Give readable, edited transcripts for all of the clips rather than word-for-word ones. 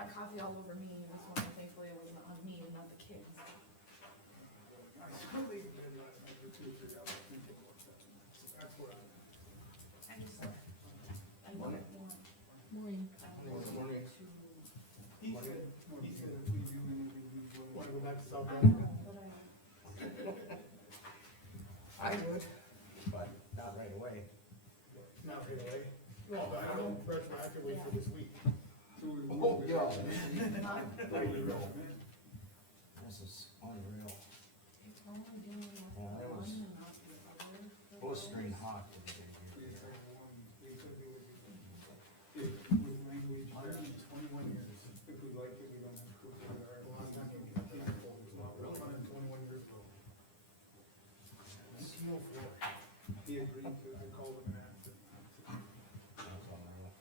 got coffee all over me this morning, thankfully it wasn't on me and not the kids. I certainly did last night for 2 or 3 hours thinking about that. So that's what I'm. I just, I want more. Morning. Morning. He said if we do anything, we wanna go back to South I Africa. know, but I would, but not right away. Not right away. No, but I don't retroactively for this week. So we Oh, will be- yeah. There you go. This is unreal. it's only doing like Yeah, it one was and not the other. blistering hot today We here. had one, we said we would do it with language, 121 years. If we like it, we don't have to go to our last time we got the apple, it was not 121 years ago. 1904. He agreed to call it an accident. That's unreal.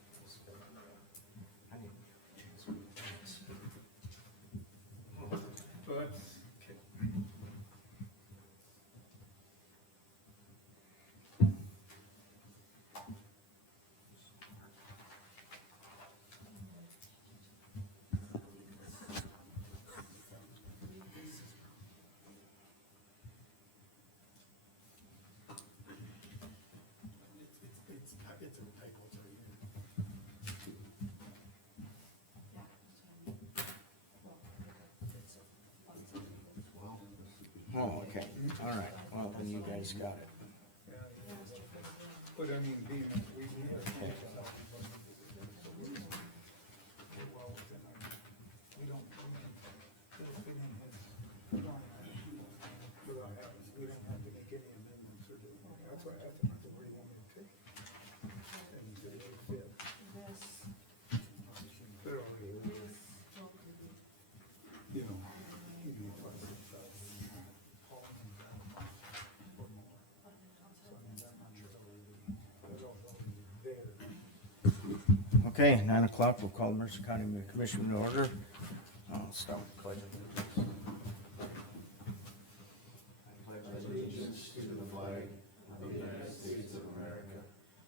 I need to change some things. So that's, okay. It's a typo, it's right here. Yeah, that's what I mean. Oh, okay, all right, well, then you guys got it. Yeah, but I mean, being, we are. Okay. Well, within our, we don't, it'll fit in his line item without having, we don't have to make any amendments or do, that's why I asked him, I said, where do you want me to take? And he said, it would fit. This, They're already, this, will be- you know, give me $5,000, haul them down or more. So I mean, that money is already, that's already there. Okay, 9 o'clock, we'll call the Mercer County Commission to order. I'll start with the pledge of allegiance. Allegiance to the flag of the United States of America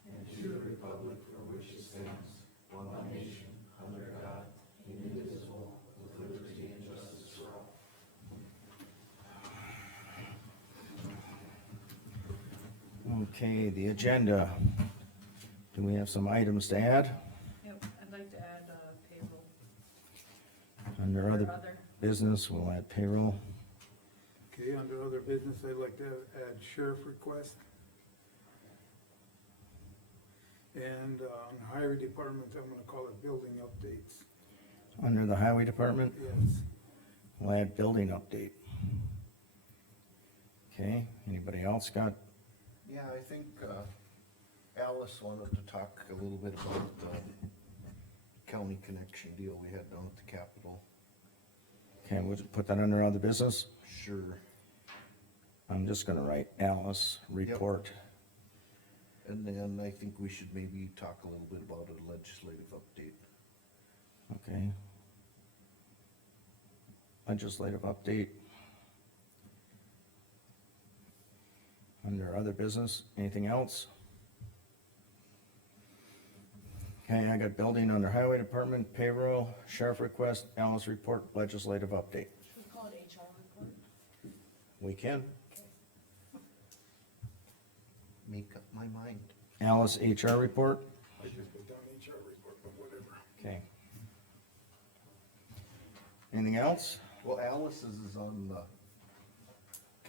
and to the republic for which it stands, one nation, under God, indivisible, with liberty and justice for all. Okay, the agenda. Do we have some items to add? Yep, I'd like to add, payroll. Under Or other business, we'll add payroll. Okay, under other business, I'd like to add sheriff request. And, highway department, I'm gonna call it building updates. Under the highway department, Yes. we'll add building update. Okay, anybody else got, Yeah, I think, Alice wanted to talk a little bit about the county connection deal we had down at the Capitol. okay, we'll put that under other business. Sure. I'm just gonna write Alice, report. And then I think we should maybe talk a little bit about a legislative update. Okay. Legislative update. Under other business, anything else? Okay, I got building under highway department, payroll, sheriff request, Alice report, legislative update. Should we call it HR report? We can. Make up my mind. Alice HR report, I just put down HR report, but whatever. okay. Anything else? Well, Alice's is on the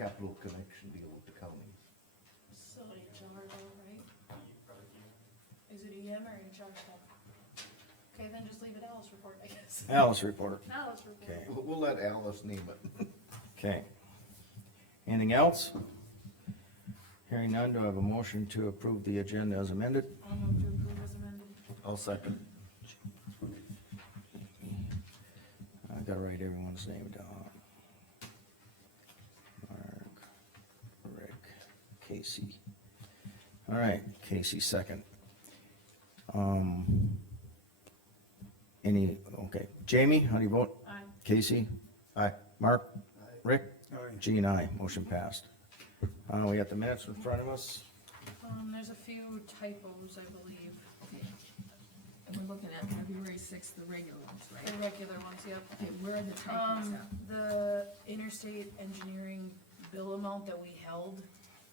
capital connection deal with the county. So HR though, right? Is it EM or HR stuff? Okay, then just leave it Alice report, I guess. Alice report, Alice report. okay, We'll let Alice name it. okay. Anything else? Hearing none, do I have a motion to approve the agenda as amended? I'll move to approve as amended. I'll second. I gotta write everyone's name down. Mark, Rick, Casey. All right, Casey second. Okay, Jamie, how do you vote? Aye. Casey? Aye. Mark? Rick? Aye. Jean, aye, motion passed. We got the minutes in front of us. There's a few typos, I believe. And we're looking at February sixth, the regular ones, The right? regular ones, yep. Okay, where are the typos at? The interstate engineering bill amount that we held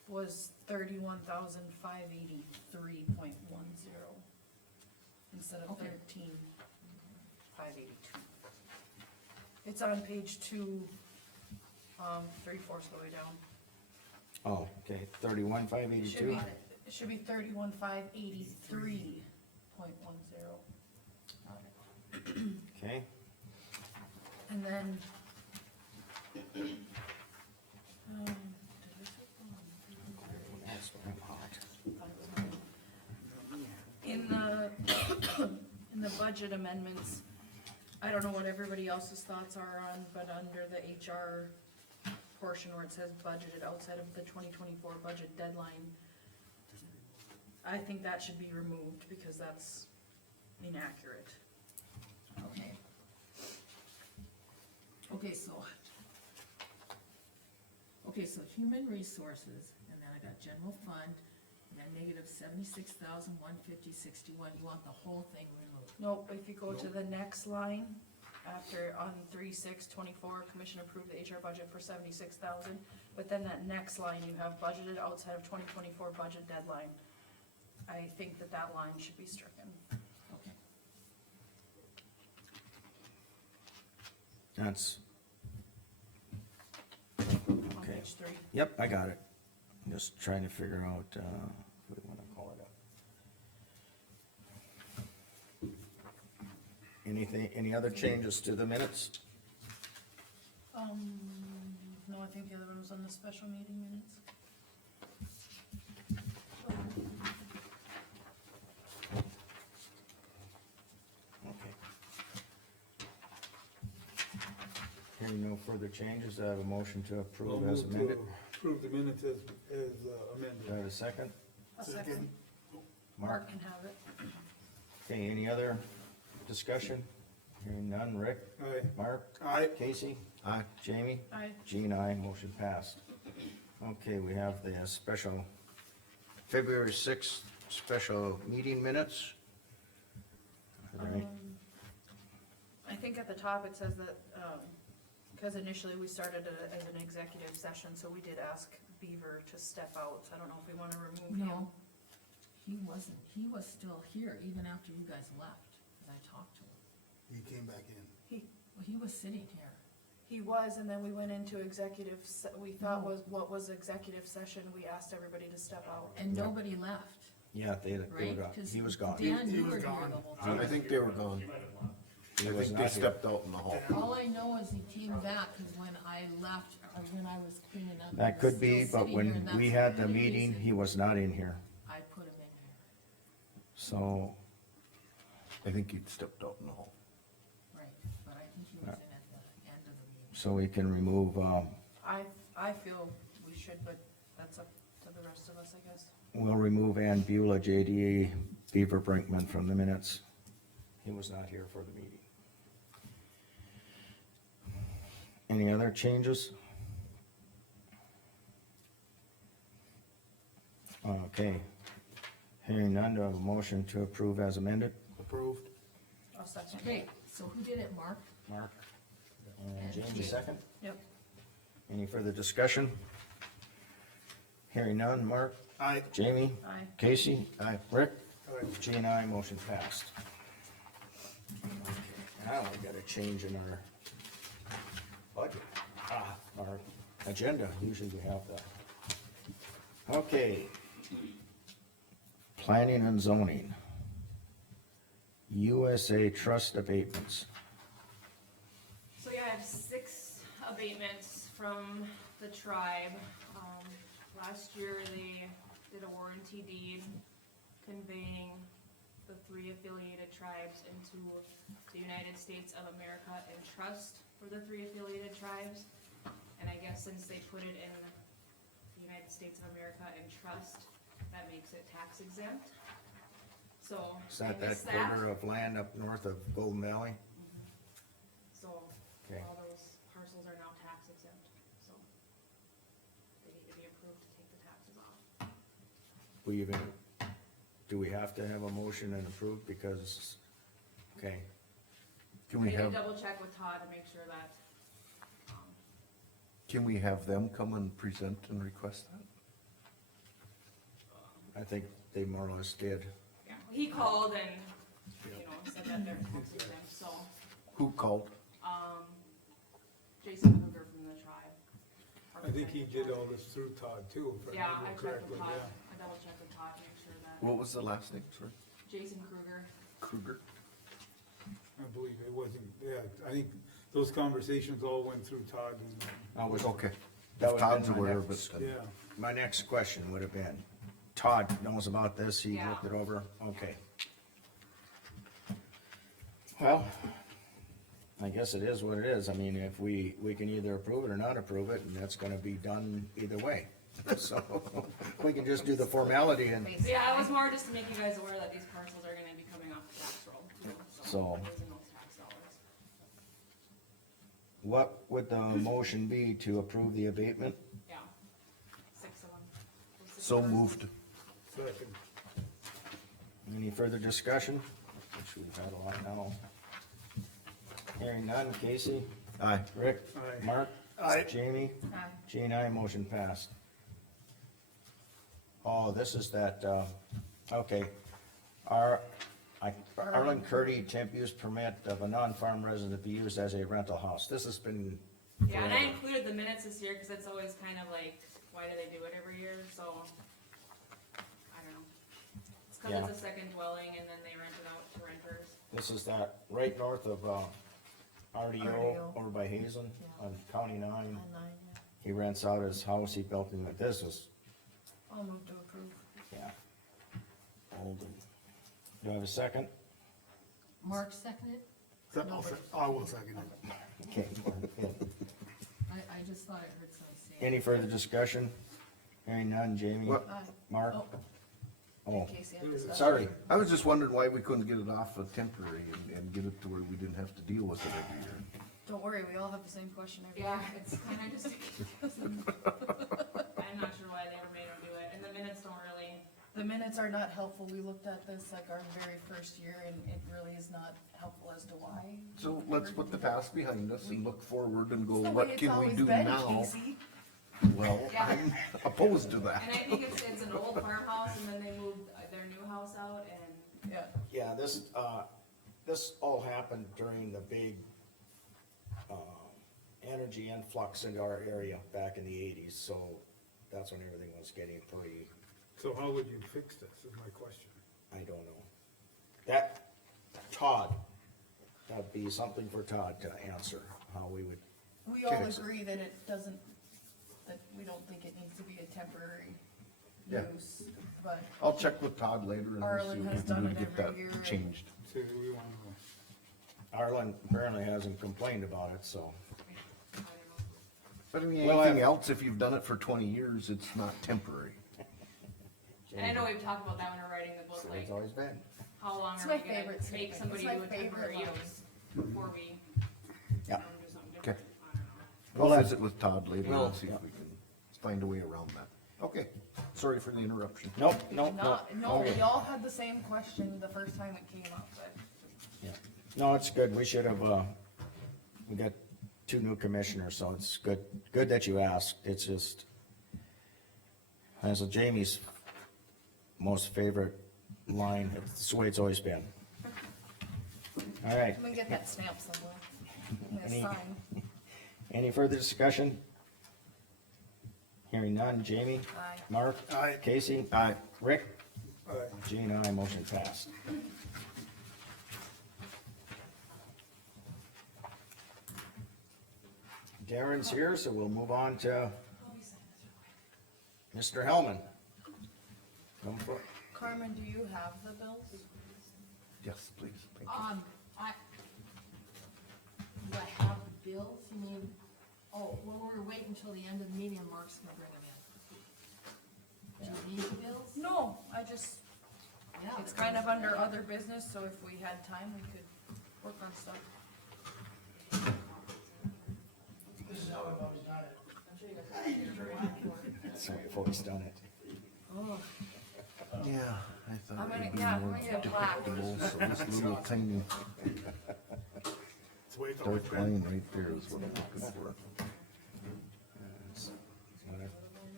was 31,583.10 instead of Okay. 13,582. It's on page 2, 3/4 the way down. Oh, okay, 31,582. It should be 31,583.10. Okay, And then. that's what I'm hot. In the, in the budget amendments, I don't know what everybody else's thoughts are on, but under the HR portion where it says budgeted outside of the 2024 budget deadline, I think that should be removed because that's inaccurate. Okay. Okay, so human resources, and then I got general fund, and then negative 76,150.61, you want the whole thing removed? Nope, if you go to the next line, after on 3/6/24, commission approved the HR budget for 76,000, but then that next line, you have budgeted outside of 2024 budget deadline. I think that that line should be stricken. Okay. That's, On okay, page 3. yep, I got it. I'm just trying to figure out, what do we wanna call it up? Anything, any other changes to the minutes? No, I think the other one was on the special meeting minutes. Okay. Hearing no further changes, I have a motion to I'll approve as move to amended. approve the minutes as Do I amended. have a second? A second. Mark? Mark can have it. Okay, any other discussion? Hearing none, Rick, Aye. Mark, Aye. Casey, Aye. Jamie, Aye. Jean, aye, motion passed. Okay, we have the special, February sixth, special meeting minutes. All right, I think at the top it says that, cause initially we started as an executive session, so we did ask Beaver to step out, so I don't know if we wanna remove him. No, he wasn't, he was still here even after you guys left, cause I talked to him. He came back in. Well, he was sitting here. He was, and then we went into executive, we thought No. was, what was executive session, we asked everybody to step out. And Yeah. nobody left, yeah, they were right? gone, 'Cause he was gone. Dan, He you was were here gone. the whole time. I think they were gone. He I was think not they here. stepped out in the hall. All I know is he came back, cause when I left, or when I was cleaning up. he That was could be, still but sitting here, and when we that's had the only meeting, reason he was not in here, I put him in here, so, I think he'd stepped out in the hall. right, but I think he was in at the end of the meeting. so we can remove, I feel we should, but that's up to the rest of us, I guess. we'll remove Ann Beulah, JDA, Beaver Brinkman from the minutes. He was not here for the meeting. Any other changes? Okay, hearing none, do I have a motion to approve as amended? Approved. I'll second. Okay, so who did it, Mark? Mark? And And Jamie, Jamie. second? Yep. Any further discussion? Hearing none, Mark, Aye. Jamie, Aye. Casey, Aye. Rick, Aye. G and I, motion passed. Now we got a change in our budget, our agenda, usually we have that. Okay. Planning and zoning. USA Trust abatements. So yeah, I have 6 abatements from the tribe. Last year they did a warranty deed conveying the 3 affiliated tribes into the United States of America in trust for the 3 affiliated tribes. And I guess since they put it in the United States of America in trust, that makes it tax exempt. So Is I that missed that quarter of land up north of Golden Valley? So Okay. all those parcels are now tax exempt, so they need to be approved to take the taxes off. We even, do we have to have a motion and approve because Okay, Can we I did have, double check with Todd to make sure that, can we have them come and present and request that? I think they more or less did. yeah, he called and, you know, said that they're tax exempt, so, Who called? Jason Kruger from the tribe. I think he did all this through Todd too, if I Yeah, I remember checked correctly, with Todd, yeah. I double checked with Todd to make sure that, What was the last name, sorry? Jason Kruger. Kruger? I believe it wasn't, yeah, I think those conversations all went through Todd and, I was, Okay. That If would've been Todd's my aware of next- it, yeah. then. my next question would have been, Todd knows about this, he Yeah. looked it over, okay. Well, I guess it is what it is, I mean, if we can either approve it or not approve it, and that's gonna be done either way. So, we can just do the formality and, Yeah, it was more just to make you guys aware that these parcels are gonna be coming off the tax roll too, so So- we're losing those tax dollars. what would the motion be to approve the abatement? Yeah, 6 of them. Those 6 So parcels. moved. Second, Any further discussion? Which we've had a lot now. Hearing none, Casey, Aye. Rick, Aye. Mark, Jamie, Aye. Jean, I, motion passed. Oh, this is that, okay, Arlen Curdy temp use permit of a non-farm resident to be used as a rental house, this has been Yeah, and I forever. included the minutes this year, cause it's always kind of like, why do they do it every year, so. I don't know. It's cause Yeah. it's a second dwelling and then they rent it out to renters. This is that right north of, RDO RDO. over by Hazen Yeah. on County 9. On 9, yeah. He rents out his house, he built in, this was, I'll move to approve. yeah. Old and, do I have a second? Mark seconded? I will second it. Okay. I just thought I heard somebody say. Any further discussion? Hearing none, Jamie, What? Aye. Mark? Oh, Oh, in case you have discussion. sorry, I was just wondering why we couldn't get it off of temporary and get it to where we didn't have to deal with it every year. Don't worry, we all have the same question every Yeah, year. it's kinda just confusing. I'm not sure why they ever made them do it, and the minutes don't really, The minutes are not helpful, we looked at this like our very first year, and it really is not helpful as to why. So let's put the past behind us and look forward and go, It's the way what it's can we always do been, now? Casey. Well, Yeah. I'm opposed to that. and I think it's an old farmhouse and then they moved their new house out and, Yeah, yeah, this all happened during the big, energy influx into our area back in the 80s, so that's when everything was getting pretty, So how would you fix this, is my question. I don't know. That, Todd, that'd be something for Todd to answer, how we would, we all Okay. agree that it doesn't, that we don't think it needs to be a temporary Yeah. use, but I'll check with Todd later and we'll see Arlen what has we can done do it to get every year that and- changed. So do we wanna, Arlen apparently hasn't complained about it, so. I don't know. But I mean, Well, anything else, if you've done it for 20 years, it's not temporary. And I know we've talked about that when we're writing the book, So like, it's always been. how long It's are my we gonna favorite make statement. somebody It's my do a temporary favorite line. use before we Yeah. do something different? I don't know. We'll Well, visit with Todd later Well, and see if we can find a way around that. Okay, sorry for the interruption. Nope, nope, nope. not, no, Okay. we all had the same question the first time it came up, but Yeah. No, it's good, we should have, we got 2 new commissioners, so it's good that you asked, it's just, that's Jamie's most favorite line, it's the way it's always been. All right, I'm gonna get that stamp somewhere. I'm gonna Any- sign. any further discussion? Hearing none, Jamie, Aye. Mark? Aye. Casey? Aye. Rick? aye. Jean, aye, motion passed. Darren's here, so we'll move on to Mr. Hellman. Come for it. Carmen, do you have the bills? Yes, please, thank you. Do I have the bills, you mean, oh, well, we're waiting until the end of the meeting and Mark's gonna bring them in. Do you need the bills? No, I just, Yeah. it's kind of under other business, so if we had time, we could work on stuff. That's how we've always done it. Oh, Yeah, I thought I'm it gonna- would be yeah, I'm more gonna get a plaque. depictable, so this little tiny It's the way it's always dark been. line right there is what I'm looking for.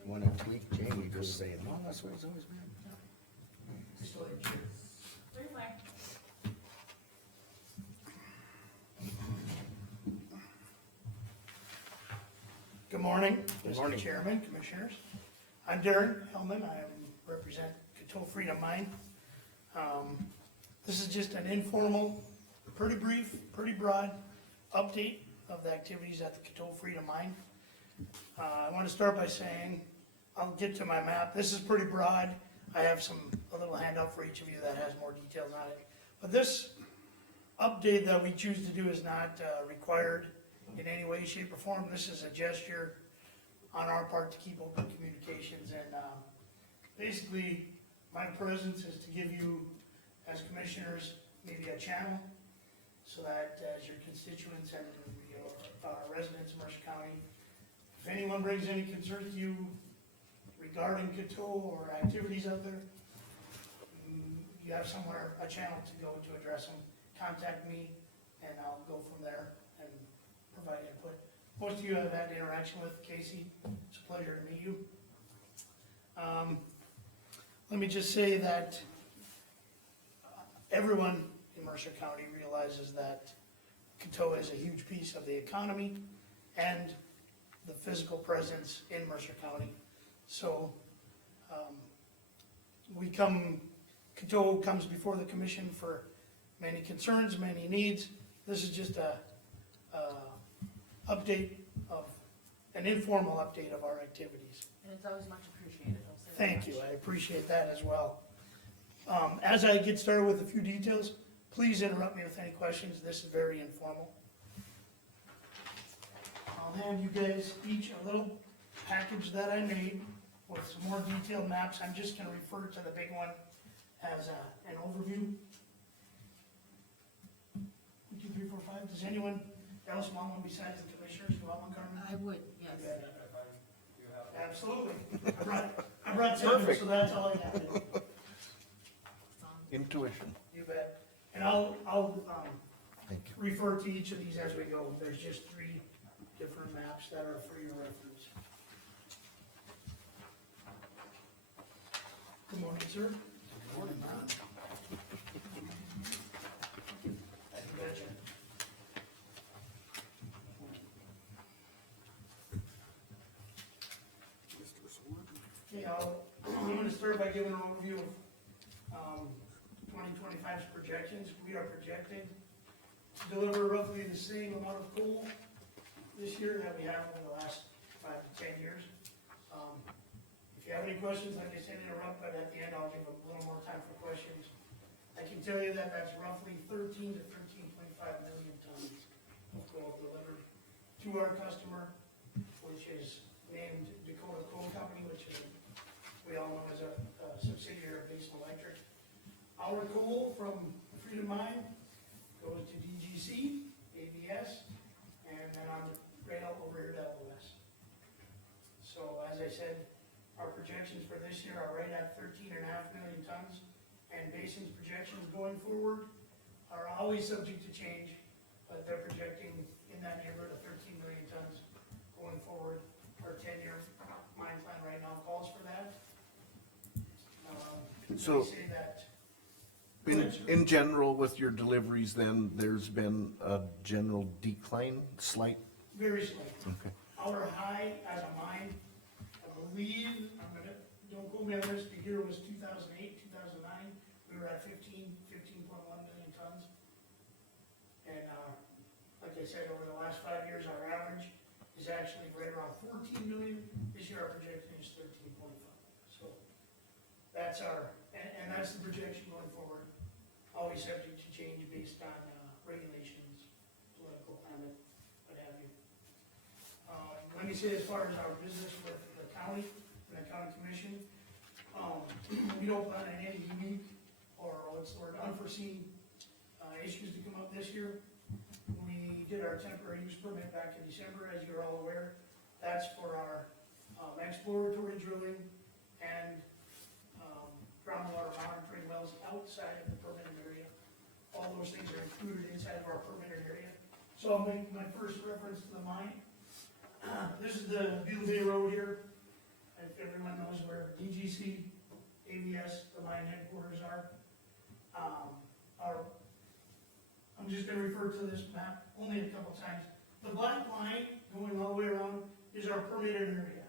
Wanna tweak Jamie, just say, no, that's what it's always been. There's my. Good morning, Mr. Chairman, Commissioners. I'm Darren Hellman, I represent Coteau Freedom Mine. This is just an informal, pretty brief, pretty broad update of the activities at the Coteau Freedom Mine. I want to start by saying, I'll get to my map, this is pretty broad. I have a little handout for each of you that has more details on it. But this update that we choose to do is not required in any way, shape, or form. This is a gesture on our part to keep open communications, and basically, my presence is to give you, as commissioners, maybe a channel, so that as your constituents and your residents of Mercer County, if anyone brings any concerns to you regarding Coteau or activities out there, you have somewhere, a channel to go to address them. Contact me, and I'll go from there and provide input. Most of you have had interaction with Casey. It's a pleasure to meet you. Let me just say that everyone in Mercer County realizes that Coteau is a huge piece of the economy and the physical presence in Mercer County. So, Coteau comes before the commission for many concerns, many needs. This is just an informal update of our activities. And it's always much appreciated, I'll say that Thank much. you, I appreciate that as well. As I get started with a few details, please interrupt me with any questions, this is very informal. I'll hand you guys each a little package that I made with some more detailed maps. I'm just gonna refer to the big one as an overview. 1, 2, 3, 4, 5, does anyone else want one besides the commissioners? You want one, Carmen? I would, yes. Absolutely. I brought 7, so that's all I had. Intuition, You bet. And I'll thank you. refer to each of these as we go. There's just 3 different maps that are for your reference. Good morning, sir. Good morning, Ron. You betcha. Mr. Sword. Okay, I'm gonna start by giving an overview of 2025's projections. We are projecting to deliver roughly the same amount of coal this year that we have over the last 5 to 10 years. If you have any questions, like I said, interrupt, but at the end, I'll give a little more time for questions. I can tell you that that's roughly 13 to 13.5 million tons of coal delivered to our customer, which is named Dakota Coal Company, which is, we all know as a subsidiary of Basin Electric. Our coal from Freedom Mine goes to DGC, ABS, and then on the rail over here to LOS. So as I said, our projections for this year are right at 13.5 million tons, and Basin's projections going forward are always subject to change, but they're projecting in that neighborhood of 13 million tons going forward. Our 10-year mine plan right now calls for that. So- Let me say that. In general, with your deliveries then, there's been a general decline, slight? Very slight. Okay. Our high as a mine, I believe, don't quote me on this, the year was 2008, 2009, we were at 15.1 million tons. And, like I said, over the last 5 years, our average is actually right around 14 million, this year our projection is 13.5. So, that's and that's the projection going forward, always subject to change based on, regulations, political climate, what have you. Let me say, as far as our business with the county and the county commission, we don't plan on any unique or what's the word, unforeseen, issues to come up this year. We did our temporary use permit back in December, as you're all aware. That's for our, exploratory drilling and, groundwater those things are included inside of our permitted area. So I'll make my first reference to the mine. This is the Beetle Bay Road here. If everyone knows where DGC, ABS, the mine headquarters are. I'm just gonna refer to this map only a couple times. The black line going all the way around is our permitted area.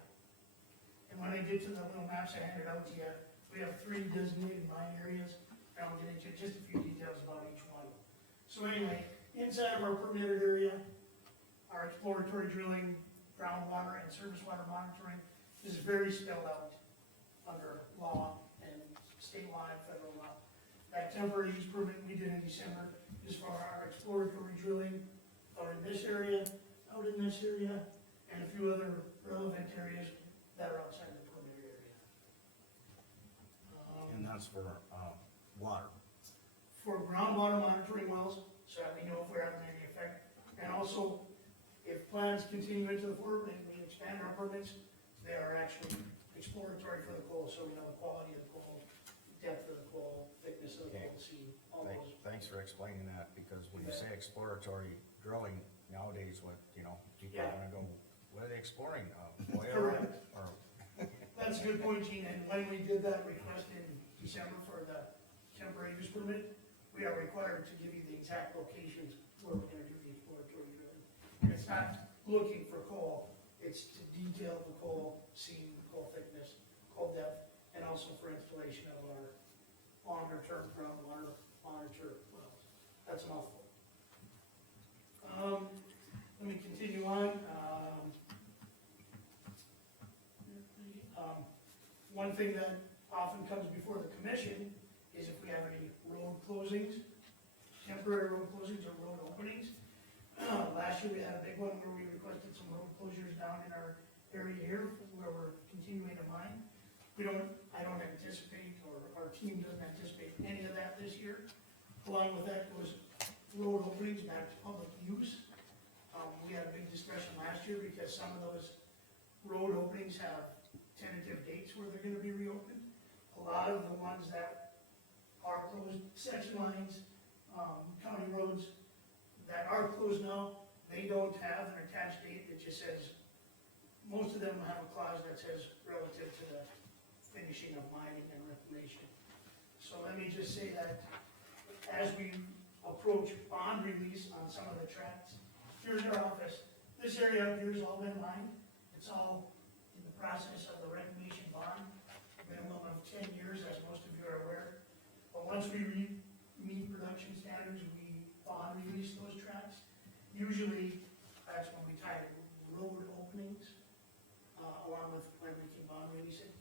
And when I get to the little maps I handed out to you, we have 3 designated mine areas, and I'll get into just a few details about each one. So anyway, inside of our permitted area, our exploratory drilling, groundwater and surface water monitoring is very spelled out under law and state law and federal law. That temporary use permit we did in December is for our exploratory drilling out in this area, and a few other relevant areas that are outside the permitted area. And that's for, water. For groundwater monitoring wells, so that we know if we're having any effect. And also, if plans continue into the forward and we expand our permits, they are actually exploratory for the coal, so we know the quality of the coal, depth of the coal, thickness of the coal seam, all those. Thanks for explaining that, because when you say exploratory drilling, nowadays, what, people are gonna go, what are they exploring, oil? Correct. Or, That's a good point, Gene, and when we did that request in December for the temporary use permit, we are required to give you the exact locations where we're gonna do the exploratory drilling. It's not looking for coal, it's to detail the coal seam, coal thickness, coal depth, and also for installation of our longer-term groundwater monitor wells. That's a mouthful. Let me continue on. One thing that often comes before the commission is if we have any road closings, temporary road closings or road openings. Last year we had a big one where we requested some road closures down in our area here where we're continuing to mine. I don't anticipate, or our team doesn't anticipate any of that this year. Along with that was road openings back to public use. We had a big discussion last year because some of those road openings have tentative dates where they're gonna be reopened. A lot of the ones that are closed, section lines, county roads that are closed now, they don't have an attached date, it just says, most of them have a clause that says relative to the finishing of mining and reclamation. So let me just say that as we approach bond release on some of the tracts, here's our office, this area up here has all been mined, it's all in the process of the reclamation bond, minimum of 10 years, as most of you are aware. But once we meet production standards, we bond release those tracts. Usually, that's when we tie road openings, along with when we can bond release it.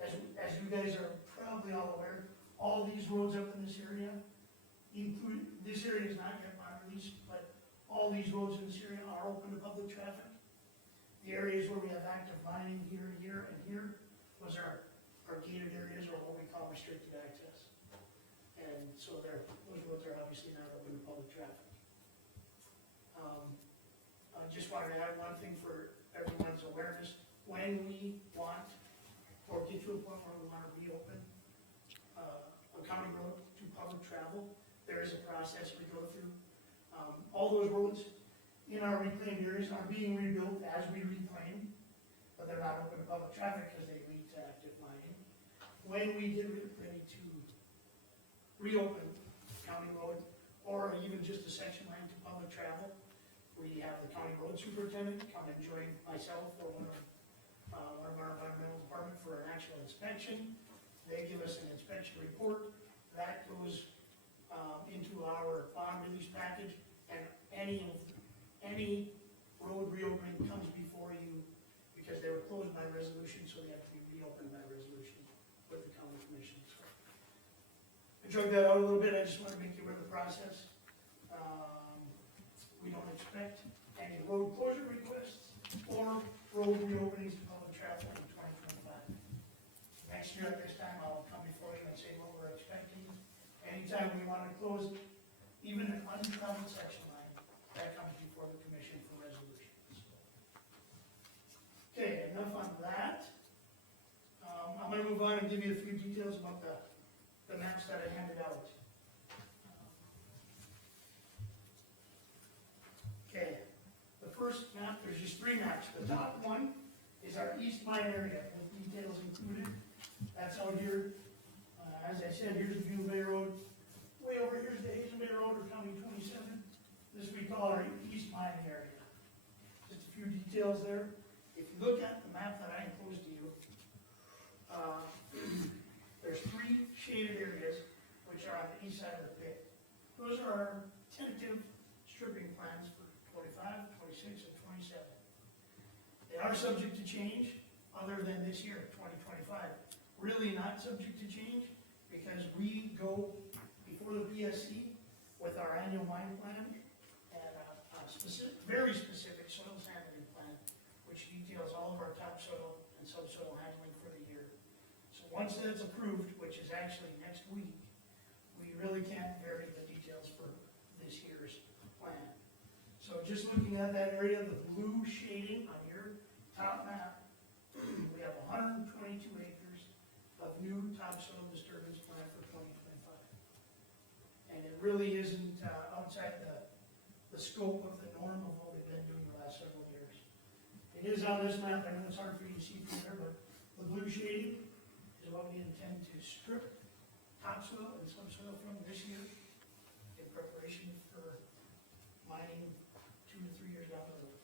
As you guys are probably all aware, all these roads up in this area this area is not yet bond released, but all these roads in this area are open to public traffic. The areas where we have active mining here, and here, was our gated areas, or what we call restricted access. And so those roads are obviously not open to public traffic. I just wanted to add one thing for everyone's awareness. When we want, or get to a point where we want to reopen a county road to public travel, there is a process we go through. All those roads in our reclaimed areas are being rebuilt as we reclaim, but they're not open to public traffic because they lead to active mining. When we get ready to reopen county road, or even just a section line to public travel, we have the county road superintendent come and join myself or one of our environmental department for an actual inspection. They give us an inspection report that goes into our bond release package, and any road reopening comes before you because they were closed by resolution, so they have to be reopened by resolution with the county commission. So I drug that out a little bit. I just want to make you aware of the process. We don't expect any road closure requests or road reopenings to public traffic in 2025. Next year at this time, I'll come before you and say what we're expecting. Anytime we want to close even an untraveled section line, that comes before the commission for resolution. Okay, enough on that. I'm gonna move on and give you a few details about the maps that I handed out. three maps. The top one is our east mine area, with details included. That's out here. As I said, here's the View Bay Road. Way over here's the Hazen Bay Road or County 27. This we call our east mining area. Just a few details there. If you look at the map that I enclosed to you, there's three shaded areas which are on the east side of the pit. Those are our tentative stripping plans for 25, 26, and 27. They are subject to change other than this year, 2025. Really not subject to change because we go before the PSC with our annual mine plan and a specific, very specific soil sampling plan, which details all of our topsoil and subsoil handling for the year. So once that's approved, which is actually next week, we really can't vary the details for this year's plan. So just looking at that area, the blue shading on your top map, we have 122 acres of new topsoil disturbance plan for 2025. And it really isn't outside the scope of the norm of what we've been doing the last several years. It is on this map, I know it's hard for you to see from there, but the blue shading is what we intend to strip topsoil and subsoil from this year in preparation for mining 2 to 3 years down the road.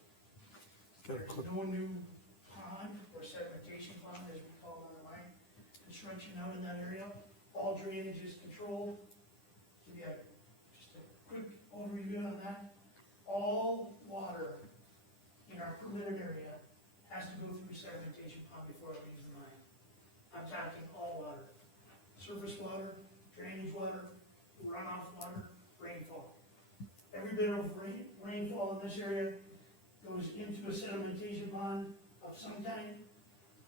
There's no new pond or sedimentation pond, as we call it on the mine construction out in that area. All drainage is controlled. Give you just a quick overview on that. All water in our permitted area has to go through sedimentation pond before it leaves the mine. I'm talking all water. Surface water, drainage water, runoff water, rainfall. Every bit of rainfall in this area goes into a sedimentation pond of some kind.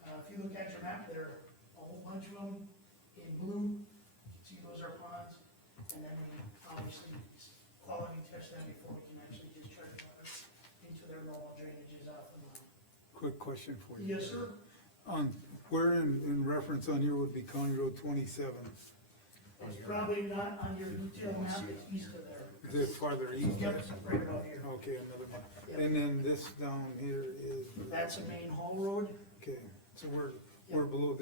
If you look at your map, there are a whole bunch of them in blue. See, those are ponds. And then we obviously quality test them before we can actually discharge water into their normal drainages off the mine. Quick question for you. Yes, sir. Where in reference on here would be County Road 27? It's probably not on your detail map, it's east of there. Is it farther east? Yep, right about here. Okay, another one. Yep. And then this down here is, That's a main haul road. okay, so we're below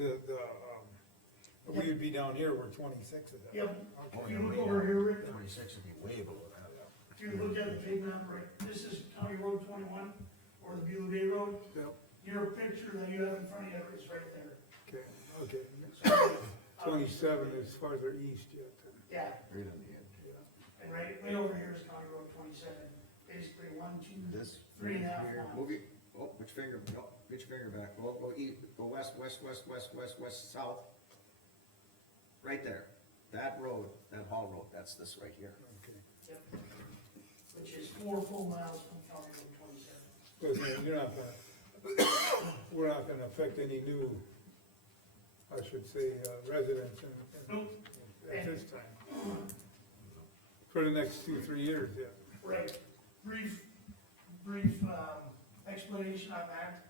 we would be down here where 26 is at. Yep. Okay. If you look over here, Rick, 26 would be way below that. if you look at the big map, right, this is County Road 21, or the Beulah Bay Road. Yep, Your picture that you have in front of you is right there. okay. So, 27 is farther east yet. Yeah, Right on the edge. and right, way over here is County Road 27, basically 1, 2, This. 3.5 here, miles. Move it, which finger, no, which finger back, go east, go west, south. Right there, that road, that haul road, that's this right here. Okay. Yep. Which is 4 full miles from County Road 27. Because you're not gonna, we're not gonna affect any new, I should say, residents Nope. at this time. For the next 2-3 years, yeah. Right, brief explanation on that.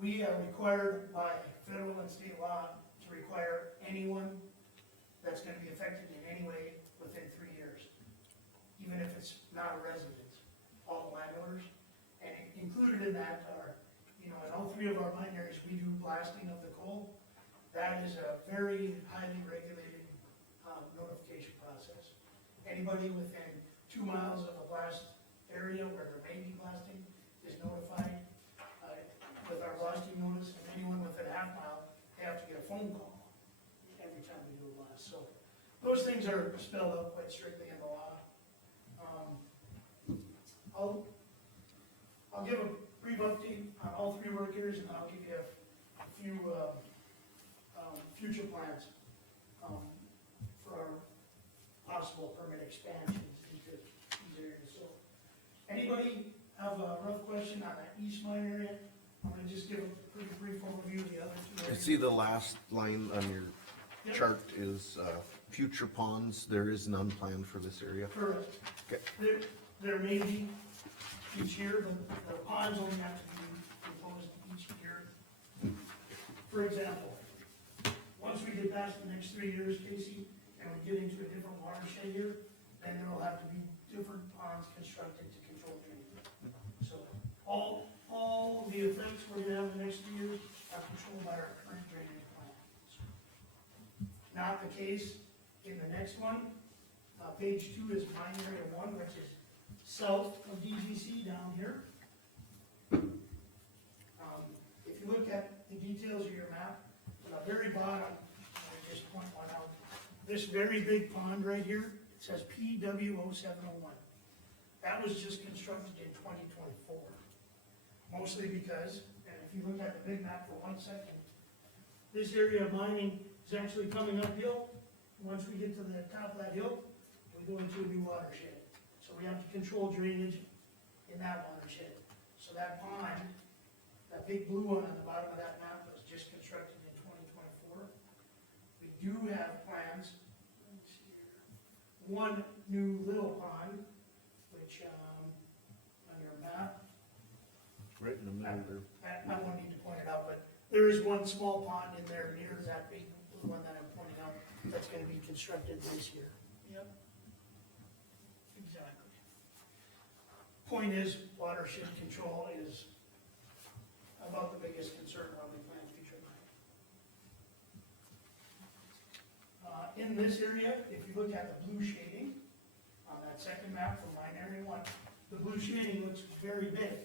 We are required by federal and state law to require anyone that's gonna be affected in any way within 3 years, even if it's not a resident, all the landowners. And included in that are, in all 3 of our mine areas, we do blasting of the coal. That is a very highly regulated notification process. Anybody within 2 miles of a blast area where there may be blasting is notified with our blasting notice, and anyone within a half mile, they have to get a phone call every time we do a blast. So those things are spelled out quite strictly in the law. I'll give a brief update on all 3 work areas, and I'll give you a few future plans for our possible permit expansions into these areas. So, anybody have a rough question on that east mine area? I'm gonna just give a pretty brief overview of the other 2 I areas. see the last line on your Yep. chart is, future ponds, there is none planned for this area. Correct. Okay. There may be each year, the ponds only have to be imposed each year. For example, once we get past the next 3 years, Casey, and we get into a different watershed here, then there will have to be different ponds constructed to control drainage. So, all all the effects we're gonna have in the next 2 years are controlled by our current drainage plan. Not the case in the next one. Page 2 is mine area 1, which is south of DGC down here. If you look at the details of your map, on the very bottom, I just point one out, this very big pond right here, it says PW0701. That was just constructed in 2024. Mostly because, and if you look at the big map for 1 second, this area of mining is actually coming uphill. Once we get to the top of that hill, we go into a new watershed. So we have to control drainage in that watershed. So that pond, that big blue one on the bottom of that map was just constructed in 2024. We do have plans, let's see here, one new little pond, which, on your map, Right in the middle there. I won't need to point it out, but there is one small pond in there near that big blue one that I'm pointing out, that's gonna be constructed this year. Yep. Exactly. Point is, watershed control is about the biggest concern when we plan future mining. In this area, if you look at the blue shading, on that second map from mine area 1, the blue shading looks very big.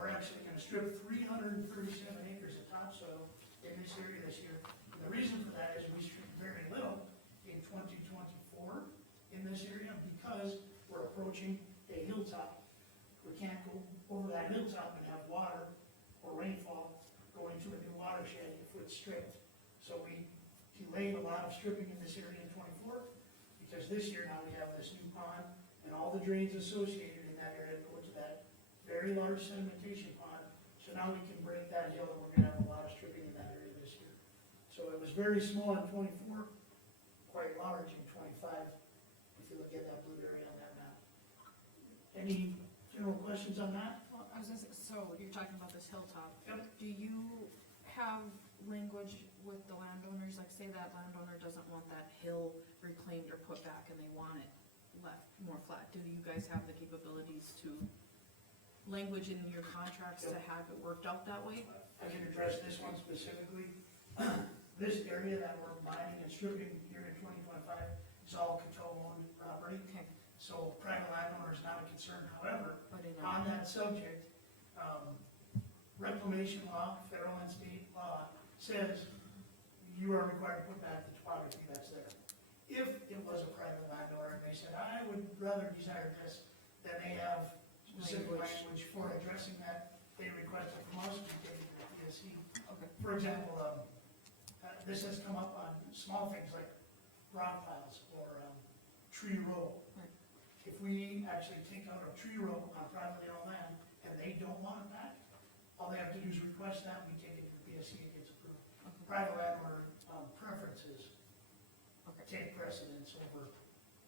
We're actually gonna strip 337 acres of topsoil in this area this year. And the reason for that is we stripped very little in 2024 in this area because we're approaching a hilltop. We can't go over that hilltop and have water or rainfall going to a new watershed if it's stripped. So we delayed a lot of stripping in this area in 24, because this year now we have this new pond and all the drains associated in that area go to that very large sedimentation pond. So now we can break that hill and we're gonna have a lot of stripping in that area this year. So it was very small in 24, quite large in 25, if you look at that blue area on that map. Any general questions on that? Well, I was gonna say, so you're talking about this hilltop. Yep. Do you have language with the landowners, like say that landowner doesn't want that hill reclaimed or put back and they want it left more flat? Do you guys have the capabilities to language in your contracts to have it worked out that way? I can address this one specifically. This area that we're mining and stripping here in 2025 is all control-owned property. Okay. So private landowner is not a concern. However, But in on that subject, reclamation law, federal and state law, says you are required to put back the topography that's there. If it was a private landowner and they said, I would rather desire this, then they have specific language for addressing that. They request it from us, we take it to the PSC. Okay. For example, this has come up on small things like rock piles or tree row. Right. If we actually take out a tree row on privately owned land and they don't want it back, all they have to do is request that, we take it to the PSC, it gets approved. Okay. Private landowner preferences Okay. take precedence over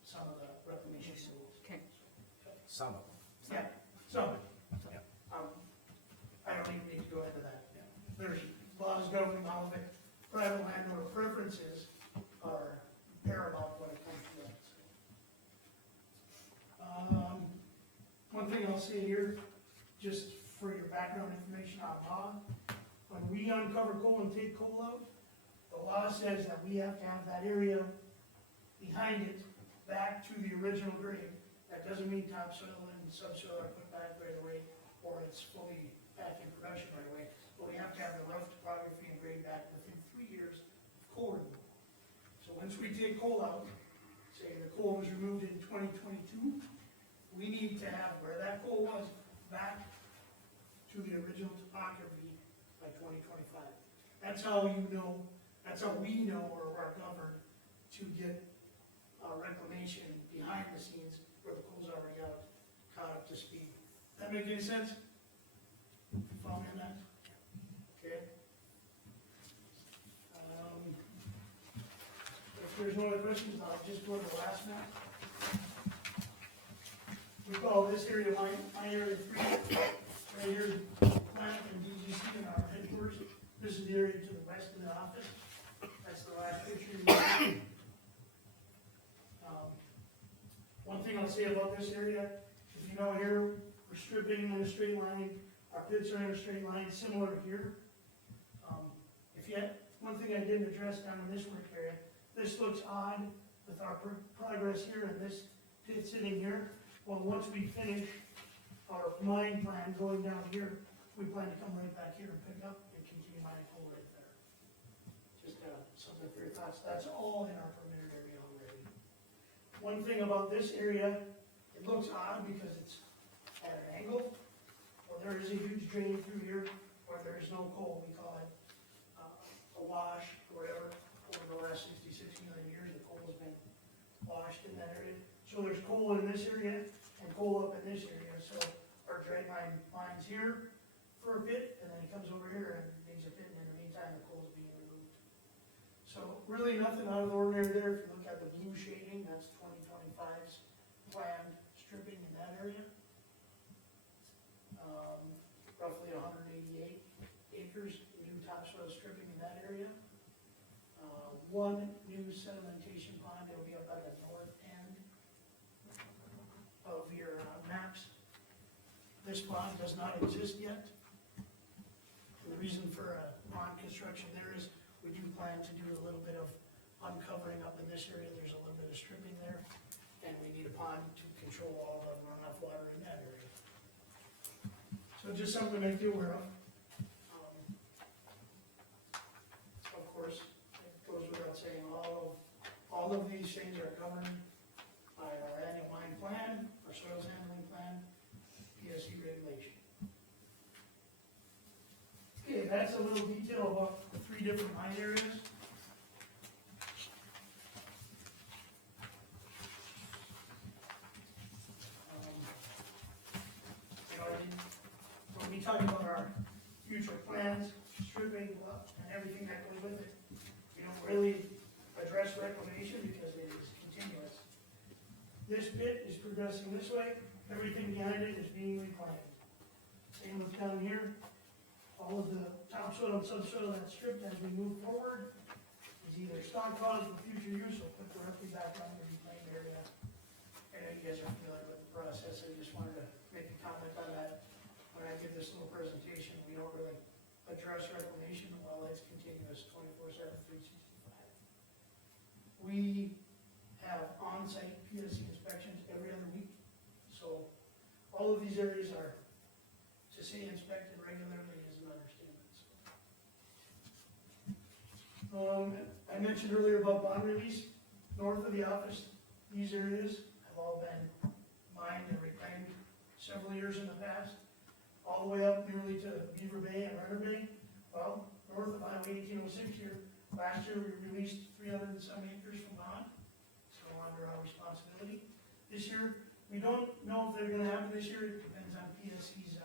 some of the reclamation rules. Okay. Some of them. Yeah, so, Yeah. I don't even need to go into that. There's laws governing all of it. Private landowner preferences are paramount when it comes to that. One thing I'll say here, just for your background information on law, when we uncover coal and take coal out, the law says that we have to have that area behind it back to the original grade. That doesn't mean topsoil and subsoil are put back right away, or it's fully back in production right away. But we have to have the rough topography and grade back within 3 years of coal removal. So once we take coal out, say the coal was removed in 2022, we need to have where that coal was back to the original topography by 2025. That's how you know, that's how we know or are governed to get reclamation behind the scenes where the coal's already out, caught up to speed. That make any sense? Follow me on that? Okay. If there's no other questions, I'll just go to the last map. We call this area my area 3, right here, plant and DGC in our headquarters. This is the area to the west of the office. That's the last picture you see. One thing I'll say about this area, if you know here, we're stripping in a straight line, our pits are in a straight line, similar here. If yet, one thing I didn't address down in this work area, this looks odd with our progress here and this pit sitting here. Well, once we finish our mine plan going down here, we plan to come right back here and pick up and continue mining coal right there. Just, something for your thoughts, that's all in our permitted area already. One thing about this area, it looks odd because it's at an angle. Well, there is a huge drain through here where there is no coal, we call it a wash, or whatever. Over the last 66 million years, the coal has been washed in that area. So there's coal in this area and coal up in this area, so our drain line lines here for a bit, and then it comes over here and digs a pit, and in the meantime, the coal's being removed. So really nothing out of the ordinary there. If you look at the blue shading, that's 2025's planned stripping in that area. Roughly 188 acres, new topsoil stripping in that area. One new sedimentation pond, it'll be up at the north end of your maps. This pond does not exist yet. The reason for pond construction there is we do plan to do a little bit of uncovering up in this area. There's a little bit of stripping there, and we need a pond to control all the runoff water in that area. So just something to make you aware of. Of course, it goes without saying, all of these things are governed by our annual mine plan, our soils handling plan, PSC regulation. Okay, that's a little detail about the 3 different mine areas. When we talk about our future plans, stripping, and everything that goes with it, we don't really address reclamation because it is continuous. This bit is progressing this way, everything behind it is being reclaimed. Same with down here, all of the topsoil and subsoil that's stripped as we move forward is either stockpiled for future use or put directly back on the reclaimed area. I know you guys are familiar with the process, I just wanted to make a comment on that. When I give this little presentation, we don't really address reclamation while it's continuous 24/7, 365. We have on-site PSC inspections every other week, so all of these areas are, to say inspected regularly is an understatement. I mentioned earlier about bond release. North of the office, these areas have all been mined and reclaimed several years in the past. All the way up nearly to Beaver Bay and Runner Bay. Well, north of Highway 1806 here, last year we released 300 and some acres from bond, so under our responsibility. This year, we don't know if they're gonna happen this year, it depends on PSC's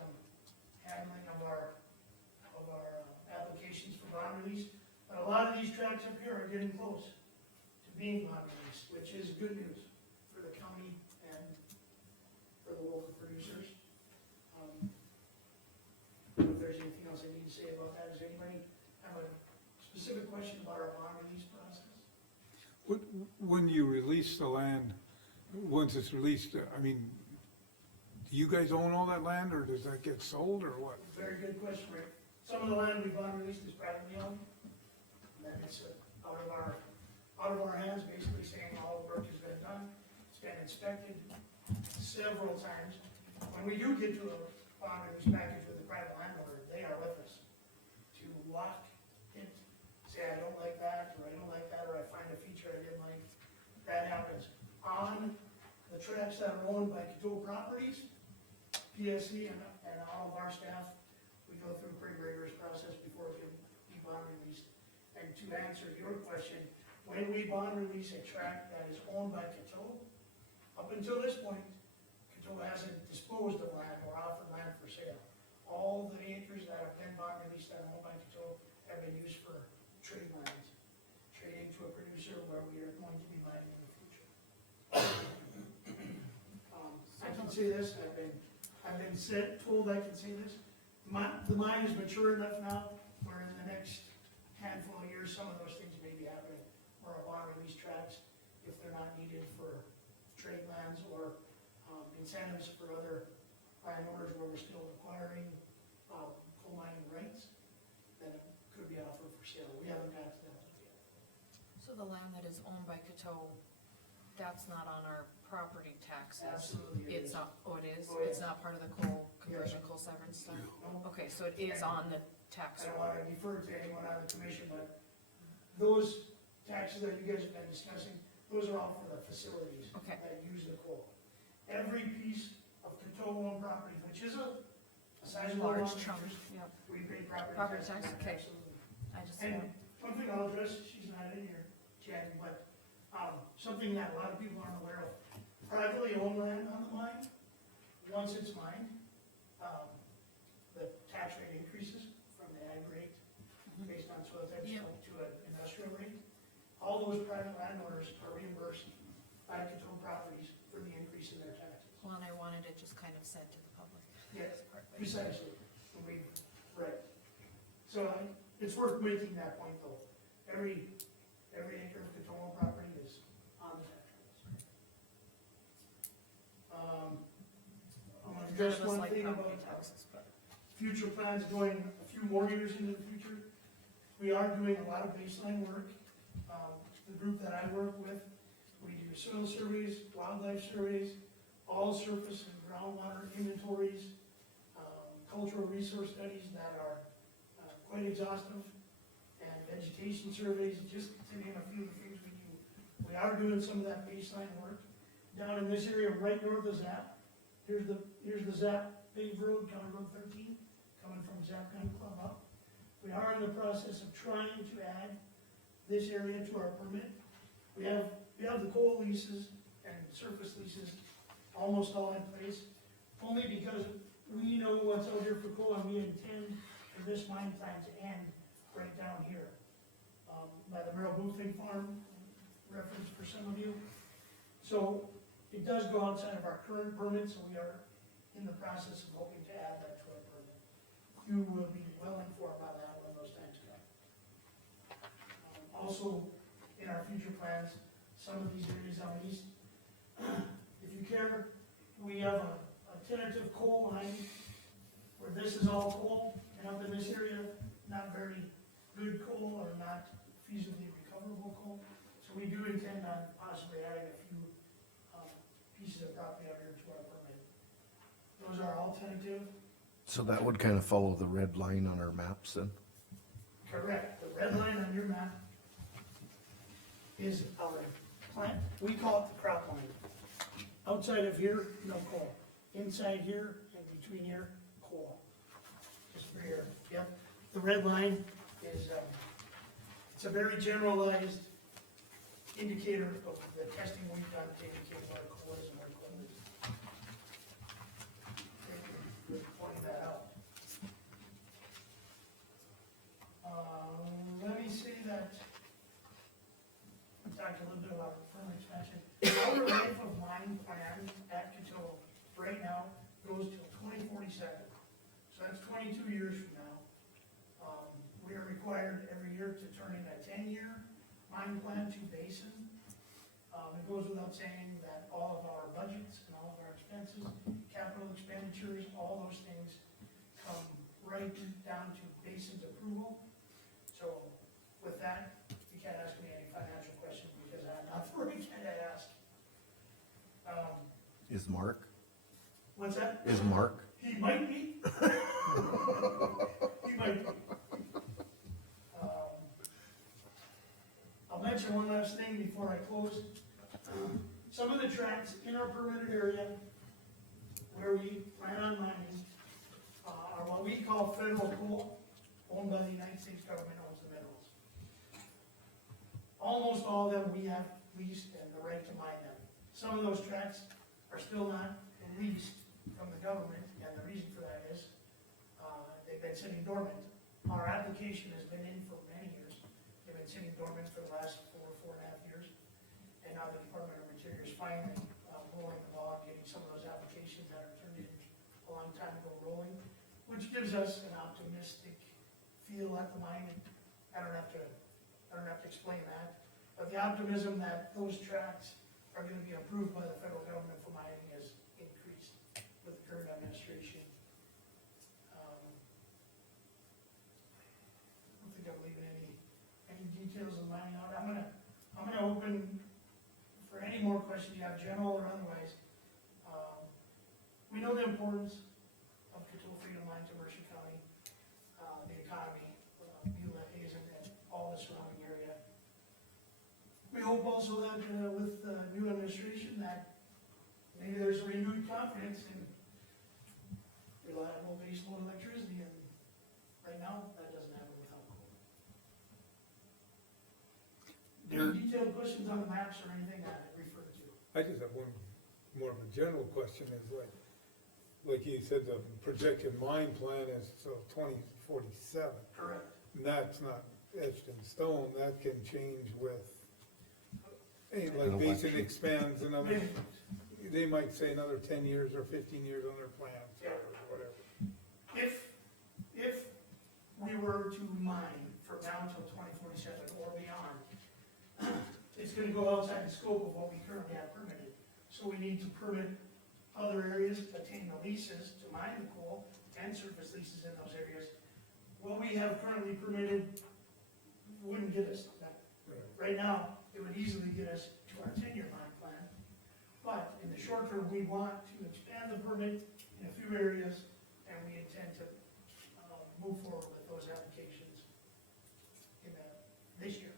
handling of our applications for bond release. But a lot of these tracts up here are getting close to being bond released, which is good news for the county and for the local producers. If there's anything else I need to say about that, does anybody have a specific question about our bond release process? When you release the land, once it's released, I mean, do you guys own all that land, or does that get sold, or what? Very good question, Rick. Some of the land we've bond released is privately owned, and then it's out of our hands, basically saying all the work has been done. It's been inspected several times. When we do get to a bond release package with a private landowner, they are with us to lock it, say, I don't like that, or I don't like that, or I find a feature I didn't like. That happens. On the tracts that are owned by Coteau Properties, PSC and all of our staff, we go through a pretty rigorous process before it can be bond released. And to answer your question, when we bond release a tract that is owned by Coteau, up until this point, Coteau hasn't disposed of land or offered land for sale. All the acres that have been bond released that are owned by Coteau have been used for trade lands, trading to a producer where we are going to be mining in the future. I can say this, I've been told I can say this. The mine is mature enough now where in the next handful of years, some of those things may be happening, where our bond release tracts, if they're not needed for trade lands or incentives for other landowners where we're still acquiring, coal mining rights, then it could be offered for sale. We haven't got to that yet. So the land that is owned by Coteau, that's not on our property taxes? Absolutely it It's is. not, oh, it is? Oh, It's yeah. not part of the coal conversion, coal severance stuff? No. Okay, so it is on the tax I don't roll. wanna defer to anyone on the commission, but those taxes that you guys have been discussing, those are all for the facilities Okay. that use the coal. Every piece of Coteau-owned property, which is a sizable Large amount of chunk, interest, yep. we pay property Property tax. tax, okay. Absolutely. I just, And one thing I'll address, she's not in here, Jen, but, something that a lot of people aren't aware of. Privately owned land on the mine, once it's mined, the tax rate increases from the ag rate based on soil type Yep. to an industrial rate. All those private landowners are reimbursed by Coteau Properties for the increase in their taxes. well, and I wanted it just kind of said to the public. Yes, That's part of it. precisely, and we, right. So it's worth making that point though. Every acre of Coteau property is on the tax rolls. I'm gonna address Just one like thing property about taxes, but. future plans going a few more years into the future. We are doing a lot of baseline work. The group that I work with, we do soil surveys, wildlife surveys, all surface and groundwater inventories, cultural resource studies that are quite exhaustive, and vegetation surveys, just to name a few of the things we do. We are doing some of that baseline work. Down in this area, right north of Zap, here's the Zap paved road, County Road 13, coming from Zap Gun Club up. We are in the process of trying to add this area to our permit. We have the coal leases and surface leases almost all in place, only because we know what's out here for coal, and we intend for this mine plan to end right down here. By the Merrill Boothing Farm, reference for some of you. So it does go outside of our current permit, so we are in the process of hoping to add that to our permit. You will be well informed on that when those times come. Also, in our future plans, some of these areas on the east, if you care, we have a tentative coal line where this is all coal, and up in this area, not very good coal or not feasibly recoverable coal. So we do intend on possibly adding a few pieces of property out here to our permit. Those are all tentative. So that would kind of follow the red line on our maps then? Correct. The red line on your map is our plant, we call it the crop line. Outside of here, no coal. Inside here and between here, coal. Just for here, yep. The red line is, it's a very generalized indicator of the testing we've done to indicate what coal is and where coal is. Thank you for pointing that out. Let me say that, we talked a little bit about further expansion. Our life of mine plan at Coteau right now goes till 2047. So that's 22 years from now. We are required every year to turn in a 10-year mine plan to basin. It goes without saying that all of our budgets and all of our expenses, capital expenditures, all those things come right down to basin's approval. So with that, you can't ask me any financial questions because I'm not the right guy to ask. Is Mark? What's that? Is Mark? He might be. He might be. I'll mention one last thing before I close. Some of the tracts in our permitted area where we plan on mining are what we call federal coal, owned by the United States government, owns the minerals. Almost all of them we have leased and the right to mine them. Some of those tracts are still not leased from the government, and the reason for that is, they've been sitting dormant. Our application has been in for many years. They've been sitting dormant for the last 4.5 years. And now the Department of Interior is finally rolling the ball, getting some of those applications that are turned in a long time ago rolling, which gives us an optimistic feel at the mine. I don't have to explain that, but the optimism that those tracts are gonna be approved by the federal government for mining is increased. with the current administration. I don't think I'm leaving any details of mine out. I'm gonna open for any more questions you have, general or otherwise. We know the importance of control freedom line to Mercer County, the economy, Beulah, Hazen, and all the surrounding area. We hope also that, with the new administration, that maybe there's renewed confidence in reliable baseload electricity, and right now, that doesn't happen without coal. Any detailed questions on the maps or anything I referred to? I just have one more of a general question is like you said, the projected mine plan is till 2047. Correct. And that's not etched in stone, that can change with, hey, like An Basin election. expands another, Maybe. they might say another 10 years or 15 years on their plans, Yeah. or whatever. If we were to mine from now until 2047 or beyond, it's gonna go outside the scope of what we currently have permitted. So we need to permit other areas, obtain the leases to mine the coal, and surface leases in those areas. What we have currently permitted wouldn't get us that. Right now, it would easily get us to our 10-year mine plan. But in the short term, we want to expand the permit in a few areas, and we intend to move forward with those applications in this year.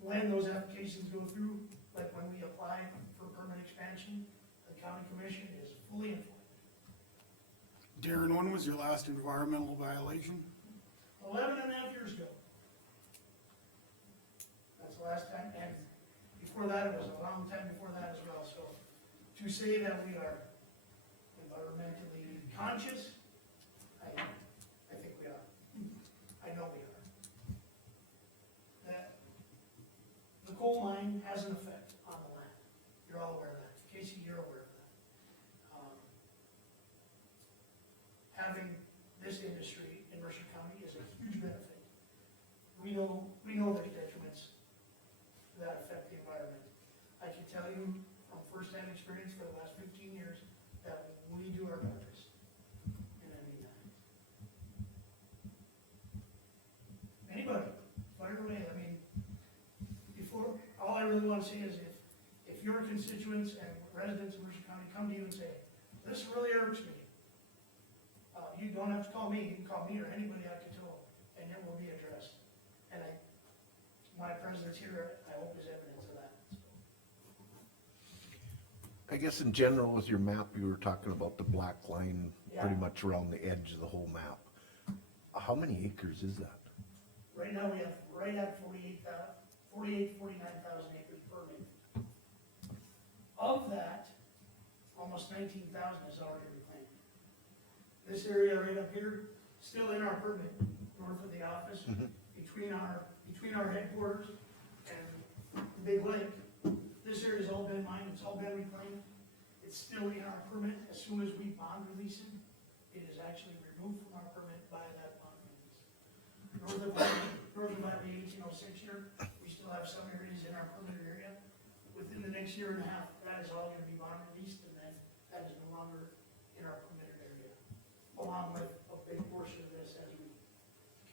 When those applications go through, like when we apply for permit expansion, the county commission is fully informed. Darren, when was your last environmental violation? 11 and a half years ago. That's the last time, and before that, it was a long time before that as well, so to say that we are environmentally conscious, I think we are. I know we are. The coal mine has an effect on the land. You're all aware of that. Casey, you're aware of that. Having this industry in Mercer County is a huge benefit. We know there's detriments that affect the environment. I can tell you from firsthand experience for the last 15 years that we do our darndest. And I mean that. Anybody, fire away. I mean, all I really want to say is if your constituents and residents of Mercer County come to you and say, this really irks me, you don't have to call me, you can call me or anybody I can tell, and it will be addressed. And my presence here, I hope is evidence of that. I guess in general with your map, you were talking about the black line pretty Yeah. much around the edge of the whole map. How many acres is that? Right now, we have right at 49,000 acres permitted. Of that, almost 19,000 is already reclaimed. This area right up here, still in our permit, north of the office, between our headquarters and the big lake. This area's all been mined, it's all been reclaimed. It's still in our permit. As soon as we bond release it is actually removed from our permit by that bond release. North of Highway 1806 here, we still have some areas in our permitted area. Within the next year and a half, that is all gonna be bond released, and then that is no longer in our permitted area, along with a big portion of this as we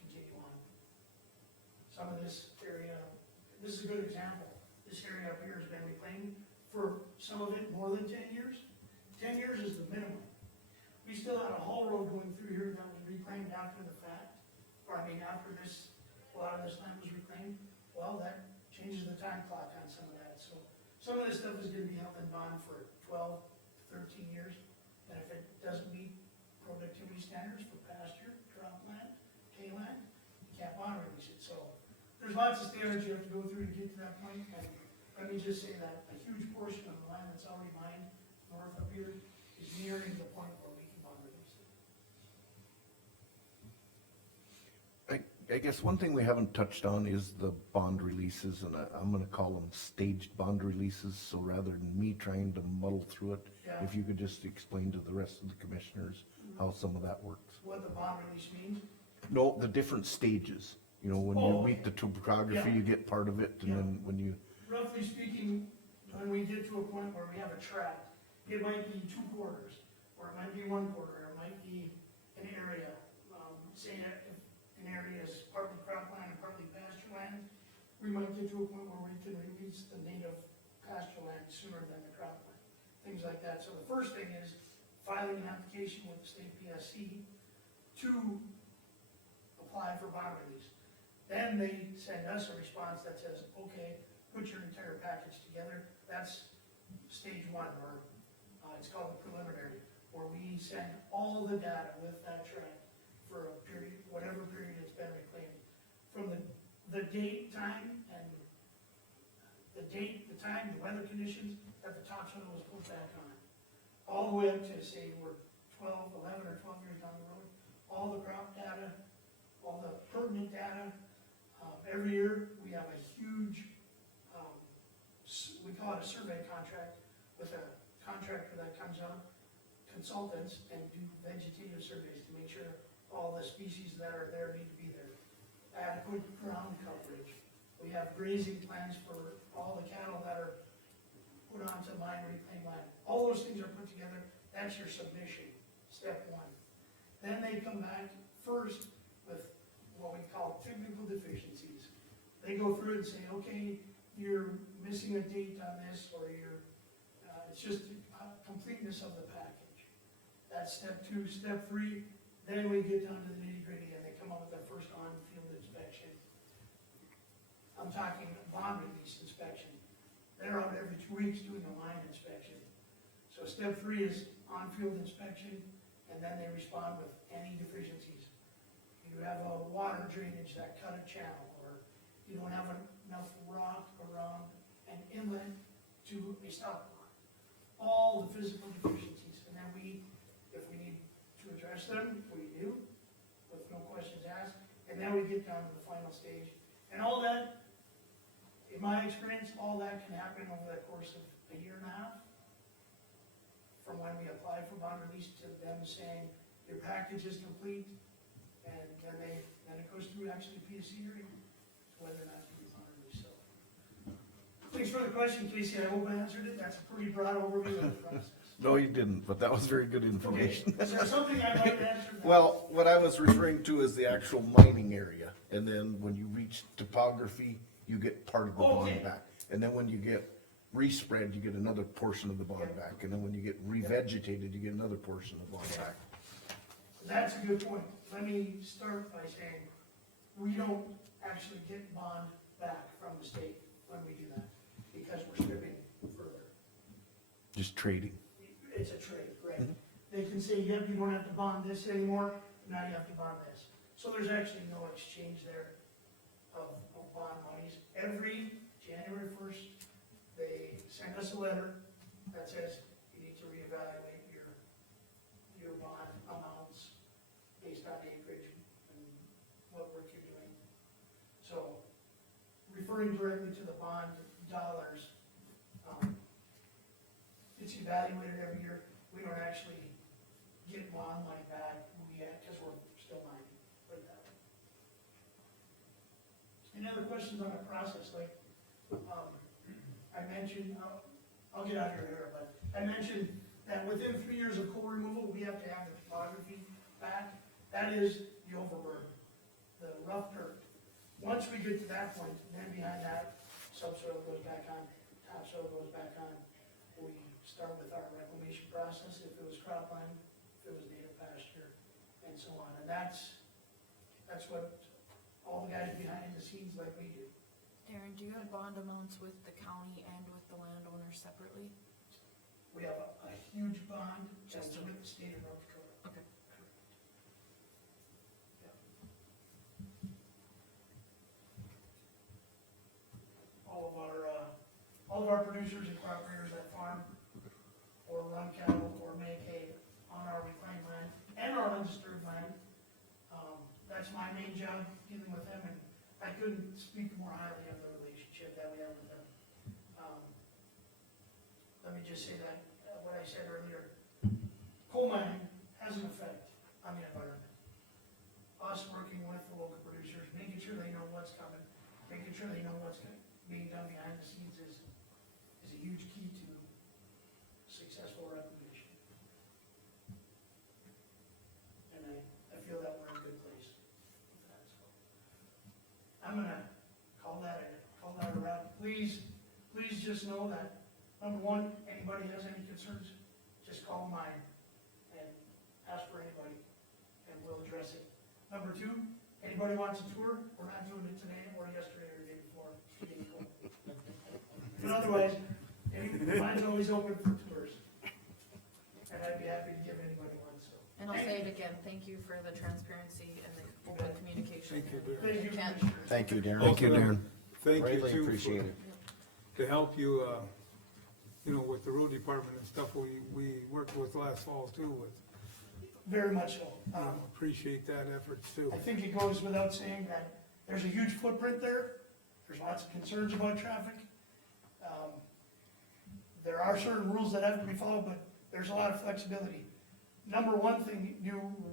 continue on. Some of this area, this is a good example. This area up here has been reclaimed for some of it more than 10 years. 10 years is the minimum. We still had a haul road going through here that was reclaimed after the fact, after this, a lot of this land was reclaimed. Well, that changes the time clock on some of that, so some of this stuff is gonna be held in bond for 12 to 13 years, and if it doesn't meet productivity standards for pasture, drought land, hay land, you can't bond release it, so there's lots of standards you have to go through to get to that point, and let me just say that a huge portion of the land that's already mined north up here is nearing the point where we can bond release it. I guess one thing we haven't touched on is the bond releases, and I'm gonna call them staged bond releases, so rather than me trying to muddle through it, Yeah. if you could just explain to the rest of the commissioners how some of that works. What the bond release means, No, the different stages, you know, when you Oh, meet the topography, Yeah. you get part of it, and Yeah. then when you, roughly speaking, when we get to a point where we have a tract, It might be 2 quarters, or it might be 1 quarter, or it might be an area. Say that if an area is partly cropland and partly pasture land, we might get to a point where we can release the native pasture land sooner than the cropland, things like that. So the first thing is filing an application with the state PSC to apply for bond release. Then they send us a response that says, okay, put your entire package together. That's stage 1, or it's called the preliminary, where we send all the data with that tract for a period, whatever period it's been reclaimed. From the date, time, and the date, the time, the weather conditions that the topsoil was put back on. All the way up to, say, we're 11 or 12 years down the road, all the crop data, all the pertinent data. Every year, we have a huge, we call it a survey contract, with a contractor that comes out, consultants, and do vegetative surveys to make sure all the species that are there need to be there. Adequate ground coverage. We have grazing plans for all the cattle that are put onto mine reclaimed land. All those things are put together. That's your submission, step 1. Then they come back first with what we call technical deficiencies. They go through and say, okay, you're missing a date on this, or it's just completeness of the package. That's step 2. Step 3, then we get down to the nitty-gritty, and they come up with their first on-field inspection. I'm talking bond release inspection. They're out every 2 weeks doing a line inspection. So step 3 is on-field inspection, and then they respond with any deficiencies. You have a water drainage that cut a channel, or you don't have enough rock around an inlet to a stop pond. All the physical deficiencies, and then if we need to address them, we do, with no questions asked, and then we get down to the final stage. And all that, in my experience, all that can happen over the course of a year and a half, from when we apply for bond release to them saying, your package is complete, and then it goes through actually PSC hearing, whether or not to be bond release. So, thanks for the question, Casey, I hope I answered it. That's a pretty broad overview of the process. No, you didn't, but that was very good Okay, information. is there something I'd like to answer? Well, what I was referring to is the actual mining area, and then when you reach topography, you get part of the Okay. bond back. And then when you get respread, you get another portion of the bond back, and then when you get revegetated, you get another portion of the bond back. That's a good point. Let me start by saying, we don't actually get bond back from the state when we do that, because we're stripping further. Just trading. It's a trade, right? They can say, yep, you don't have to bond this anymore, now you have to bond this. So there's actually no exchange there of bond monies. Every January 1st, they send us a letter that says you need to reevaluate your bond amounts based on acreage and what work you're doing. So, referring directly to the bond dollars, it's evaluated every year. We don't actually get bond money back, because we're still mining, put it that way. Any other questions on the process? Like, I mentioned, I'll get out of your hair, but I mentioned that within 3 years of coal removal, we have to have the topography back. That is the overburden, the rough dirt. Once we get to that point, then behind that, subsoil goes back on, topsoil goes back on. We start with our reclamation process, if it was cropland, if it was native pasture, and so on. And that's what all the guys behind the scenes like we do. Aaron, do you have bond amounts with the county and with the landowner separately? We have a huge bond Just just with the state of North Dakota. Okay. All of our producers and cooperators that farm or run cattle or make hay on our reclaimed land and our undisturbed land. That's my main job, dealing with them, and I couldn't speak more highly of the relationship that we have with them. Let me just say that, what I said earlier, coal mining has an effect on the environment. Us working with the local producers, making sure they know what's coming, making sure they know what's being done behind the scenes is a huge key to success. successful reclamation. And I feel that we're in a good place with that, so. I'm gonna call that a wrap. Please just know that, number one, anybody has any concerns, just call mine and ask for anybody, and we'll address it. Number two, anybody wants a tour, we're not doing it today, or yesterday, or the day before. But otherwise, mine's always open for tours. And I'd be happy to give anybody one, so. And I'll say it again, thank you for the transparency and the open communication. Thank you, Darren. Thank you, Can't- Commissioners. Thank you, Darren. Thank you, Darren. Thank you Greatly too, appreciate it. to help you, you know, with the road department and stuff we worked with last fall too, with, Very much so. appreciate that efforts too. I think it goes without saying that there's a huge footprint there. There's lots of concerns about traffic. There are certain rules that have to be followed, but there's a lot of flexibility. Number one thing,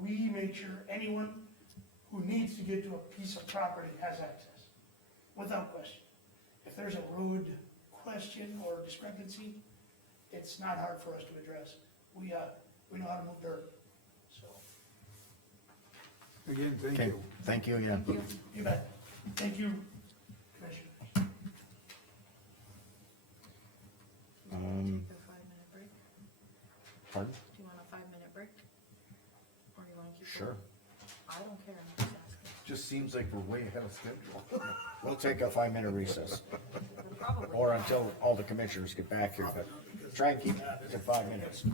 we make sure anyone who needs to get to a piece of property has access, without question. If there's a road question or discrepancy, it's not hard for us to address. We know how to move dirt, so, Again, thank Okay, you. thank you again. you bet. Thank you, Commissioner. A 5-minute break? Pardon? Do you want a 5-minute break? Or you wanna keep Sure. going? I don't care, I'm just asking. Just seems like we're way ahead of schedule. We'll take a 5-minute recess, Probably. or until all the commissioners get back here, but try and keep it to 5 minutes.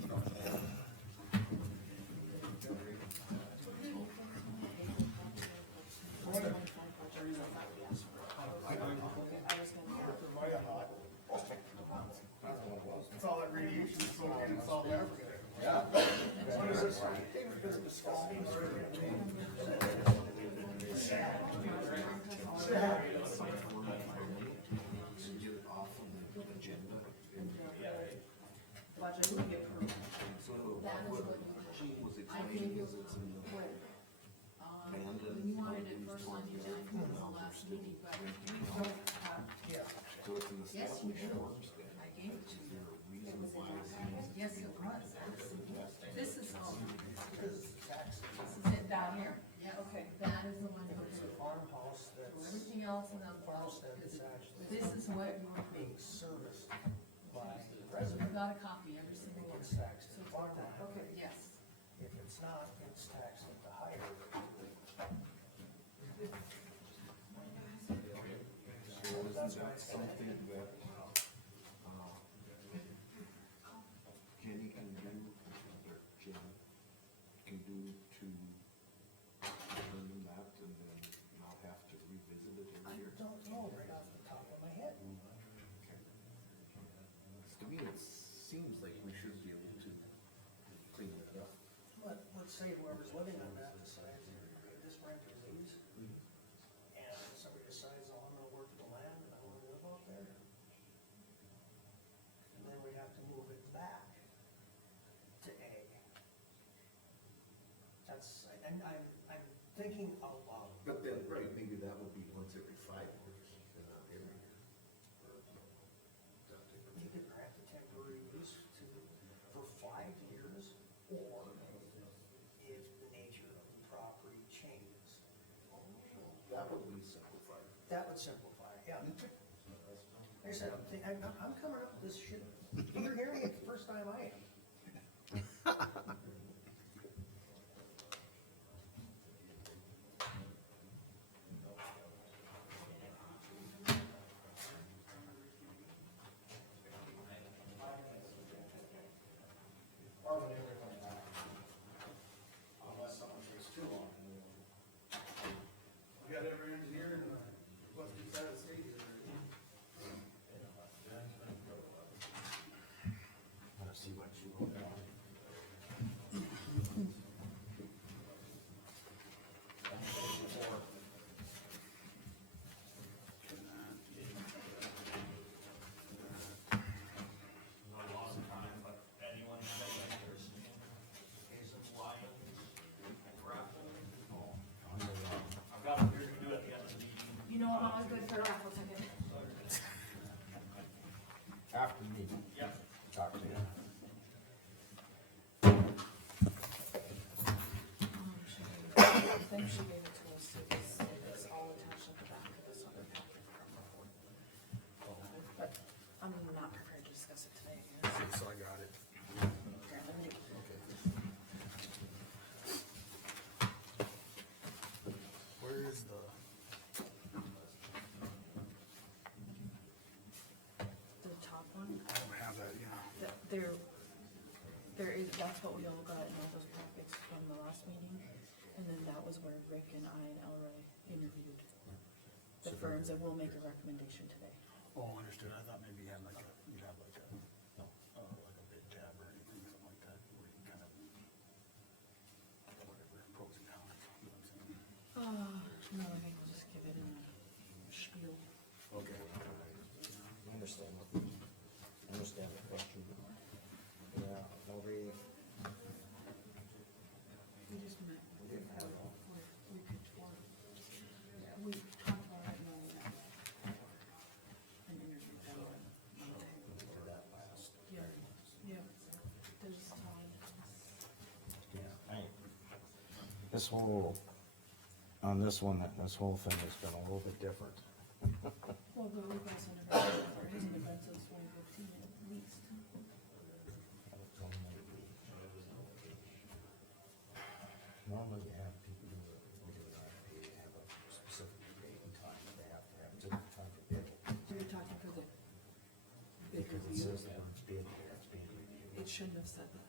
It's all that radiation, it's all in South Africa. Budget will be approved. You wanted it first on the agenda for the last meeting, but we don't have. Yes, you do. I gave it to you. It was in your packet. Yes, it was. This is, this is it down here? Yeah, okay, that is the one. It's a farmhouse that's, Everything else in the. farmstead that's actually This is what you were being serviced by the You resident. got a copy, every single one. It's taxed So at it's like farmland. that. Okay, yes. If it's not, it's taxed at the higher rate. So isn't that something that, Kenny can do, or Jim can do to determine that and then not have to revisit it I every year? don't know right off the top of my head. To me, it seems like we should be able to clean it up. Let's say whoever's living on that decides this renter leaves, and somebody decides, oh, I'm gonna work the land and I wanna live out there. And then we have to move it back to A. That's, and I'm thinking out loud. But then, right, maybe that would be once every 5 years and not every year. You could grant the temporary use for 5 years, or if the nature of the property changes. That would be simplified. That would simplify, yeah. Like I said, I'm coming up with this shit, you're hearing it the first time I am. We got every engineer in the western side of the state here. Wanna see what you there is, that's what we all got in all those packets from the last meeting, and then that was where Rick and I and Elroy interviewed the firms, and we'll make a recommendation today. Oh, understood, I thought maybe you had like a, you'd have like a, like a bid tab or anything, something like that, where you kind of, whatever, pros and cons, you know what I'm saying? No, I think we'll just give it a spiel. Okay. I understand the question. Yeah, nobody, We just met, we picked one. We talked about it, no, and interviewed them. that last. Yeah, yeah, there's, Yeah, this whole, on this one, this whole thing has been a little bit different. well, but we've also never, there hasn't been since 2015 at least. Normally you have people do it, they have a specific date and time that they have to have, to time to bid. We were talking for the bid Because it review. says that it's bid, it's bid review. It shouldn't have said that.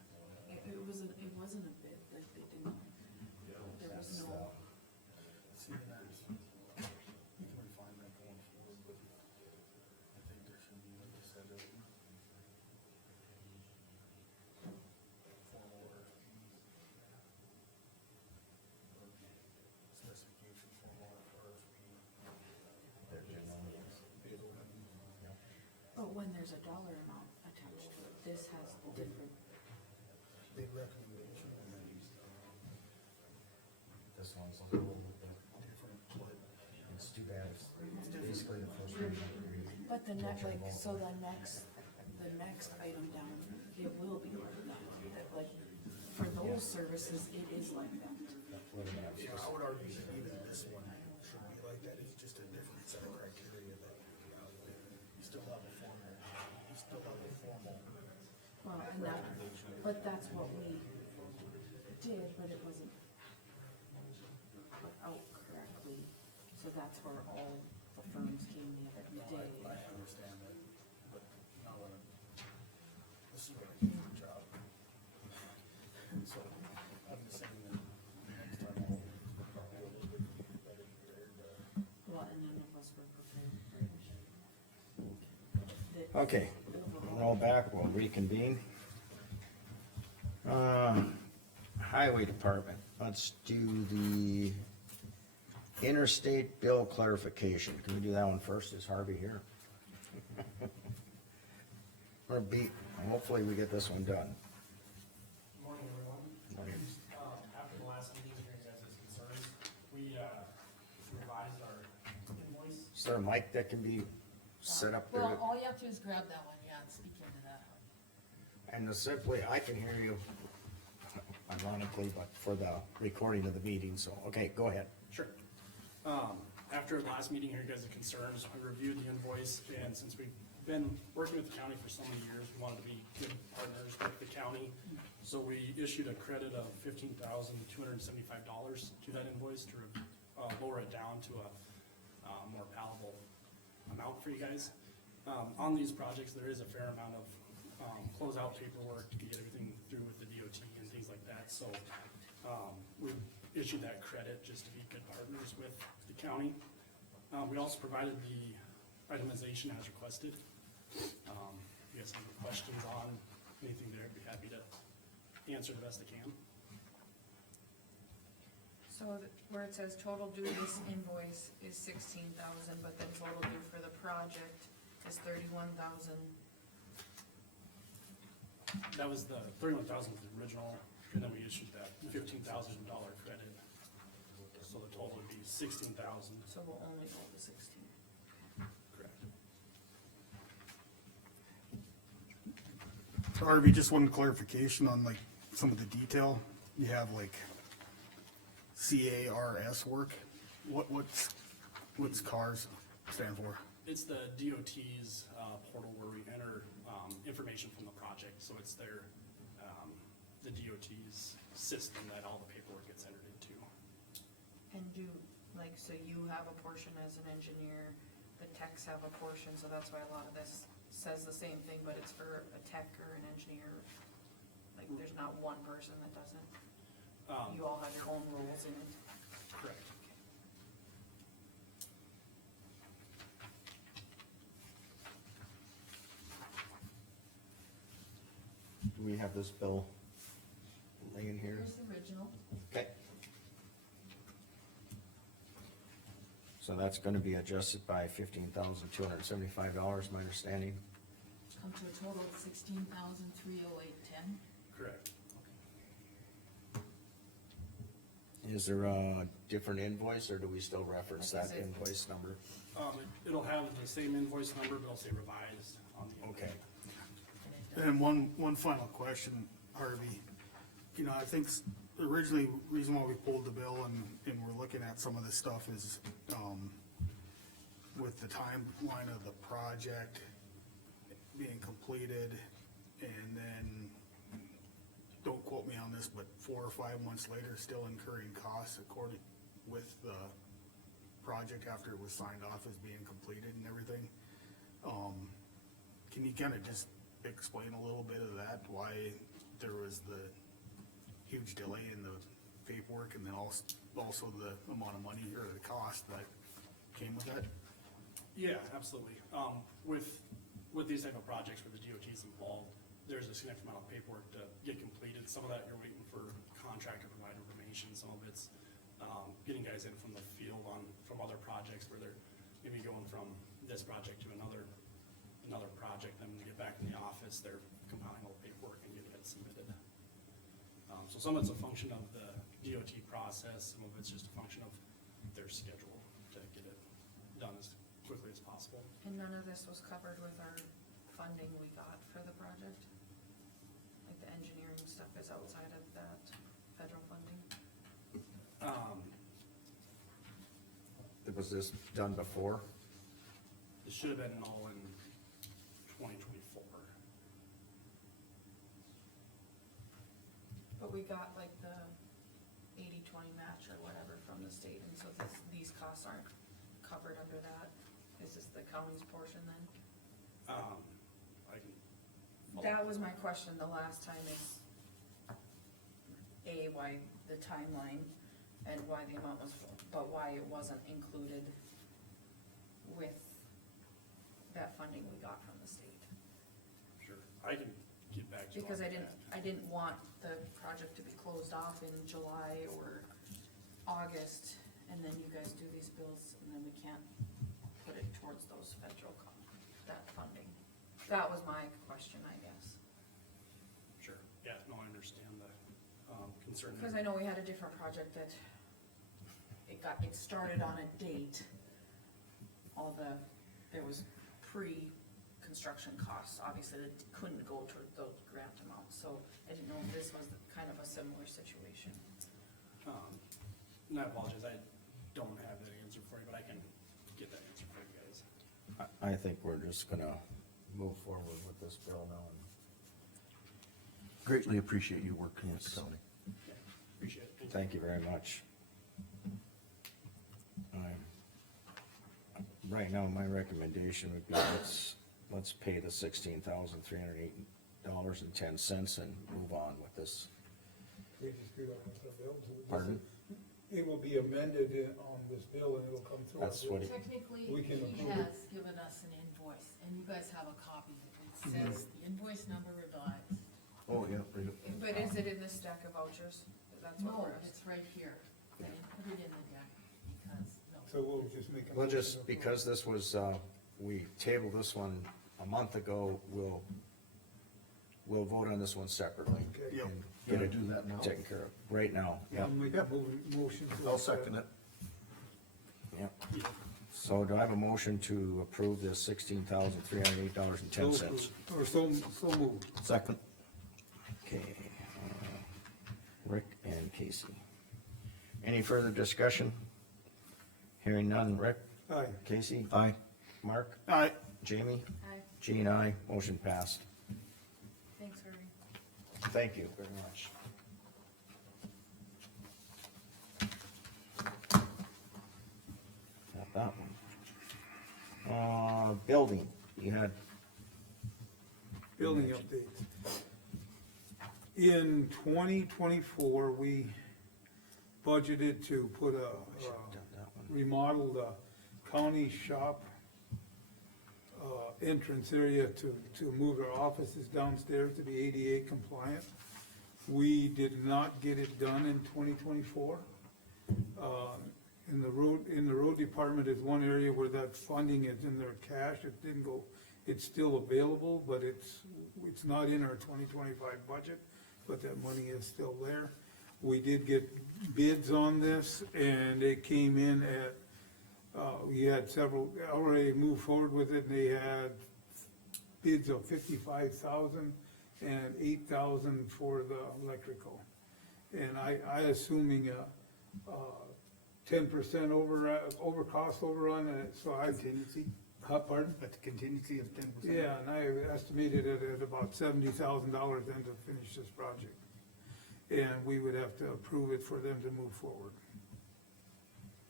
It wasn't a bid, like they didn't, there was no, See, there's, you can refine that going forward, but I think there should be, like you said, a formal RFP. Specification formal RFP. Bid opening. but when there's a dollar amount attached to it, this has different, Big recommendation and then This one's a little bit, different, but it's too bad, it's basically the first reading. but the next, like, so the next item down, it will be like that. Like, for those services, it is like that. yeah, I would argue that even this one should be like that, it's just a different set of criteria that you evaluate. You still have a formal, Well, and that, but that's what we did, but it wasn't put out correctly, so that's where all the firms came the other day. I understand that, but not when, this is what I do for a job. So, I'm just saying that next time I'll be a little bit better prepared, Well, and none of us were prepared. Okay, roll back, we'll reconvene. Highway Department, let's do the interstate bill clarification. Can we do that one first? Is Harvey here? Or beat, hopefully we get this one done. Morning, everyone. Morning. After the last meeting, hearing you guys' concerns, we revised our invoice. Is there a mic that can be set up there? Well, all you have to do is grab that one, yeah, and speak into that. And simply, I can hear you ironically, but for the recording of the meeting, so, okay, go ahead. Sure. After the last meeting, hearing you guys' concerns, we reviewed the invoice, and since we've been working with the county for so many years, we wanted to be good partners with the county. So we issued a credit of $15,275 to that invoice to lower it down to a more palatable amount for you guys. On these projects, there is a fair amount of closeout paperwork to get everything through with the DOT and things like that, so we issued that credit just to be good partners with the county. We also provided the itemization as requested. If you guys have any questions on anything there, I'd be happy to answer the best I can. So where it says total due this invoice is 16,000, but then total due for the project is 31,000. That was the 31,000 was the original, and then we issued that $15,000 credit. So the total would be 16,000. So we'll only go to 16. Correct. So Harvey, just one clarification on like some of the detail. You have like CARS work. What's CARS stand for? It's the DOT's portal where we enter information from the project, so it's their, the DOT's system that all the paperwork gets entered into. And do, like, so you have a portion as an engineer, the techs have a portion, so that's why a lot of this says the same thing, but it's for a tech or an engineer. Like, there's not one person that does it. You all have your own roles in it. Correct. Do we have this bill laying here? Here's the original. Okay. So that's gonna be adjusted by $15,275, my understanding. Come to a total of 16,308.10. Correct. Is there a different invoice, or do we still reference Like, is that it- invoice number? It'll have the same invoice number, but it'll say revised on the. Okay. And one final question, Harvey. You know, I think originally, reason why we pulled the bill and we're looking at some of this stuff is, with the timeline of the project being completed, and then, don't quote me on this, but 4 or 5 months later, still incurring costs according with the project after it was signed off as being completed and everything. Can you kinda just explain a little bit of that, why there was the huge delay in the paperwork, and then also the amount of money or the cost that came with that? Yeah, absolutely. With these type of projects where the DOT is involved, there's a significant amount of paperwork to get completed. Some of that you're waiting for contractor provided information, some of it's, getting guys in from the field from other projects where they're maybe going from this project to another project, then when they get back in the office, they're compiling all the paperwork and getting it submitted. So some of it's a function of the DOT process, some of it's just a function of their schedule to get it done as quickly as possible. And none of this was covered with our funding we got for the project? Like, the engineering stuff is outside of that federal funding? Was this done before? It should have been all in 2024. But we got like the 80-20 match or whatever from the state, and so these costs aren't covered under that. Is this the county's portion then? I can. That was my question the last time, is A, why the timeline and why the amount was, but why it wasn't included with that funding we got from the state. Sure, I can get back to you. Because on I that. didn't want the project to be closed off in July or August, and then you guys do these bills, and then we can't put it towards those federal, that funding. That was my question, I guess. Sure, yeah, no, I understand the, concern. Because I know we had a different project that it started on a date. There was pre-construction costs, obviously, that couldn't go toward those grant amounts, so I didn't know if this was kind of a similar situation. And I apologize, I don't have that answer for you, but I can get that answer for you guys. I think we're just gonna move forward with this bill now. Greatly appreciate you working with the county. Yeah, appreciate it. Thank you very much. Right now, my recommendation would be let's pay the $16,308.10 and move on with this. We just do that with the bill. Pardon? It will be amended on this bill and it'll come through. That's what it, Technically, We can he approve it. has given us an invoice, and you guys have a copy. It says the invoice number revised. Oh, yeah, right. But is it in this stack of vouchers? That's what No, we're asking. it's right here. I didn't put it in the deck because, no. So we'll just make a. well, motion just to approve. because this was, we tabled this one a month ago, we'll vote on this one separately. Okay. Yep. and Gonna Get it do that now? taken care of, right now, I'll yep, make a motion. to I'll second it. yep. So do I have a motion to approve this $16,308.10? Or so moved. Second. Okay, Rick and Casey. Any further discussion? Hearing none, Rick, Aye. Casey, Aye. Mark, Aye. Jamie, Hi, Jean, I, motion passed. thanks, Harvey. Thank you very much. Got that one. Building, you had building updates. In 2024, we budgeted to put remodel the county shop entrance area to move our offices downstairs to be ADA compliant. We did not get it done in 2024. In the road department is one area where that funding is in their cash, it didn't go, it's still available, but it's not in our 2025 budget, but that money is still there. We did get bids on this, and it came in at, we had several, already moved forward with it, and they had bids of 55,000 and 8,000 for the electrical. And I assuming 10% over cost overrun, and so I. Contingency, Pardon? at the contingency of 10%? Yeah, and I estimated it at about $70,000 then to finish this project. And we would have to approve it for them to move forward.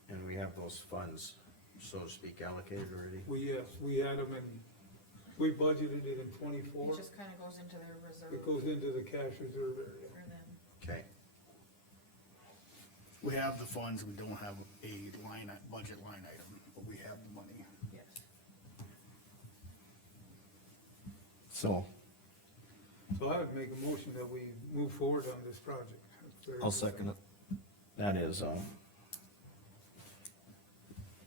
And we have those funds, so to speak, allocated already? We had them in, we budgeted it in It '24. just kinda goes into their reserve It goes into the cash reserve area. for them. Okay, We have the funds, we don't have a budget line item, but we have the money. Yes. So, So I would make a motion that we move forward on this project. I'll second it. that is,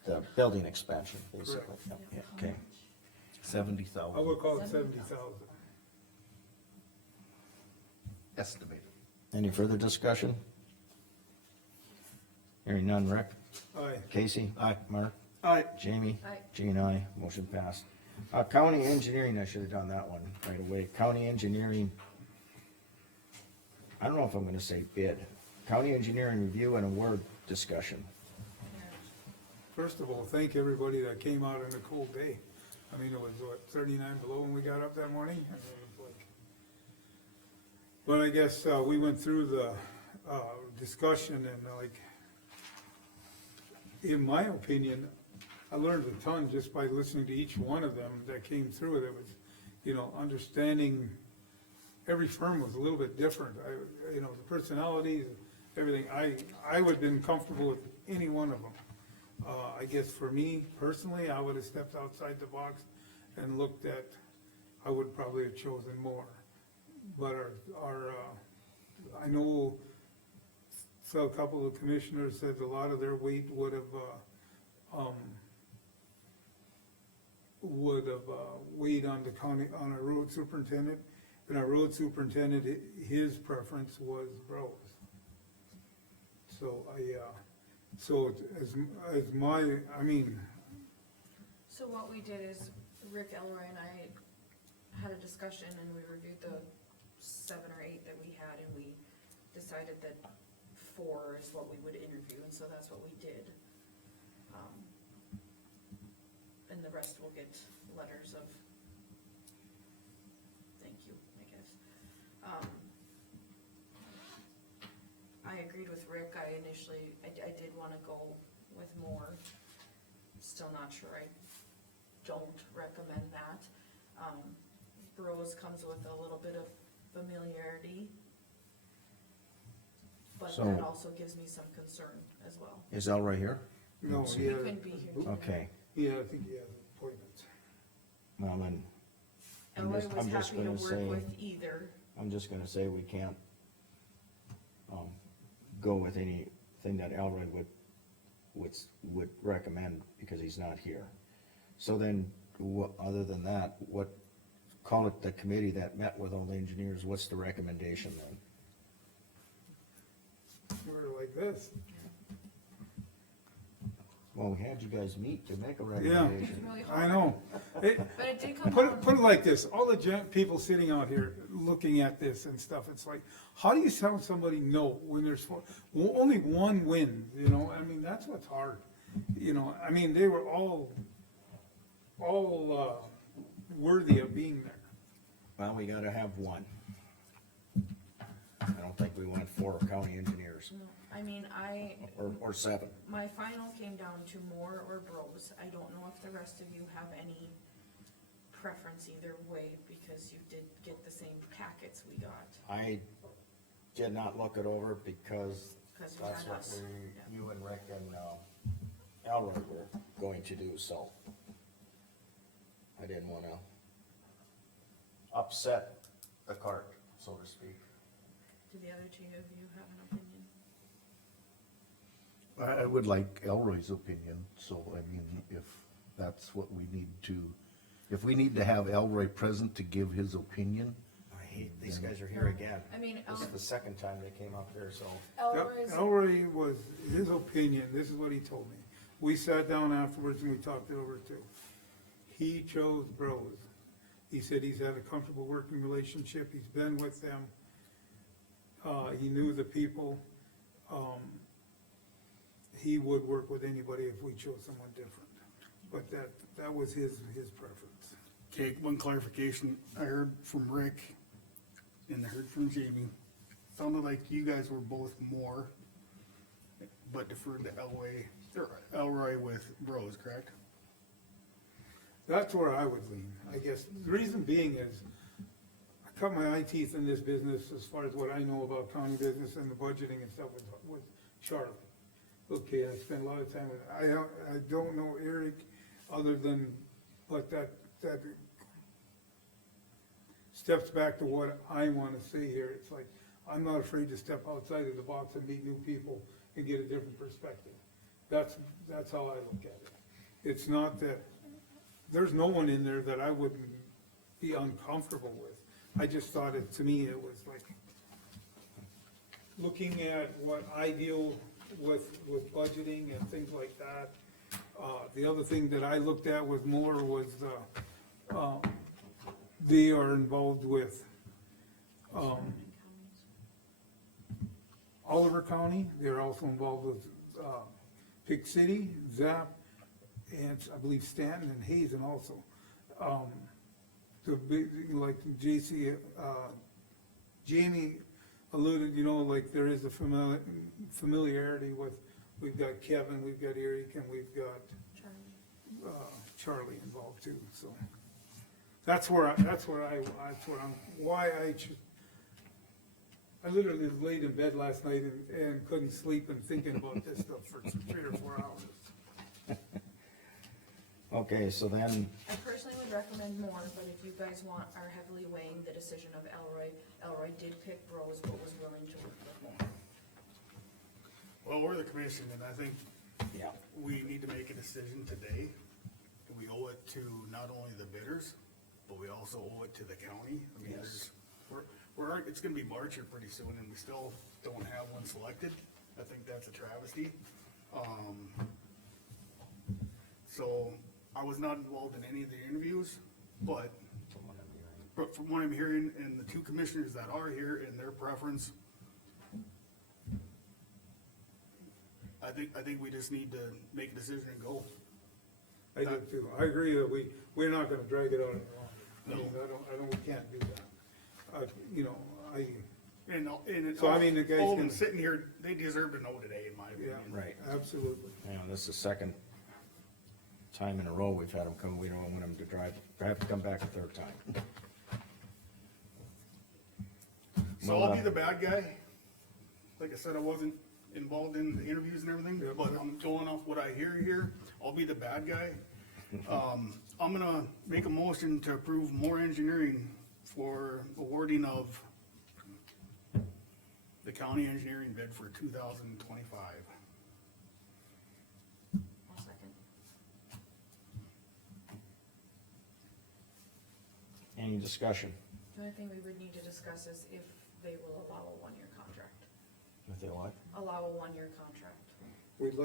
the building expansion, basically. Correct. Yeah, okay. I 70,000 would call it 70,000. estimated. Any further discussion? Hearing none, Rick? Aye. Casey? Aye. Mark? Aye. Jamie? Aye. Jean, aye, motion passed. County engineering, I should have done that one right away. County engineering. I don't know if I'm gonna say bid. County engineering review and award discussion. First of all, thank everybody that came out on a cold day. I mean, it was what, 39 below when we got up that morning? I mean, it was like. But I guess, we went through the, discussion and like, in my opinion, I learned a ton just by listening to each one of them that came through it. It was, understanding, every firm was a little bit different. The personalities, everything, I would have been comfortable with any one of them. I guess for me personally, I would have stepped outside the box and looked at, I would probably have chosen more. But I know, so a couple of commissioners said a lot of their weight would have weighed on the county, on our road superintendent. And our road superintendent, his preference was Bros. So so as my, So what we did is Rick, Elroy and I had a discussion and we reviewed the 7 or 8 that we had and we decided that 4 is what we would interview, and so that's what we did. And the rest will get letters of thank you, I guess. I agreed with Rick, I did wanna go with more, still not sure, I don't recommend that. Bros comes with a little bit of familiarity, but So- that also gives me some concern as well. Is Al right here? no, Let's he see. He had, couldn't be here today. Okay, I think he has appointments. well then, Elroy was I'm just happy to gonna work say- with either. I'm just gonna say we can't, go with anything that Elroy would recommend because he's not here. So then, other than that, call it the committee that met with all the engineers, what's the recommendation then? We're like this. Well, we had you guys meet to make a Yeah. recommendation. It's really hard. I know. But it did come Put down. it like this, all the people sitting out here looking at this and stuff, it's like, how do you tell somebody no when there's only one win, that's what's hard. They were all worthy of being there. Well, we gotta have one. I don't think we want 4 county engineers, No, or 7. my final came down to more or Bros. I don't know if the rest of you have any preference preference either way, because you did get the same packets we got, I did not look it over because cause you that's had what us. Yeah. you and Rick and, Elroy were going to do, so. I didn't wanna upset the cart, so to speak. Do the other two of you have an opinion? I would like Elroy's opinion, so I mean, if that's what we need to, if we need to have Elroy present to give his opinion, I hate, these guys are here again. I mean, This is the second time they came up here, so. Elroy's, Elroy was, his opinion, this is what he told me. We sat down afterwards and we talked it over too. He chose Bros. He said he's had a comfortable working relationship, he's been with them. He knew the people. He would work with anybody if we chose someone different. But that was his preference. Okay, one clarification, I heard from Rick and I heard from Jamie, sounded like you guys were both more, but deferred to Elroy with Bros, correct? That's where I would lean, I guess. The reason being is, I cut my eye teeth in this business as far as what I know about county business and the budgeting and stuff with Charlie. Okay, I spent a lot of time with, I don't know Eric other than, but that steps back to what I wanna say here. It's like, I'm not afraid to step outside of the box and meet new people and get a different perspective. That's how I look at it. It's not that, there's no one in there that I wouldn't be uncomfortable with. I just thought it, to me, it was like, looking at what I deal with budgeting and things like that. The other thing that I looked at was they are involved with, Oliver County, they're also involved with, Pick City, Zap, and I believe Stanton and Hazen also. The big, like Jamie alluded, like there is a familiarity with, we've got Kevin, we've got Eric, and we've got, Charlie involved too, so. That's why I literally laid in bed last night and couldn't sleep and thinking about this stuff for 3 or 4 hours. Okay, so then, I personally would recommend more, but if you guys are heavily weighing the decision of Elroy did pick Bros, but was willing to work with more. Well, we're the commission, and I think yeah, we need to make a decision today. We owe it to not only the bidders, but we also owe it to the county. I mean, Yes. it's gonna be March here pretty soon, and we still don't have one selected. I think that's a travesty. So, I was not involved in any of the interviews, but from what I'm hearing, and the two commissioners that are here and their preference, I think we just need to make a decision and go. I do too. I agree that we're not gonna drag it out any longer. I mean, we can't do that. And So, I mean, the guys all of them can- sitting here, they deserve to know today, in my Yeah, opinion. right. absolutely. This is the second time in a row we've had them come, we don't want them to have to come back a third time. So I'll be the bad guy. Like I said, I wasn't involved in the interviews and everything, Yep. but I'm going off what I hear here. I'll be the bad guy. I'm gonna make a motion to approve more engineering for awarding of the county engineering bid for 2025. I'll second. Any discussion? The only thing we would need to discuss is if they will allow a one-year contract. If they what? Allow a one-year contract. We'd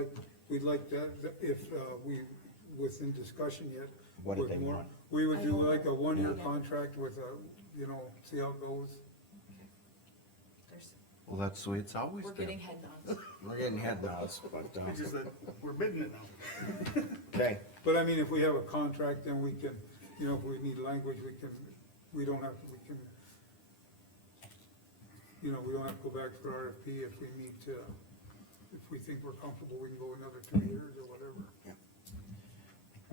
like that, if, we, within discussion yet. What did with they more- want? We would I do don't like know. a one-year Yeah. contract with a, see how it goes. well, that's the way it's always We're been. getting head nods. We're getting head nods, but, It's just that we're bidding it now. okay, But I mean, if we have a contract, then we can, if we need language, we don't have to, we don't have to go back for RFP if we need to, if we think we're comfortable, we can go another 2 years or whatever.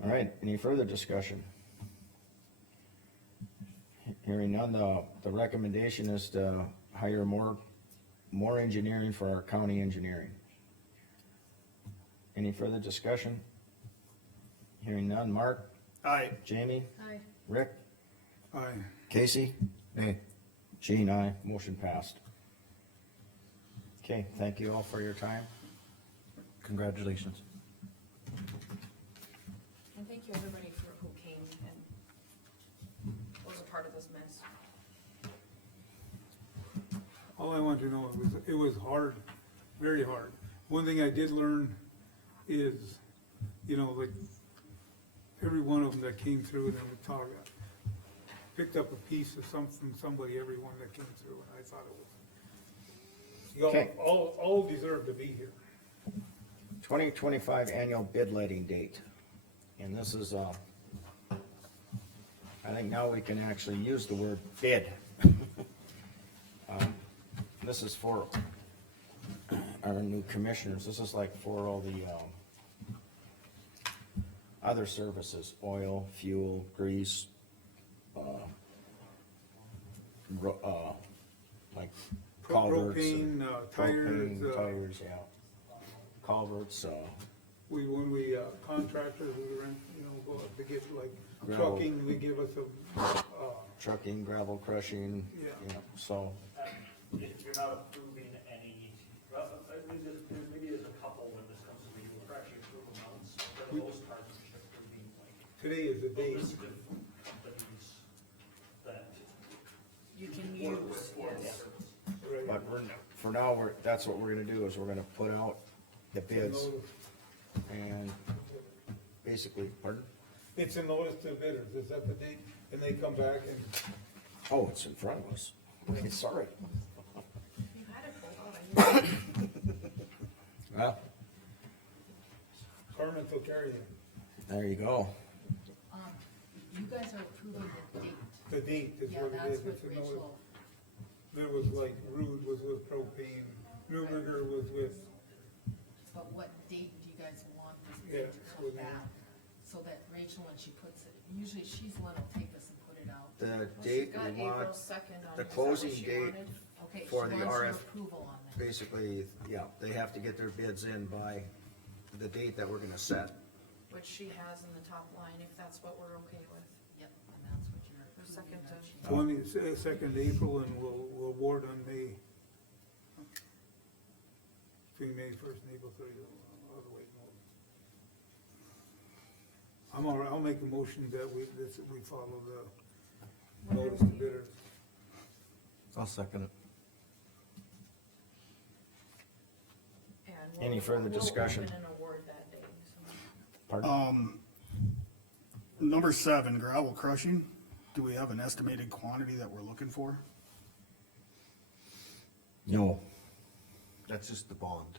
all right, any further discussion? Hearing none, the recommendation is to hire more engineering for our county engineering. Any further discussion? Hearing none, Mark, Aye. Jamie, Aye. Rick, Aye. Casey? Nay. Gene, aye, motion passed. Okay, thank you all for your time. Congratulations. And thank you everybody for who came and was a part of this mess. All I want to know, it was hard, very hard. One thing I did learn is, you know, like, every one of them that came through and would talk, picked up a piece of from somebody, every one that came through, and I thought it was, Okay. all deserve to be here. 2025 annual bid letting date. And this is, I think now we can actually use the word bid. This is for our new commissioners. This is like for all the, other services, oil, fuel, grease, like culverts. Propane, propane, tires, tires, yeah. Culverts, when we, contractors, we rent, you know, go up to get like Gravel. trucking, they give us trucking, gravel crushing, Yeah. you know, so, You're not approving any, well, I mean, maybe there's a couple when this comes to me, we're actually approving amounts, for the most part, we're just approving like today is the a day. list of companies that You can work use, with for the yes. service. Right. but for now, that's what we're gonna do, is we're gonna put out the bids and basically, pardon? It's a notice to bidders, is that the date? And they come back and, Oh, it's in front of us. Okay, sorry. You had it pulled out, I knew. Well, Carmen will carry you. there you go. You guys are approving the date. The date is Yeah, what it that's is, what it's a notice. Rachel, There was like, Rude was with propane, Newberger was with, but what date do you guys want this Yeah, bid to come with me. back? So that Rachel, when she puts it, usually she's the one that'll take this and put it out. The Well, she's date got we April want, 2nd on the it. Is that what closing she date. wanted? Okay, For she the wants your RF approval on that. basically, yeah, they have to get their bids in by the date that we're gonna set. Which she has in the top line, if that's what we're okay with. Yep, and that's what you're Her approving. second that to- she- 22nd April, and we'll award on May. Between May first and April 30th, otherwise, no. I'm all right, I'll make a motion that we follow the notice to bidders. I'll second it. And Any we'll- further discussion? We'll open an award that day, so. Pardon? Number 7, gravel crushing. Do we have an estimated quantity that we're looking for? No. That's just the bond.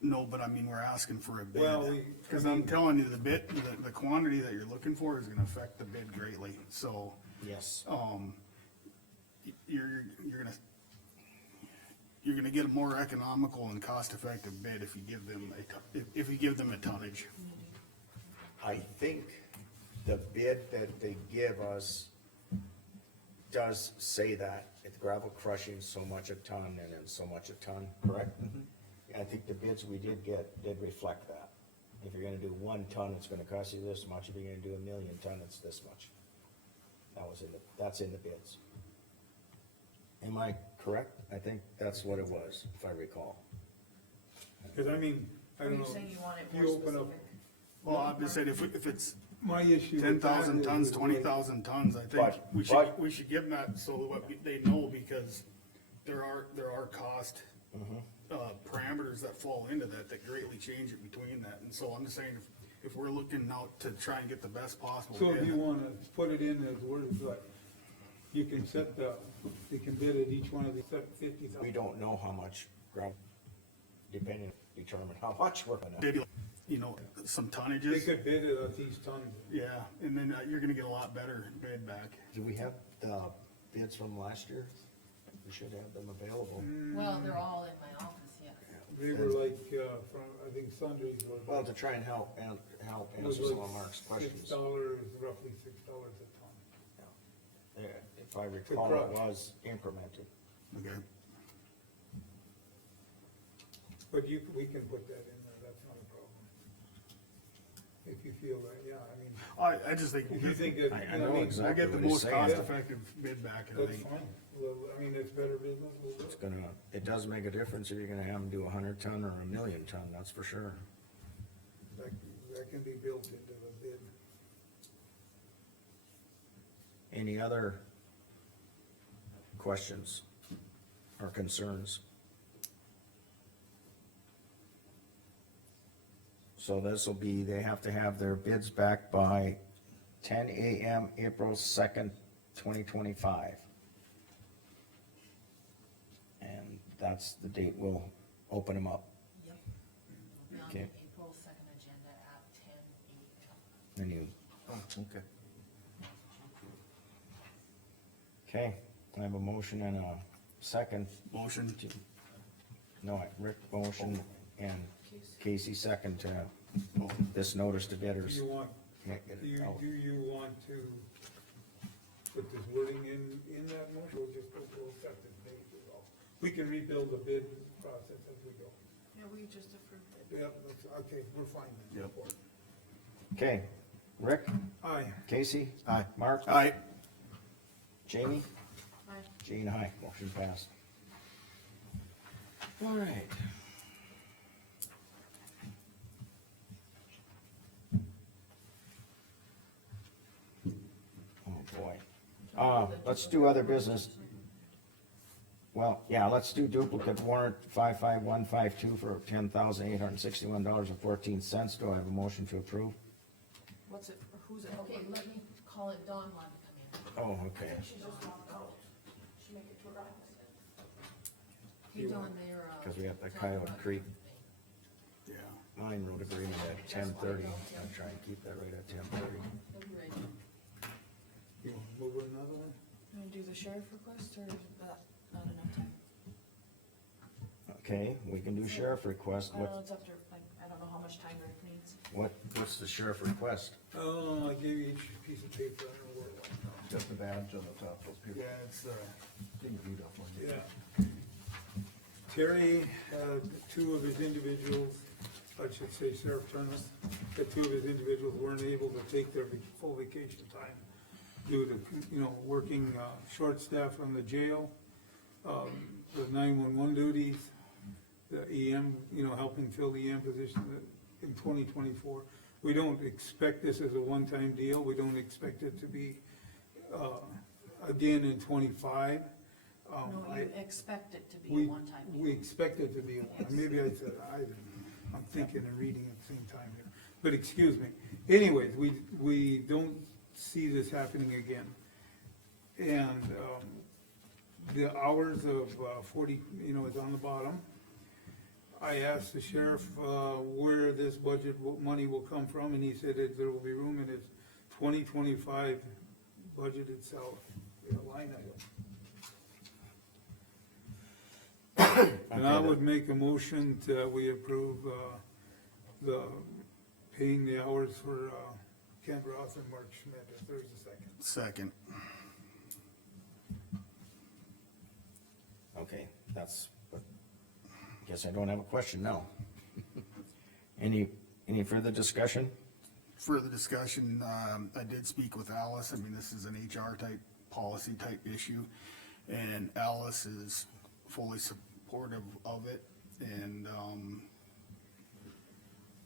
No, but I mean, we're asking for a bid. Well, Cause I'm telling you, the quantity that you're looking for is gonna affect the bid greatly, so, Yes. you're gonna get a more economical and cost-effective bid if you give them if you give them a tonnage. I think the bid that they give us does say that, it's gravel crushing so much a ton and then so much a ton, correct? I think the bids we did get did reflect that. If you're gonna do 1 ton, it's gonna cost you this much, if you're gonna do 1,000,000 ton, it's this much. That's in the bids. Am I correct? I think that's what it was, if I recall. Cause I mean, I Are don't you know, saying you want it if you more open up, specific? Well, I'm just saying, if it's my issue with 10,000 that tons, is 20,000 tons, I think But- we but- should give them that so that they know, because there are cost parameters that fall into that greatly change it between that, and so I'm just saying, if we're looking out to try and get the best possible So if bid, you wanna put it in as words like, you can set they can bid at each one of these, set 50,000. We don't know how much gravel, determine how much we're gonna. maybe, you know, some They tonnages, could bid it at these tons. yeah, and then you're gonna get a lot better bid back. Do we have the bids from last year? We should have them available. Well, they're all in my office, yes. They were like, from, I think sundries were. Well, to try and help was answer some like of Mark's questions. $6, roughly $6 a ton. if I recall, it was incremented. Okay. But we can put that in there, that's not a problem. If you feel that, yeah, I mean, I just think if you think that, I you know, know I mean, exactly we'll get the what he's most saying. cost-effective bid back, and I that's think, fine. Well, I mean, it's better business, we'll do It's it. gonna, it does make a difference if you're gonna have them do 100 ton or 1,000,000 ton, that's for sure. That can be built into the bid. Any other questions or concerns? So this will be, they have to have their bids back by 10 AM, April 2nd, 2025. And that's the date we'll open them up. Yep. It'll be on Okay. the April 2nd agenda at 10 a.m. Then you, Oh, okay. okay, I have a motion and a second. motion, No, Rick motion and Casey second to this notice to Do bidders. you want, Can't get do it you, out. do you want to put this wording in that motion, or just go to effective date is all? We can rebuild the bid process as we go. Yeah, we just approved it. Yep, that's, okay, we're fine then. Yep. Okay, Rick, Aye. Casey, Aye. Mark, aye, Jamie, Aye. Jean, aye, motion passed. All right. Oh, boy. Let's do other business. Well, yeah, let's do duplicate warrant 55152 for $10,861.14. Do I have a motion to approve? What's it, who's it? Okay, let me call it, Dawn wanted to come in. Oh, okay. She just walked out. She make it to her office. Hey, Dawn, they're, 'Cause we got the talking Coyote about Creek. yeah. Mine road agreement at 10:30. I'm trying to keep that right at 10:30. They'll be ready. You wanna move with another one? You wanna do the sheriff request, or is that not enough time? Okay, we can do sheriff request. I don't know, it's up to, like, I don't know how much time Rick needs. What's the sheriff request? Oh, I gave you each piece of paper, I don't know where it went. Got the badge on the top up here. Yeah, it's, Didn't read up on it. yeah. Terry, two of his individuals, I should say Sheriff Turner, that two of his individuals weren't able to take their full vacation time due to, you know, working, short staff on the jail, the 911 duties, the EM, you know, helping fill the EM position in 2024. We don't expect this as a one-time deal, we don't expect it to be, again in 25. No, you expect it to be a We, one-time deal. we expect it to be, maybe I said, I'm thinking and reading at the same time here, but excuse me. Anyways, we don't see this happening again. And, the hours of 40, you know, it's on the bottom. I asked the sheriff, where this money will come from, and he said that there will be room in his 2025 budget itself, in a line item. And I would make a motion that we approve, the, paying the hours for, Kent Roth and Mark Schmidt, if there's a second. Second, Okay, that's, but guess I don't have a question now. Any further discussion? further discussion, I did speak with Alice, I mean, this is an HR type, policy type issue, and Alice is fully supportive of it, and,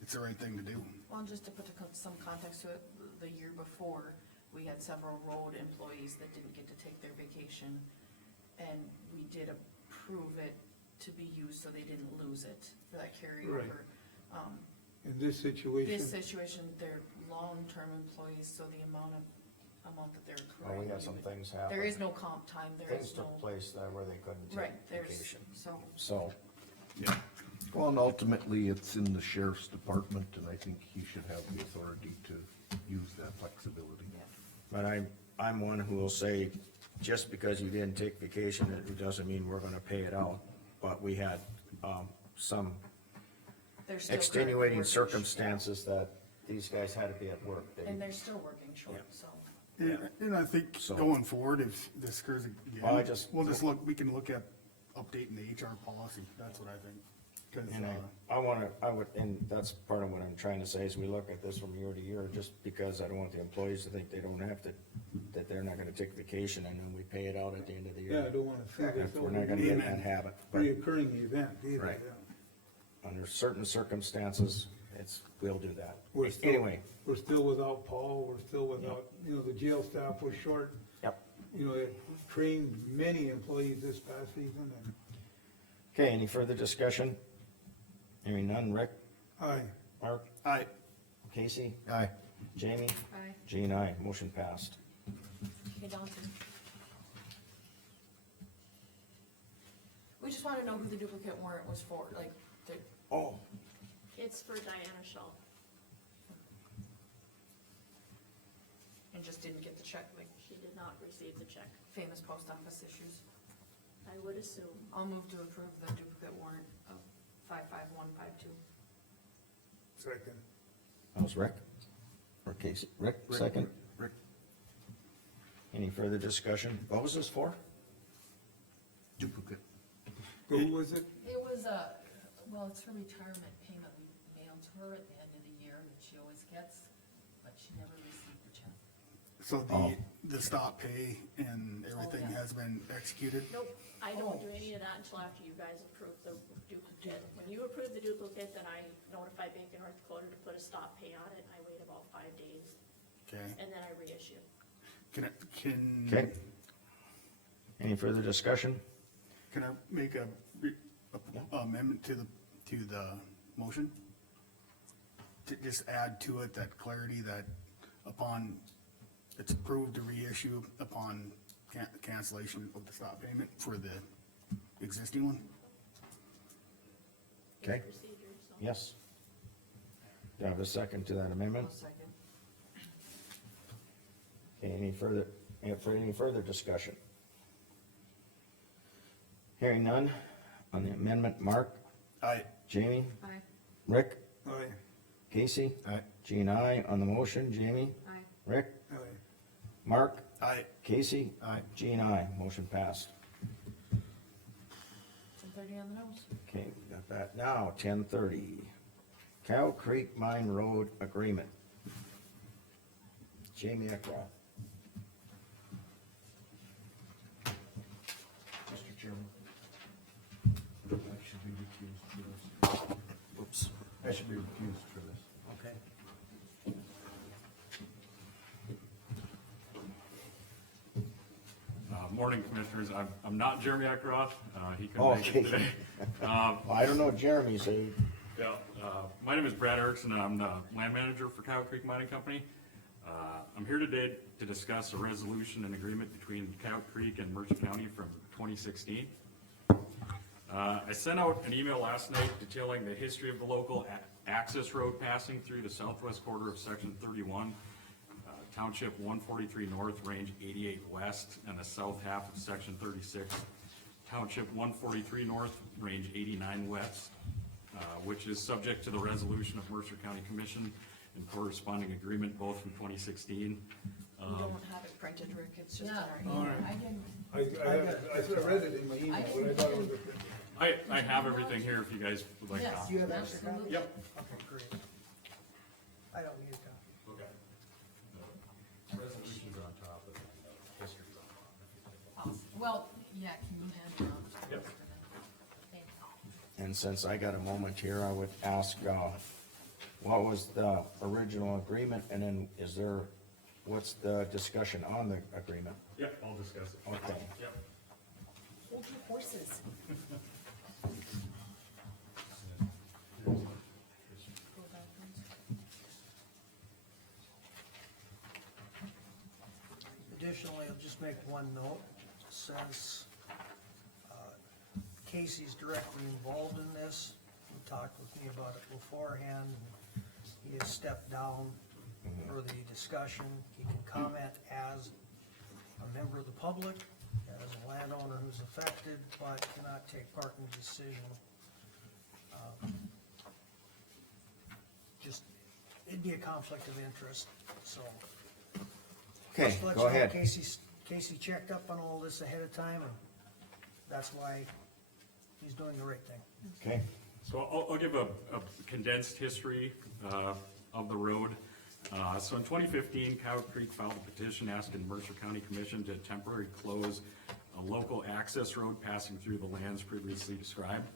it's the right thing to do. Well, just to put some context to it, the year before, we had several road employees that didn't get to take their vacation, and we did approve it to be used so they didn't lose it for that carryover. In this situation. This situation, they're long-term employees, so the amount that they're Well, accruing. we had some things happen. There is no comp time, there Things is no, took place there where they couldn't take right, there's, vacation. so, So, Yeah. Well, and ultimately, it's in the sheriff's department, and I think he should have the authority to use that flexibility. yeah. but I'm one who will say, just because you didn't take vacation, it doesn't mean we're gonna pay it out. But we had, some They're still extenuating working, circumstances that these guys had to be at work. They- and they're still working short, Yeah. so. And I think So- going forward, if this occurs Well, I again, just- we can look at updating the HR policy, that's what I think. 'Cause, And I would, and that's part of what I'm trying to say, is we look at this from year to year, just because I don't want the employees to think they don't have to, that they're not gonna take vacation, and then we pay it out at the end of the Yeah, I year. don't wanna see this We're not gonna get in that Amen. habit, but reoccurring event either, Right. yeah. under certain circumstances, we'll do that. We're still- Anyway, We're still without Paul, we're still without, the jail staff was short. yep. It trained many employees this past season, and Okay, any further discussion? Hearing none, Rick, I, Mark, I, Casey, Aye. Jamie, Aye. Jean, aye, motion passed. Okay, Dalton. We just wanna know who the duplicate warrant was for, like, the, Oh, It's for Diana Shaw. and just didn't get the check, like She did not receive the check, famous post office issues. I would assume. I'll move to approve the duplicate warrant of 55152. second, that was Rick? Or Casey? Rick, second? Rick. Any further discussion? What was this for? Duplicate. who was it? It was well, it's her retirement payment we mailed to her at the end of the year that she always gets, but she never received the check. so Oh. the stop pay and everything yeah. has been executed? Nope, I don't do any of that until after you guys approve the duplicate. When you approve the duplicate, then I notify Bank of North Dakota to put a stop pay on it. I wait about 5 days, Okay, and then I reissue. Okay. Any further discussion? Can I make a amendment to the motion? To just add to it that clarity that upon, it's approved to reissue upon cancellation of the stop payment for the existing one? Okay, Procedure, so. yes. Do I have a second to that amendment? I'll second. Okay, any further discussion? Hearing none, on the amendment, Mark, Aye. Jamie, Aye. Rick, Aye, Casey? Aye. Jean, aye, on the motion, Jamie, Aye. Rick, aye. Mark, Aye. Casey? Aye. Jean, aye, motion passed. 10:30 on the nose. Okay, we got that now, 10:30. Cow Creek Mine Road Agreement. Jamie Eckroth. Mr. Chairman. I should be recused for this. Oops. I should be recused for this. Okay. Morning, Commissioners. I'm not Jeremy Eckroth. He couldn't make Okay. it today. Well, I don't know Jeremy, so Yeah, my name is Brad Erickson, and I'm the land manager for Cow Creek Mining Company. I'm here today to discuss a resolution and agreement between Cow Creek and Mercer County from 2016. I sent out an email last night detailing the history of the local access road passing through the southwest quarter of section 31, Township 143 North, Range 88 West, and the south half of section 36, Township 143 North, Range 89 West, which is subject to the resolution of Mercer County Commission and corresponding agreement both from 2016. We don't have it printed, Rick, it's just in Yeah, our email. All right. I didn't, I read it in my email, but I thought it was a. I have everything here if you guys would like yes, copies. You have extra absolutely. Yep. Okay, great. I don't need a copy. Okay. Resolution's on top of the history's on top. Awesome. Well, yeah, can you hand it on? Yep. Thank you. and since I got a moment here, I would ask, what was the original agreement, and then what's the discussion on the agreement? Yep, I'll discuss it. Okay. Yep. Hold your horses. Go back, please. Additionally, I'll just make one note, since Casey's directly involved in this, he talked with me about it beforehand, and he has stepped down for the discussion. He can comment as a member of the public, as a landowner who's affected, but cannot take part in the decision. Just, it'd be a conflict of interest, so Okay, Just to let go you know, ahead. Casey checked up on all this ahead of time, and that's why he's doing the right thing. Okay, So I'll give a condensed history of the road. So in 2015, Cow Creek filed a petition asking Mercer County Commission to temporarily close a local access road passing through the lands previously described.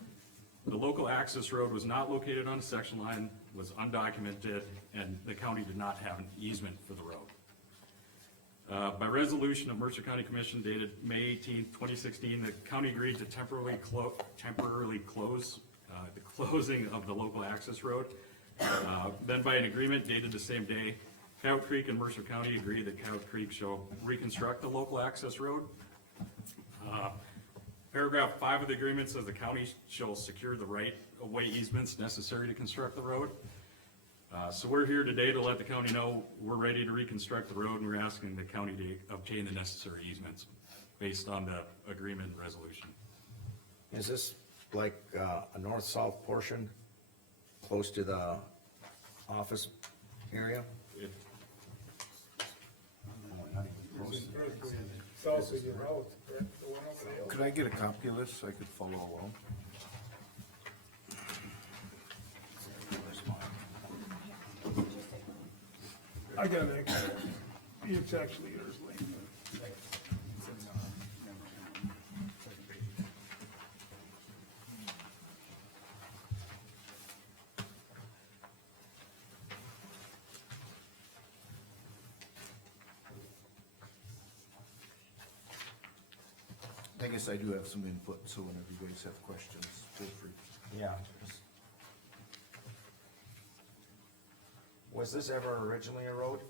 The local access road was not located on a section line, was undocumented, and the county did not have an easement for the road. By resolution of Mercer County Commission dated May 18th, 2016, the county agreed to temporarily close the closing of the local access road. Then by an agreement dated the same day, Cow Creek and Mercer County agreed that Cow Creek shall reconstruct the local access road. Paragraph 5 of the agreement says the county shall secure the right-of-way easements necessary to construct the road. So we're here today to let the county know we're ready to reconstruct the road, and we're asking the county to obtain the necessary easements based on the agreement and resolution. is this like a north-south portion, close to the office area? It- South of your house, correct? The one over the hill? Could I get a copy of this so I could follow along? I got an extra. It's actually yours, Lee. I guess I do have some input, so whenever you guys have questions, feel free. Yeah. Was this ever originally a road?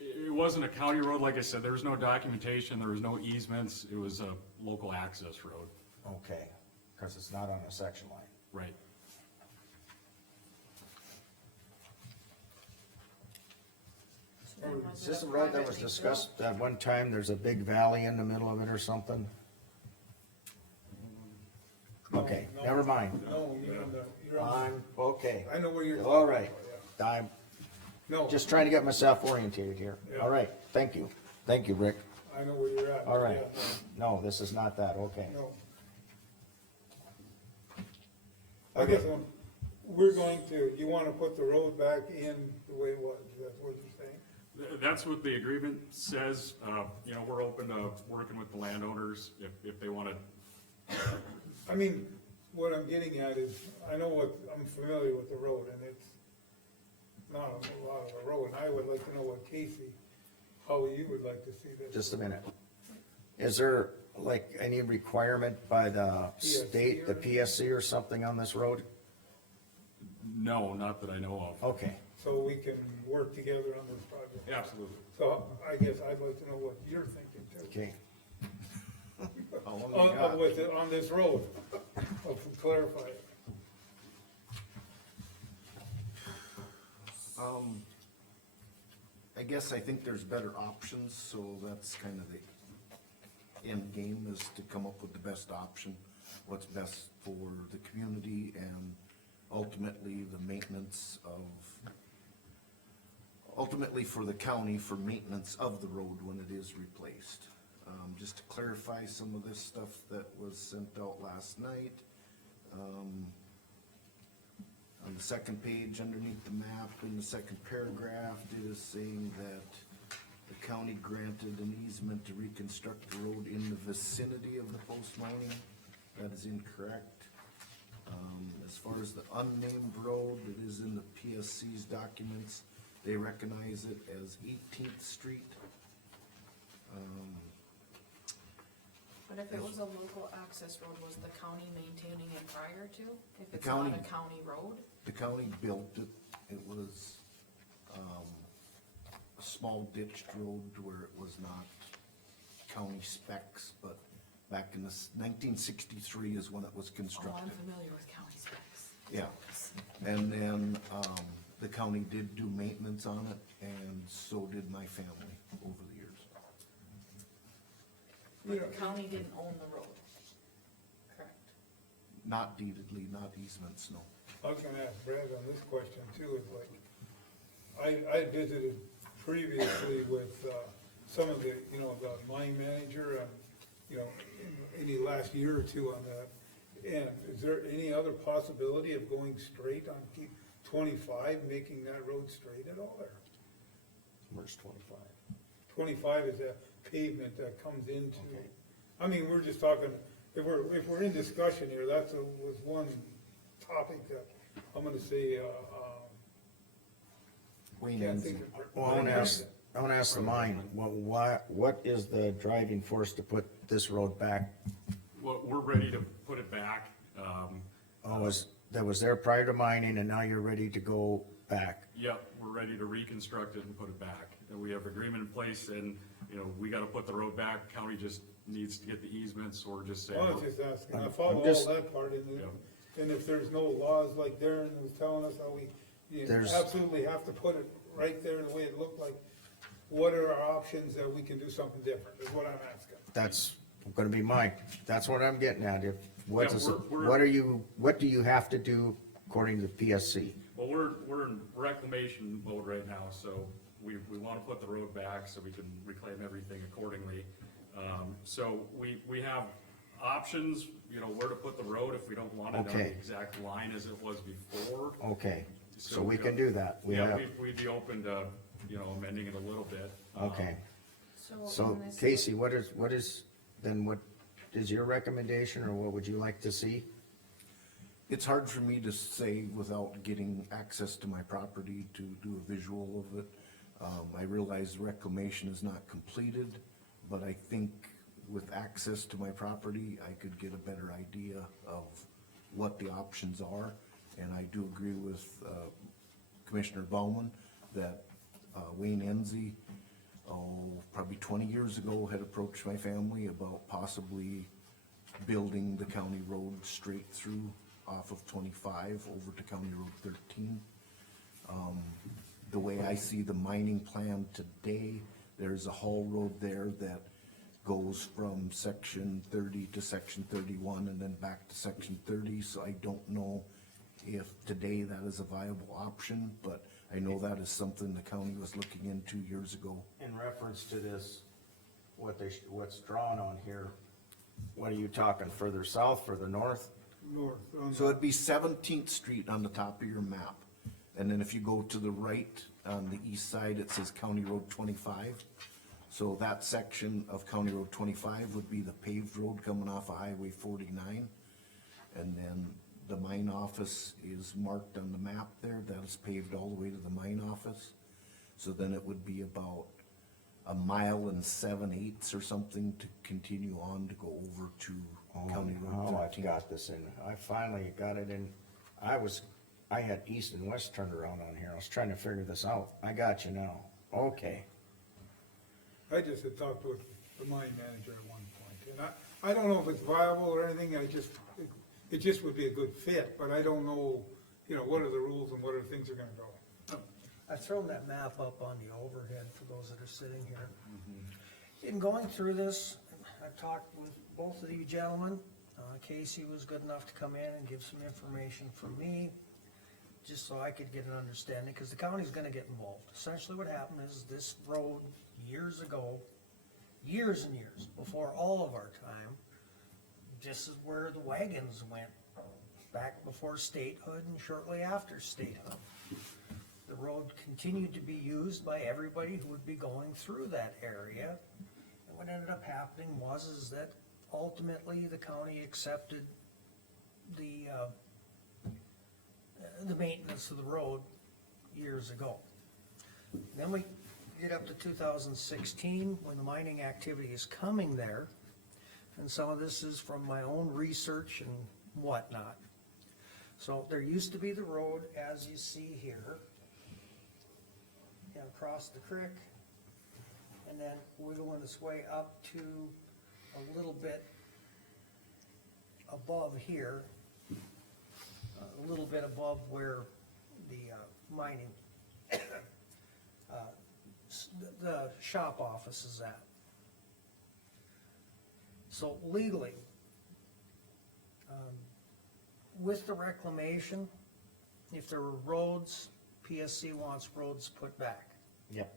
It wasn't a county road, like I said, there was no documentation, there was no easements, it was a local access road. Okay, cause it's not on a section line. Right. Is this the road that was discussed at one time, there's a big valley in the middle of it or something? Okay, No, never mind. No, you're on, Okay, I know where you're. all right. Yeah. I'm No, just trying to get myself orientated here. Yeah. All right, thank you. Thank you, Rick. I know where you're at. All right. Yeah, No, this is not that, okay. No. I guess, we're going to, you wanna put the road back in the way it was, that's what you're saying? That's what the agreement says, you know, we're open to working with the landowners if they wanna. I mean, what I'm getting at is, I'm familiar with the road, and it's not a lot of a road, and I would like to know what Casey, how you would like to see this. Just a minute. Is there like any requirement by the state, the PSC or something on this road? No, not that I know of. Okay, So we can work together on this project. Absolutely. So I guess I'd like to know what you're thinking too. okay. How long you got? With it, on this road, clarify it. I guess I think there's better options, so that's kind of the end game, is to come up with the best option, what's best for the community and ultimately the maintenance of, ultimately for the county for maintenance of the road when it is replaced. Just to clarify some of this stuff that was sent out last night. On the second page underneath the map, in the second paragraph, it is saying that the county granted an easement to reconstruct the road in the vicinity of the post mining. That is incorrect. As far as the unnamed road, it is in the PSC's documents. They recognize it as 18th Street. But if it was a local access road, was the county maintaining it prior to? If The it's not county- a county road? The county built it. It was, a small ditched road where it was not county specs, but back in the 1963 is when it was Oh, constructed. I'm familiar with county specs. Yeah, and then, the county did do maintenance on it, and so did my family over the years. But the county didn't own the road, correct? Not deededly, not easements, no. I was gonna ask Brad on this question too, is like, I visited previously with, some of the, you know, the mine manager and, you know, in the last year or two on that. And is there any other possibility of going straight on 25, making that road straight at all, or? Where's 25? 25 is a pavement that comes into, I mean, we're just talking, if we're in discussion here, was one topic that I'm gonna say, Wayne can't Enzi. think of. Well, I wanna ask the mine, what is the driving force to put this road back? Well, we're ready to put it back. That was there prior to mining and now you're ready to go back? Yep, we're ready to reconstruct it and put it back. And we have agreement in place and, you know, we gotta put the road back. County just needs to get the easements or just say. I was just asking, I follow I'm all just- that part, and, Yeah. and if there's no laws like Darren was telling us how you There's- absolutely have to put it right there the way it looked like, what are our options that we can do something different, is what I'm asking. That's gonna be that's what I'm getting at, what do you have to do according to the PSC? Well, we're in reclamation mode right now, so we wanna put the road back so we can reclaim everything accordingly. So we have options, you know, where to put the road if we don't want it on the Okay. exact line as it was before. Okay, so we can do that. We'd be open to, you know, amending it a little bit. Okay, So so in this. Casey, what is your recommendation, or what would you like to see? It's hard for me to say without getting access to my property to do a visual of it. I realize reclamation is not completed, but I think with access to my property, I could get a better idea of what the options are. And I do agree with, Commissioner Baumann that, Wayne Enzi, probably 20 years ago, had approached my family about possibly building the county road straight through off of 25 over to County Road 13. The way I see the mining plan today, there's a haul road there that goes from section 30 to section 31 and then back to section 30, so I don't know if today that is a viable option, but I know that is something the county was looking into years ago. In reference to this, what's drawn on here, what are you talking, further south, further north? North, So it'd be 17th Street on the top of your map. And then if you go to the right, on the east side, it says County Road 25. So that section of County Road 25 would be the paved road coming off of Highway 49. And then the mine office is marked on the map there, that is paved all the way to the mine office. So then it would be about 1 mile and 7/8 or something to continue on to go over to County Road 13. I've got this in, I finally got it in, I had east and west turned around on here, I was trying to figure this out, I got you now, okay. I just had talked with the mine manager at one point, and I don't know if it's viable or anything, it just would be a good fit, but I don't know, you know, what are the rules and what are the things are gonna go. I've thrown that map up on the overhead for those that are sitting here. In going through this, I've talked with both of you gentlemen. Casey was good enough to come in and give some information from me, just so I could get an understanding, because the county's gonna get involved. Essentially what happened is this road years ago, years and years, before all of our time, this is where the wagons went, back before statehood and shortly after statehood. The road continued to be used by everybody who would be going through that area. And what ended up happening is that ultimately the county accepted the maintenance of the road years ago. Then we get up to 2016, when the mining activity is coming there, and some of this is from my own research and whatnot. So there used to be the road, as you see here, across the creek, and then wiggling its way up to a little bit above here, a little bit above where the mining, the shop office is at. So legally, with the reclamation, if there were roads, PSC wants roads put back. Yep.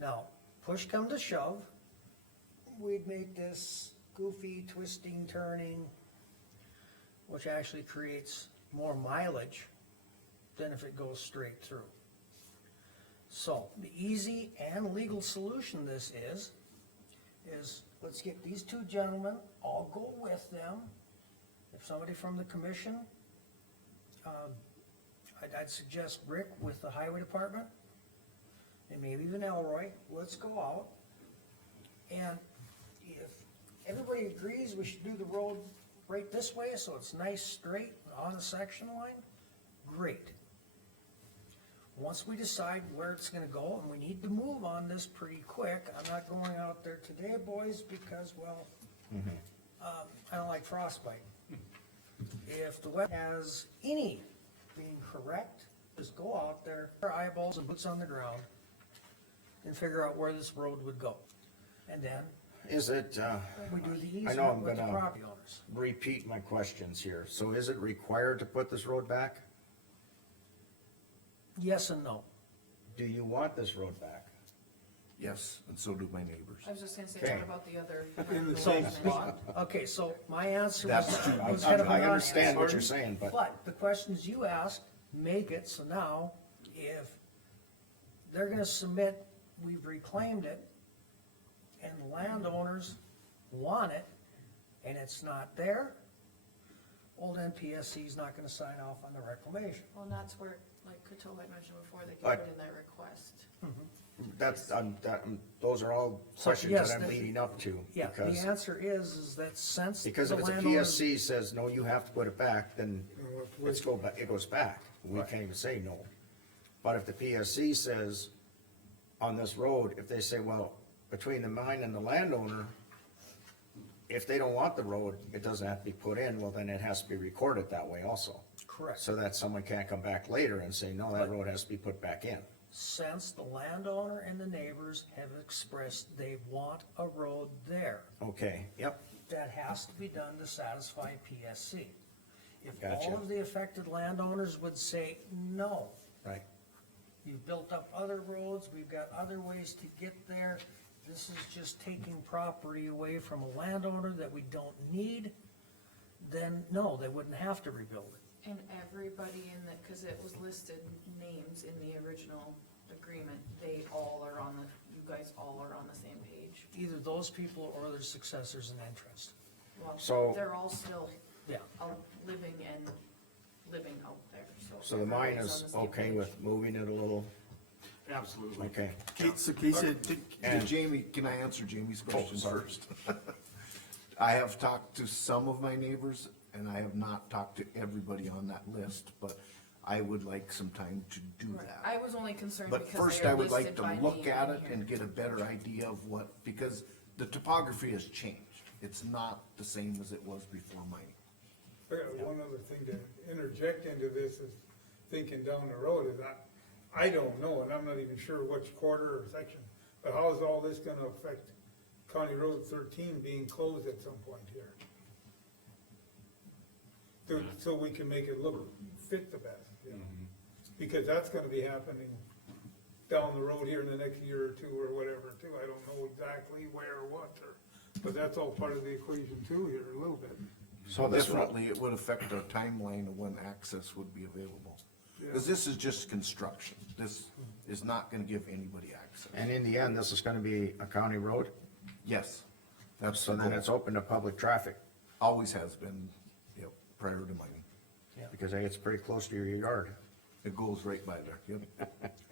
Now, push come to shove, we'd make this goofy twisting, turning, which actually creates more mileage than if it goes straight through. So, the easy and legal solution this is let's get these two gentlemen, I'll go with them. If somebody from the commission, I'd suggest Rick with the highway department, and maybe even Elroy, let's go out. And if everybody agrees we should do the road right this way, so it's nice, straight, on the section line, great. Once we decide where it's gonna go, and we need to move on this pretty quick, I'm not going out there today, boys, because, well, I don't like frostbite. If the web has any being correct, just go out there, our eyeballs and boots on the ground, and figure out where this road would go. And then Is it, we do the I know easement I'm with the gonna property owners. repeat my questions here. So is it required to put this road back? Yes and no. Do you want this road back? Yes, and so do my neighbors. I was just gonna say, Okay. what about the other? In the So, same spot. okay, so my answer That's was, true. was kind of a I understand what non-answer. you're saying, but But the questions you asked make it, so now, if they're gonna submit, we've reclaimed it, and the landowners want it, and it's not there, old NPSC is not gonna sign off on the reclamation. Well, and that's where, like Cato had mentioned before, they But- can put in their request. those are all So, questions yes, that I'm the- leading up to. Yeah, the Because, answer is that since the because if it's a landowners. PSC says, no, you have to put it back, then let's go back, it goes back. We Right. can't even say no. But if the PSC says, on this road, if they say, well, between the mine and the landowner, if they don't want the road, it doesn't have to be put in, well, then it has to be recorded that way also. Correct. So that someone can't come back later and say, no, that But- road has to be put back in. Since the landowner and the neighbors have expressed they want a road there, Okay, yep, that has to be done to satisfy PSC. If Gotcha. all of the affected landowners would say, no, right. you've built up other roads, we've got other ways to get there, this is just taking property away from a landowner that we don't need, then no, they wouldn't have to rebuild it. And everybody in the, cause it was listed names in the original agreement, they all are on the, you guys all are on the same page. Either those people or their successors in interest. Well, So- they're all still Yeah. living out there, so. So the mine everybody's on is the same okay page. with moving it a little, Absolutely. okay. So Casey, did And- Jamie, can I answer Jamie's question sorry. first? I have talked to some of my neighbors, and I have not talked to everybody on that list, but I would like some time to do Right. that. I was only concerned But because first, they I are would like listed to by look name at in it here. and get a better idea of what, because the topography has changed. It's not the same as it was before mining. One other thing to interject into this is thinking down the road is I don't know, and I'm not even sure which quarter or section, but how is all this gonna affect County Road 13 being closed at some point here? So we can make it look, fit the best, you know? Because that's gonna be happening down the road here in the next year or two or whatever too. I don't know exactly where or what, but that's all part of the equation too here, a little bit. So this road, Definitely, it would affect our timeline of when access would be available. Because this is just construction. This is not gonna give anybody access. and in the end, this is gonna be a county road, Yes, that's so the then goal. it's open to public traffic, Always has been, yep, prior to mining. because it's pretty close to your yard. It goes right by there, yep.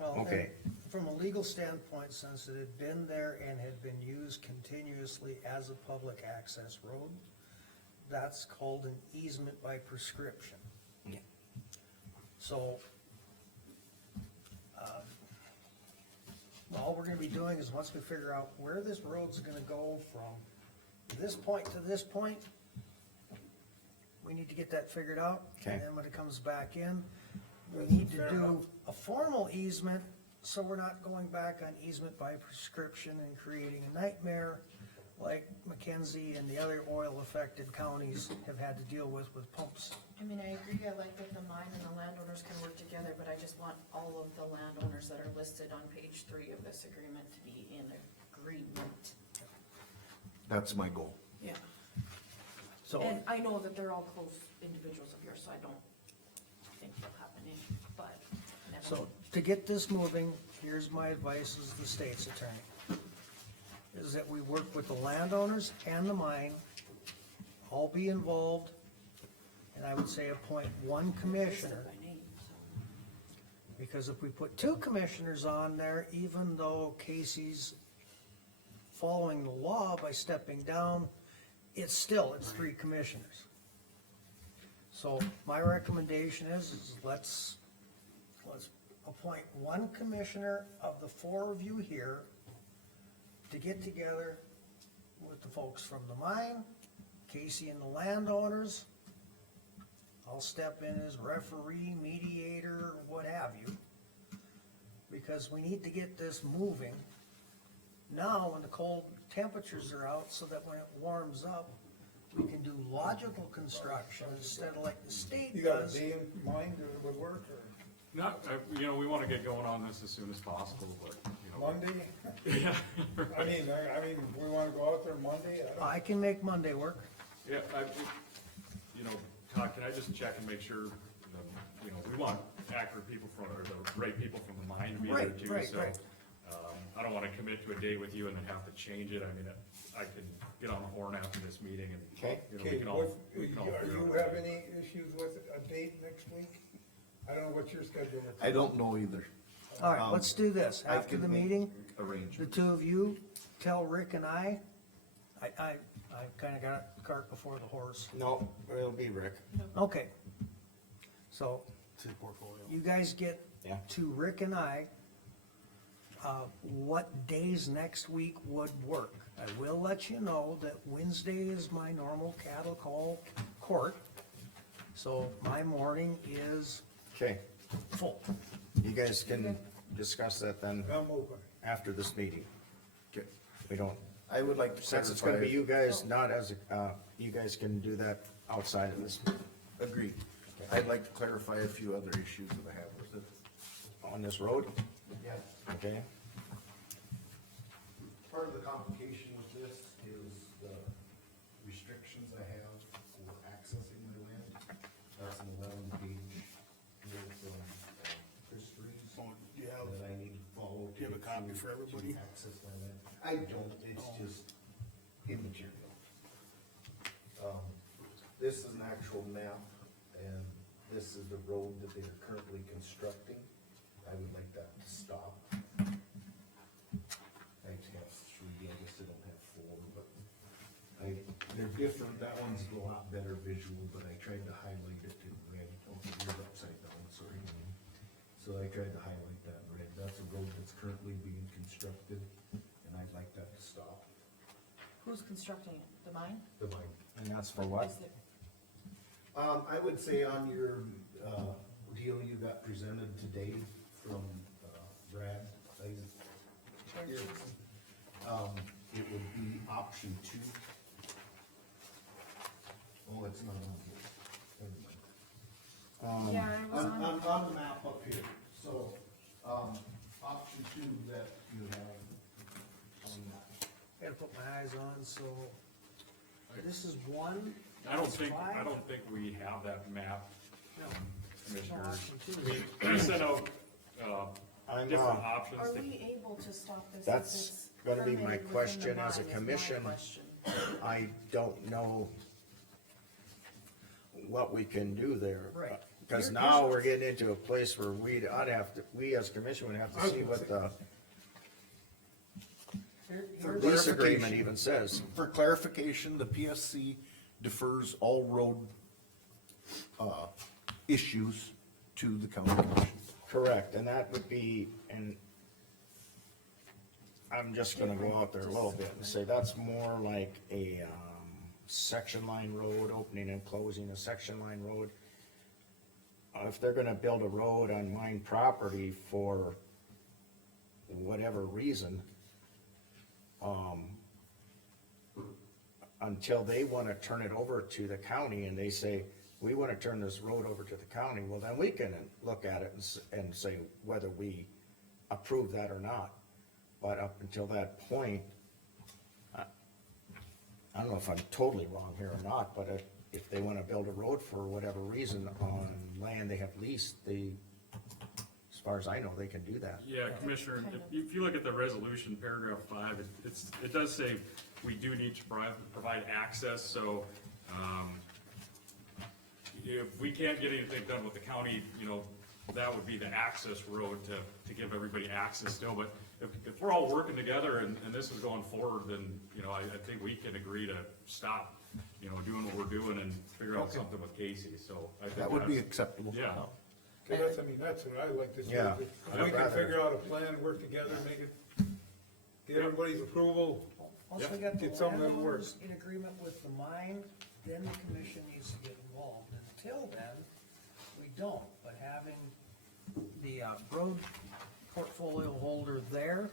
Well, Okay. and from a legal standpoint, since it had been there and had been used continuously as a public access road, that's called an easement by prescription. Yeah. So, all we're gonna be doing is once we figure out where this road's gonna go from this point to this point, we need to get that figured out. Okay. And then when it comes back in, we need to Fair do enough. a formal easement, so we're not going back on easement by prescription and creating a nightmare like Mackenzie and the other oil-affected counties have had to deal with pumps. I mean, I agree, I like that the mine and the landowners can work together, but I just want all of the landowners that are listed on page 3 of this agreement to be in agreement. That's my goal. Yeah. So, And I know that they're all close individuals of yours, so I don't think they'll happen in, but never so mind. to get this moving, here's my advice as the state's attorney. Is that we work with the landowners and the mine, all be involved, and I would say appoint one commissioner. By name, so. Because if we put two commissioners on there, even though Casey's following the law by stepping down, it's 3 commissioners. So my recommendation is let's appoint one commissioner of the 4 of you here to get together with the folks from the mine, Casey and the landowners. I'll step in as referee, mediator, what have you. Because we need to get this moving now when the cold temperatures are out, so that when it warms up, we can do logical construction instead of like the state You got a does. day in mind that it would work, or Not, you know, we wanna get going on this as soon as possible, but, you know. Monday? Yeah, I mean, we wanna go out there Monday? I don't- I can make Monday work. yeah, you know, Todd, can I just check and make sure, you know, we want accurate people from, or the right people from the mine to be there Right, too, right, so. right. I don't wanna commit to a day with you and then have to change it, I mean, I can get on the horn after this meeting and, Okay. you know, we Okay, can all. what, we can all figure you it out. have any issues with a date next week? I don't know what your schedule is. I don't know either. All right, let's do this. I After can the make meeting, the arrangements. 2 of you tell Rick and I kinda got the cart before the horse. No, it'll be Rick. Okay. So To the portfolio. you guys get Yeah. to Rick and I, what days next week would work. I will let you know that Wednesday is my normal cattle call court, so my morning is Okay, full. you guys can discuss that then I'm open. after this meeting. Okay. We don't, I would like to since it's gonna be clarify, you guys, not as, you guys can do that outside of this, agreed. I'd like to clarify a few other issues that I have with it. on this road, Yeah. okay? Part of the complication with this is the restrictions I have for accessing my land. That's an 11-page with, histories Oh, do you have, that I need to follow. do you have a copy for everybody? To access my land. I don't, it's just immaterial. This is an actual map, and this is the road that they are currently constructing. I would like that to stop. I have 3, I guess I don't have 4, but they're different. That one's a lot better visual, but I tried to highlight it in red. Oh, you're upside down, sorry. So I tried to highlight that in red. That's a road that's currently being constructed, and I'd like that to stop. Who's constructing it? The mine? The mine. And that's for what? Is it- I would say on your, deal you got presented today from, Brad, it would be option 2. Oh, it's not on here. Never mind. Yeah, I was on. On the map up here, so, option 2 that you have on that. Gotta put my eyes on, so this is 1. I don't that's think, I 5. don't think we have that map, No, Commissioners. option 2. We sent out, I'm, different options. Are that- we able to stop this? if That's it's gonna be my permitted within the question as a mine, is my commission. question. I don't know what we can do there. Right. Cause Here- now here's- we're getting into a place where I'd have to, we as a commission would have to see what the Here's- lease agreement even says. For clarification, the PSC defers all road, issues to the county commission. Correct, and that would be, and I'm just gonna go out there a little bit and say that's more like a, section line road, opening and closing a section line road. If they're gonna build a road on mine property for whatever reason, until they wanna turn it over to the county and they say, we wanna turn this road over to the county, well, then we can look at it and say whether we approve that or not. But up until that point, I don't know if I'm totally wrong here or not, but if they wanna build a road for whatever reason on land they have leased, as far as I know, they can do that. Yeah, Commissioner, if you look at the resolution, paragraph 5, it does say we do need to provide access, so, if we can't get anything done with the county, that would be the access road to give everybody access still, but if we're all working together and this is going forward, then, I think we can agree to stop, doing what we're doing and figure out something with Casey, so I think That would be that's- acceptable. Yeah, Cause that's what I like to see. Yeah. If we can figure out a plan, work together, make it, get everybody's approval. Once we got the Get something that'll work. landowners in agreement with the mine, then the commission needs to get involved. Until then, we don't, but having the, road portfolio holder there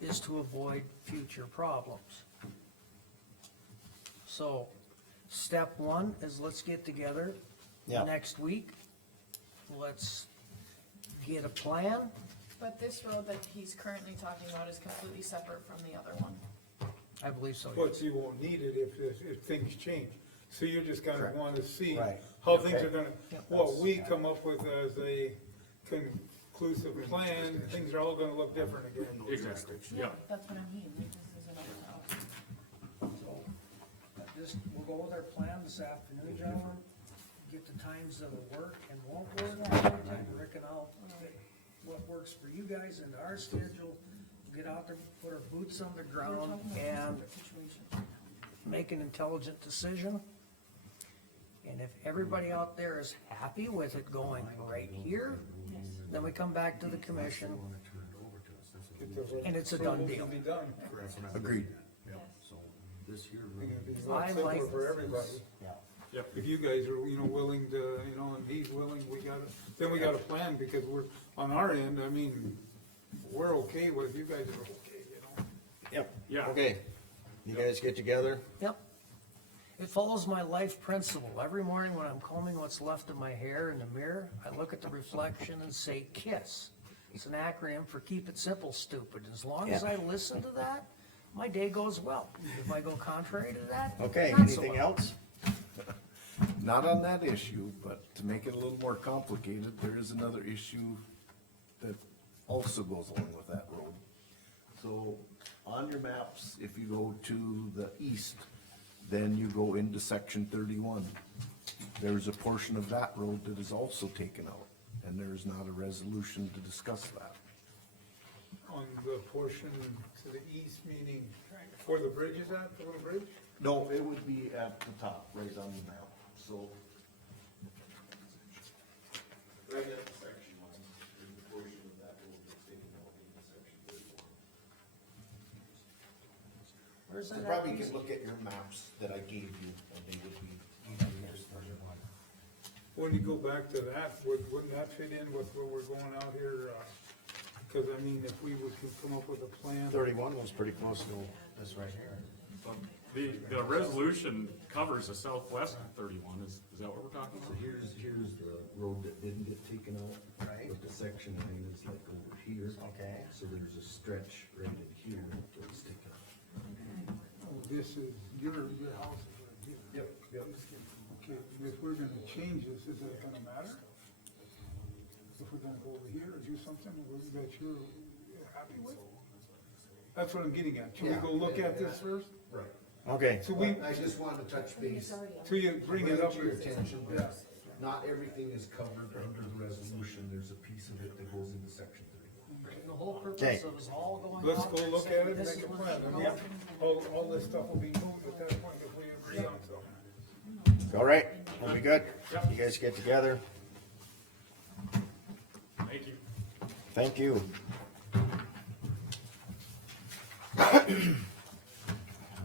is to avoid future problems. So, step one is let's get together Yeah. next week. Let's get a plan. But this road that he's currently talking about is completely separate from the other one. I believe so. But you won't need it if things change. So you just kinda Correct. wanna see Right. how things Okay. are gonna, Yep. what we come up with as a conclusive plan, things are all gonna look different again. exactly, yeah. That's what I mean, this is another. So, we'll go with our plan this afternoon, gentlemen, get the times that'll work and won't work, and Rick and I'll fit what works for you guys into our schedule, get out there, put our boots on the ground, and make an intelligent decision. And if everybody out there is happy with it going right here, then we come back to the commission, and it's a done deal. Be done. Agreed. So this year, It's gonna be a lot I simpler like- for everybody. Yep. If you guys are, willing to, and he's willing, then we got a plan, because we're, on our end, I mean, we're okay with, you guys are okay, Yep. Yeah. Okay, you guys get together? Yep. It follows my life principle. Every morning when I'm combing what's left of my hair in the mirror, I look at the reflection and say KISS. It's an acronym for Keep It Simple, Stupid. As long as I listen to that, my day goes well. If I go contrary to that, Okay, not so anything well. else? Not on that issue, but to make it a little more complicated, there is another issue that also goes along with that road. So, on your maps, if you go to the east, then you go into section 31. There's a portion of that road that is also taken out, and there's not a resolution to discuss that. On the portion to the east, meaning where the bridge is at, the little bridge? No, it would be at the top, right on the map, so. right at section 1, there's a portion of that road that's taken out in section 31. Where's You that probably at? can look at your maps that I gave you, and they would be. When you go back to that, wouldn't that fit in with where we're going out here? Cause I mean, if we could come up with a plan. 31 was pretty close to this right here. The resolution covers the southwest of 31, is that what we're talking So about? here's the road that didn't get taken out. Right. But the section line is like over here. Okay. So there's a stretch right in here that was taken out. This is, your house is right here. Yep. Okay, if we're gonna change this, is that gonna matter? If we're gonna go over here or do something that you're happy with? That's what I'm getting at. Should we go look at this first? Right. Okay, So we, I just wanted to touch base. till you bring it up. To your attention, that not everything is covered under the resolution, there's a piece of it that goes into section 31. The whole Okay. purpose of us all going Let's out go and look saying at it, this make is a what plan, we and want. all this stuff will be moved at that point if we agree on something. all right, we'll be good? You guys get together? Thank you. Thank you.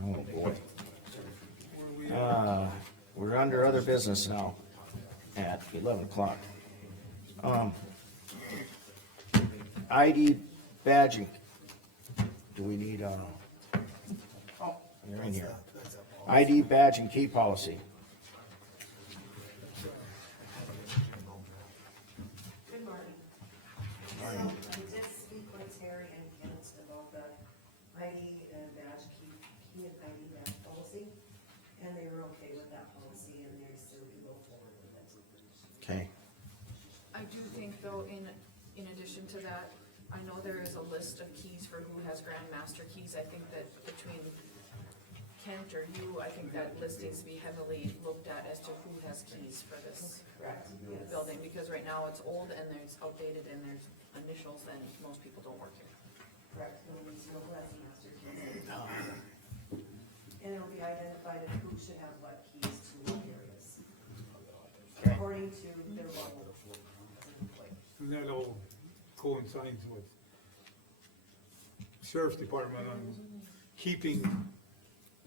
Oh, boy. We're under other business now at 11 o'clock. ID badging. Do we need, oh, you're in here. ID badge and key policy. Good morning. So I did speak with Terry and Kent about the ID and badge, key and ID badge policy, and they were okay with that policy, and they said we could go forward with it. Okay, I do think though, in addition to that, I know there is a list of keys for who has grandmaster keys. I think that between Kent or you, I think that list needs to be heavily looked at as to who has keys for this Correct, yes. building, because right now it's old and there's outdated and there's initials and most people don't work here. Correct, and we still have master keys. And it'll be identified of who should have what keys to what areas. According to their level as an employee. And that all coincides with sheriff's department on keeping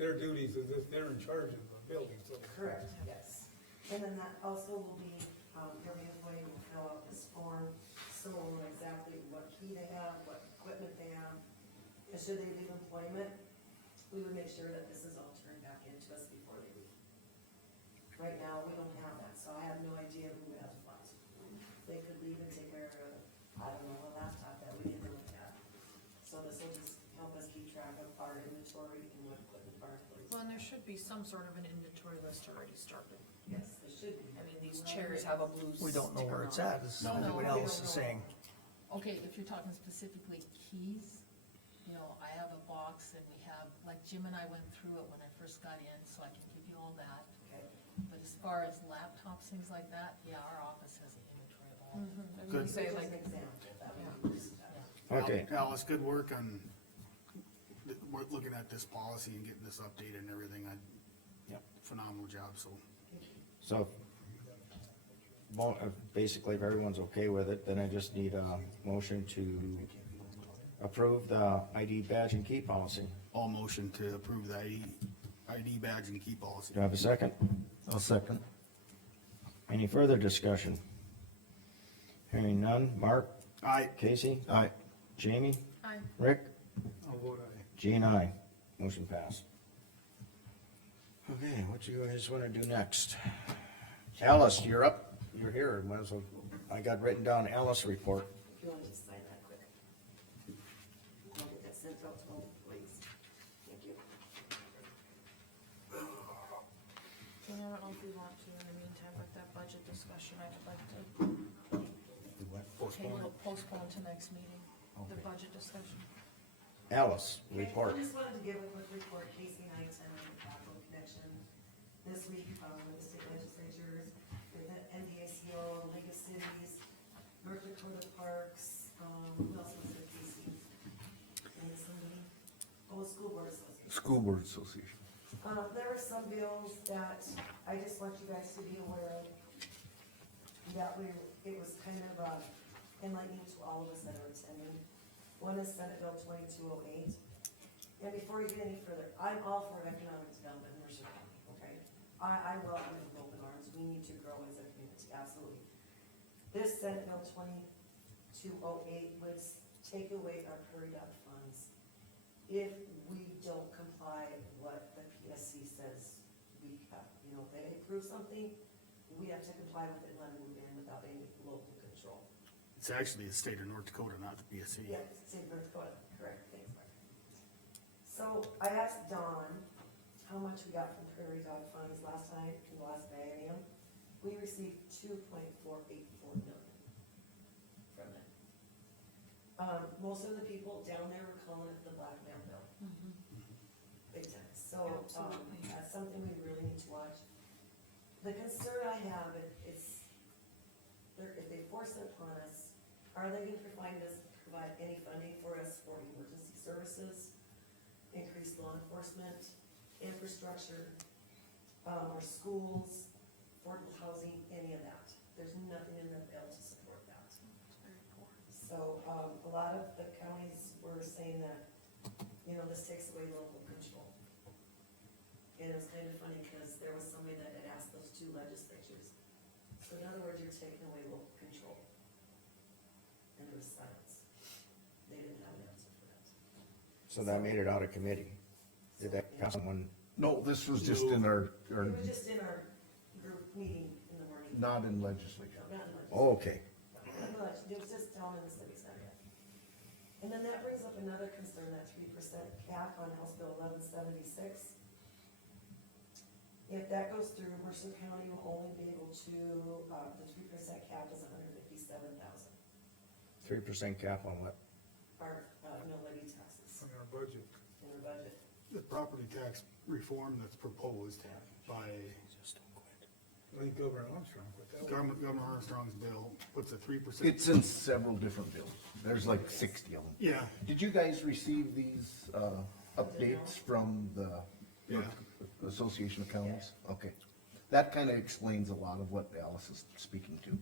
their duties as if they're in charge of the building, so. Correct, yes. And then that also will be, every employee will fill out this form, so we'll know exactly what key they have, what equipment they have. And should they leave employment, we would make sure that this is all turned back into us before they leave. Right now, we don't have that, so I have no idea who has what. They could leave and take care of, I don't know, a laptop that we didn't look at. So this will just help us keep track of our inventory and what equipment our employees. Well, and there should be some sort of an inventory list already started. Yes, there should be. I mean, these chairs have a blue We don't know where it's sticker on at, as No, no, what we else don't is know. saying. Okay, if you're talking specifically keys, you know, I have a box and we have, like Jim and I went through it when I first got in, so I can give you all that. Okay. But as far as laptops, things like that, yeah, our office has an inventory of all of them. it. Good. Say Just like, an example, that would be used. okay, Alice, good work on, looking at this policy and getting this updated and everything, Yep. phenomenal job, so. so, basically if everyone's okay with it, then I just need a motion to approve the ID badge and key policy. All motion to approve the ID badge and key policy. Do I have a second? I'll second. Any further discussion? Hearing none, Mark, Aye. Casey, Aye. Jamie, I, Rick, I'll vote aye. Jean, I. Motion passed. Okay, what do you guys wanna do next? Alice, you're up, you're here, might as well, I got written down Alice report. If you wanna just sign that quick. I'll get that sent out to all employees. Thank you. and I don't know if we want to, in the meantime, with that budget discussion, I'd like to postpone to next meeting, the budget discussion. Alice, Okay, report. I just wanted to give a quick report, Casey and I attended the Capital Connection this week, with the state legislatures, with the NDACO, League of Cities, Mercer for the Parks, who else was there, Casey? And somebody, School Board Association. School Board Association. There were some bills that I just want you guys to be aware of, that it was kind of, enlightening to all of us that are attending. One is Senate Bill 2208. And before you get any further, I'm all for economic development in Mercer County, okay? I welcome it with open arms. We need to grow as a community, absolutely. This Senate Bill 2208 would take away our prairie dog funds if we don't comply with what the PSC says we have. You know, if they approve something, we have to comply with it and let it move in without any local control. It's actually the state of North Dakota, not the PSC. Yeah, same North Dakota, correct, thanks, Mark. So I asked Dawn how much we got from prairie dog funds last time, in the last biennium. We received 2.484 million from them. Most of the people down there were calling it the blackmail bill. Big time, so, Absolutely. that's something we really need to watch. The concern I have is, if they force it upon us, are they gonna provide any funding for us for emergency services, increased law enforcement, infrastructure, or schools, affordable housing, any of that? There's nothing in the bill to support that. So, a lot of the counties were saying that, you know, this takes away local control. And it was kind of funny, because there was somebody that had asked those two legislatures. So in other words, you're taking away local control. And there was silence. They didn't have an answer for that. So that made it out of committee. Did that, someone No, this was just in our, It was just in our group meeting in the morning. not in legislature. No, not in legislature. Oh, okay. It was just down in the civic center. And then that brings up another concern, that 3% cap on House Bill 1176. If that goes through, Mercer County will only be able to, the 3% cap is $157,000. 3% cap on what? Our, mill levy taxes On our budget. in our budget. The property tax reform that's proposed by, I think Governor Armstrong put that. Governor Armstrong's bill puts a 3%. It's in several different bills. There's like 60 of them. Yeah, Did you guys receive these, updates from the yeah. Association of Counties? Okay. That kinda explains a lot of what Alice is speaking to.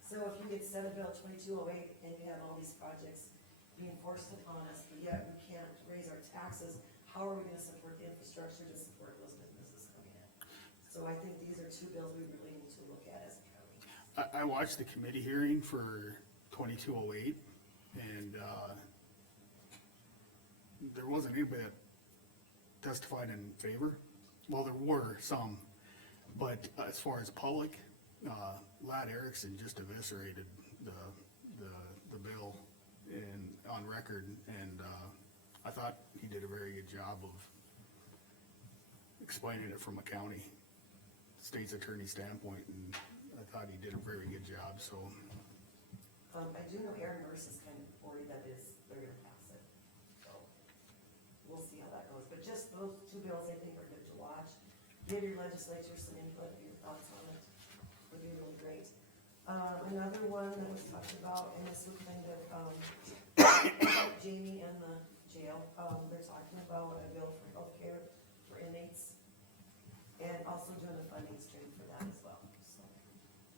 So if you get Senate Bill 2208 and you have all these projects being forced upon us, but yet we can't raise our taxes, how are we gonna support the infrastructure to support those businesses coming in? So I think these are two bills we really need to look at as a county. I watched the committee hearing for 2208, and, there wasn't anybody that testified in favor. Well, there were some, but as far as public, Lad Erickson just eviscerated the bill on record, and, I thought he did a very good job of explaining it from a county state's attorney standpoint, and I thought he did a very good job, so. I do know Aaron Mercer is kind of worried that they're gonna pass it, so we'll see how that goes, but just those two bills I think are good to watch. Give your legislature some input, your thoughts on it, would be really great. Another one that was talked about, and this would kind of, Jamie and the jail, they're talking about a bill for healthcare for inmates, and also doing a funding stream for that as well, so,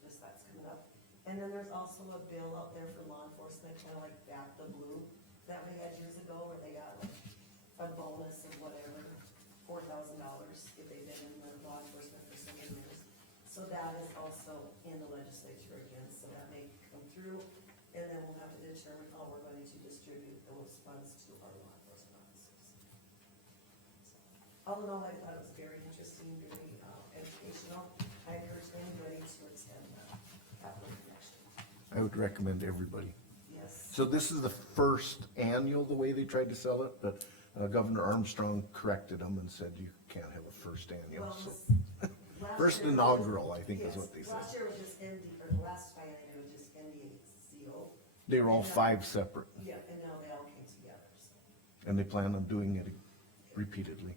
just that's coming up. And then there's also a bill out there for law enforcement, kinda like Back the Blue, that we had years ago, where they got like a bonus of whatever, $4,000 if they've been in the law enforcement for so many years. So that is also in the legislature again, so that may come through, and then we'll have to determine how we're going to distribute those funds to our law enforcement officers. So, all in all, I thought it was very interesting, very educational. I encourage anybody to attend capital connection. I would recommend everybody. Yes. So this is the first annual, the way they tried to sell it, but Governor Armstrong corrected them and said you can't have a first annual, Well, so. last First year- inaugural, I think is yes, what they said. Last year was just or the last biennium was just NDACO. They were all 5 separate, Yeah, and now they all came together, so. and they plan on doing it repeatedly.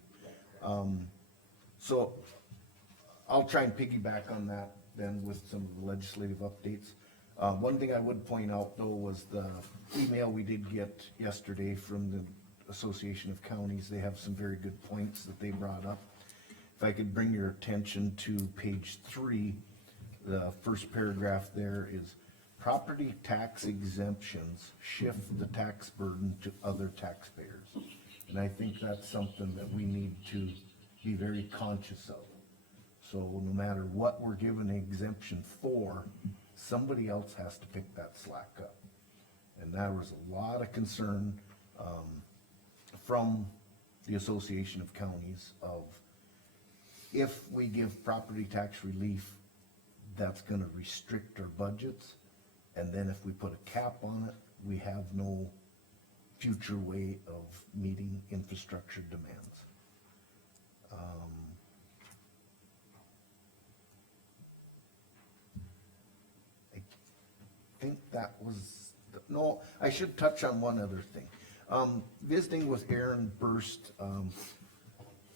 So I'll try and piggyback on that then with some of the legislative updates. One thing I would point out though was the email we did get yesterday from the Association of Counties. They have some very good points that they brought up. If I could bring your attention to page 3, the first paragraph there is property tax exemptions shift the tax burden to other taxpayers. And I think that's something that we need to be very conscious of. So no matter what we're given an exemption for, somebody else has to pick that slack up. And there was a lot of concern, from the Association of Counties of if we give property tax relief, that's gonna restrict our budgets. And then if we put a cap on it, we have no future way of meeting infrastructure demands. I think that was, no, I should touch on one other thing. Visiting with Aaron Burst,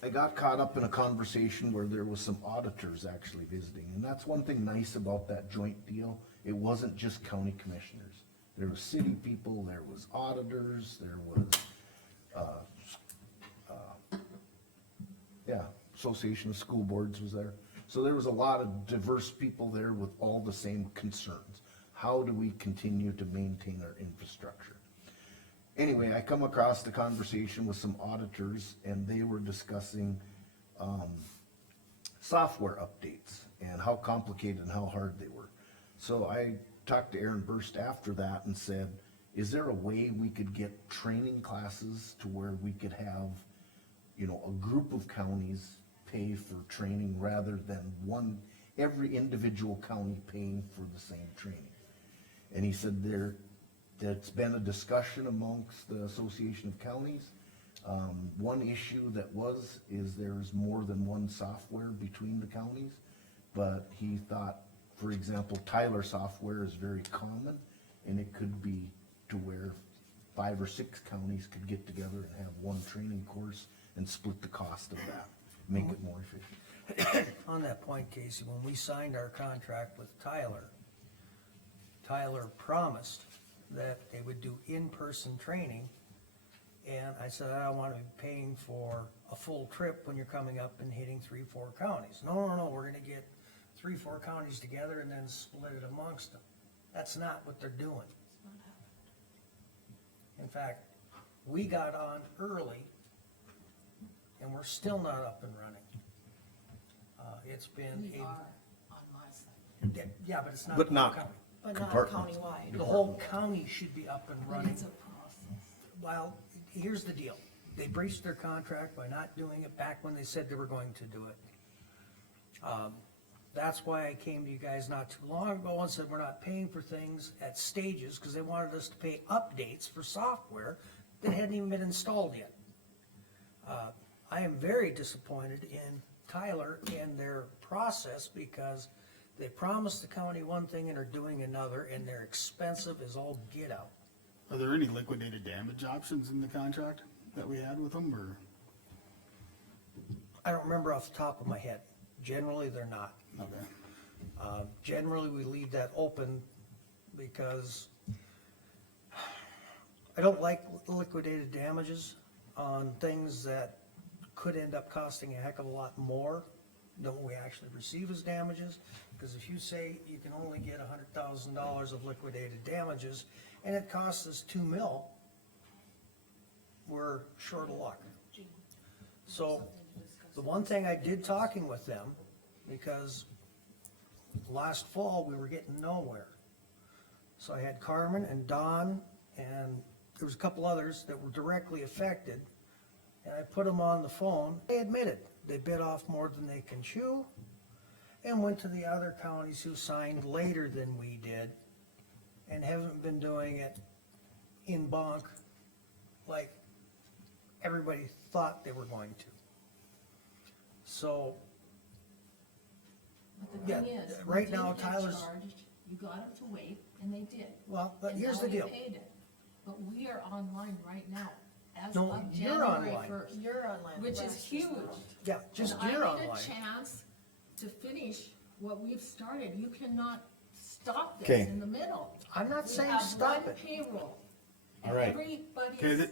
I got caught up in a conversation where there was some auditors actually visiting, and that's one thing nice about that joint deal. It wasn't just county commissioners. There was city people, there was auditors, there was, Association of School Boards was there. So there was a lot of diverse people there with all the same concerns. How do we continue to maintain our infrastructure? Anyway, I come across the conversation with some auditors and they were discussing, software updates and how complicated and how hard they were. So I talked to Aaron Burst after that and said, is there a way we could get training classes to where we could have you know, a group of counties pay for training rather than every individual county paying for the same training. And he said that's been a discussion amongst the Association of Counties. One issue is there's more than one software between the counties, but he thought, for example, Tyler software is very common, and it could be to where 5 or 6 counties could get together and have one training course and split the cost of that, make it more efficient. On that point, Casey, when we signed our contract with Tyler, Tyler promised that they would do in-person training. And I said, I don't wanna be paying for a full trip when you're coming up and hitting 3-4 counties. No, we're gonna get 3-4 counties together and then split it amongst them. That's not what they're doing. In fact, we got on early and we're still not up and running. It's been We are on my side. yeah, but it's not. But the not whole county. But not Compartments. countywide. The whole county should be up and But running. it's a process. Well, here's the deal. They breached their contract by not doing it back when they said they were going to do it. That's why I came to you guys not too long ago and said we're not paying for things at stages, because they wanted us to pay updates for software that hadn't even been installed yet. I am very disappointed in Tyler and their process, because they promised the county one thing and are doing another, and they're expensive as all get out. Are there any liquidated damage options in the contract that we had with them, or? I don't remember off the top of my head. Generally, they're not. Okay. Generally, we leave that open because I don't like liquidated damages on things that could end up costing a heck of a lot more than what we actually receive as damages. Because if you say you can only get $100,000 of liquidated damages and it costs us $2 million, we're short of luck. So the one thing I did talking with them, because last fall we were getting nowhere. So I had Carmen and Don, and there was a couple others that were directly affected, and I put them on the phone. They admitted they bit off more than they can chew, and went to the other counties who signed later than we did, and haven't been doing it in bonk like everybody thought they were going to. So, But the yeah, thing is, you right didn't now get Tyler's, charged, you got them to wait, and they did. well, but And here's now the we deal. paid it. But we are online right now, as No, of you're January online. first, You're online. which is huge. Yeah, just And you're I need online. a chance to finish what we've started. You cannot stop this Okay. in the middle. I'm not We saying have stop one it. payroll. All right. Everybody Okay, is,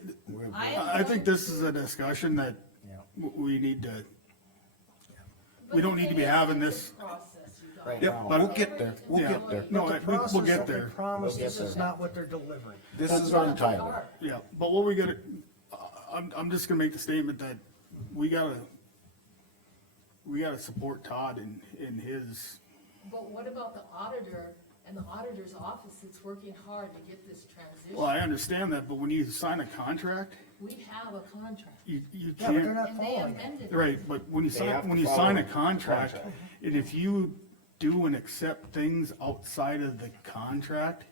I am I think going this is a discussion that Yeah. we need to, but we don't the need to thing be is, having it's this. a process, you guys. Right Yep, now. but- We'll get there, we'll Yeah. get there. No, But the we'll process get that they there. promised We'll us get is there. not what they're delivering. This That's is what on they Tyler. are. Yeah, but what we gotta, I'm just gonna make the statement that we gotta support Todd in his, But what about the auditor and the auditor's office that's working hard to get this transition? well, I understand that, but when you sign a contract, We have a contract, you Yeah, but they're can't, not and they following it. amended it. right, but when you They have sign, to follow a the contract, contract. and if you do and accept things outside of the contract,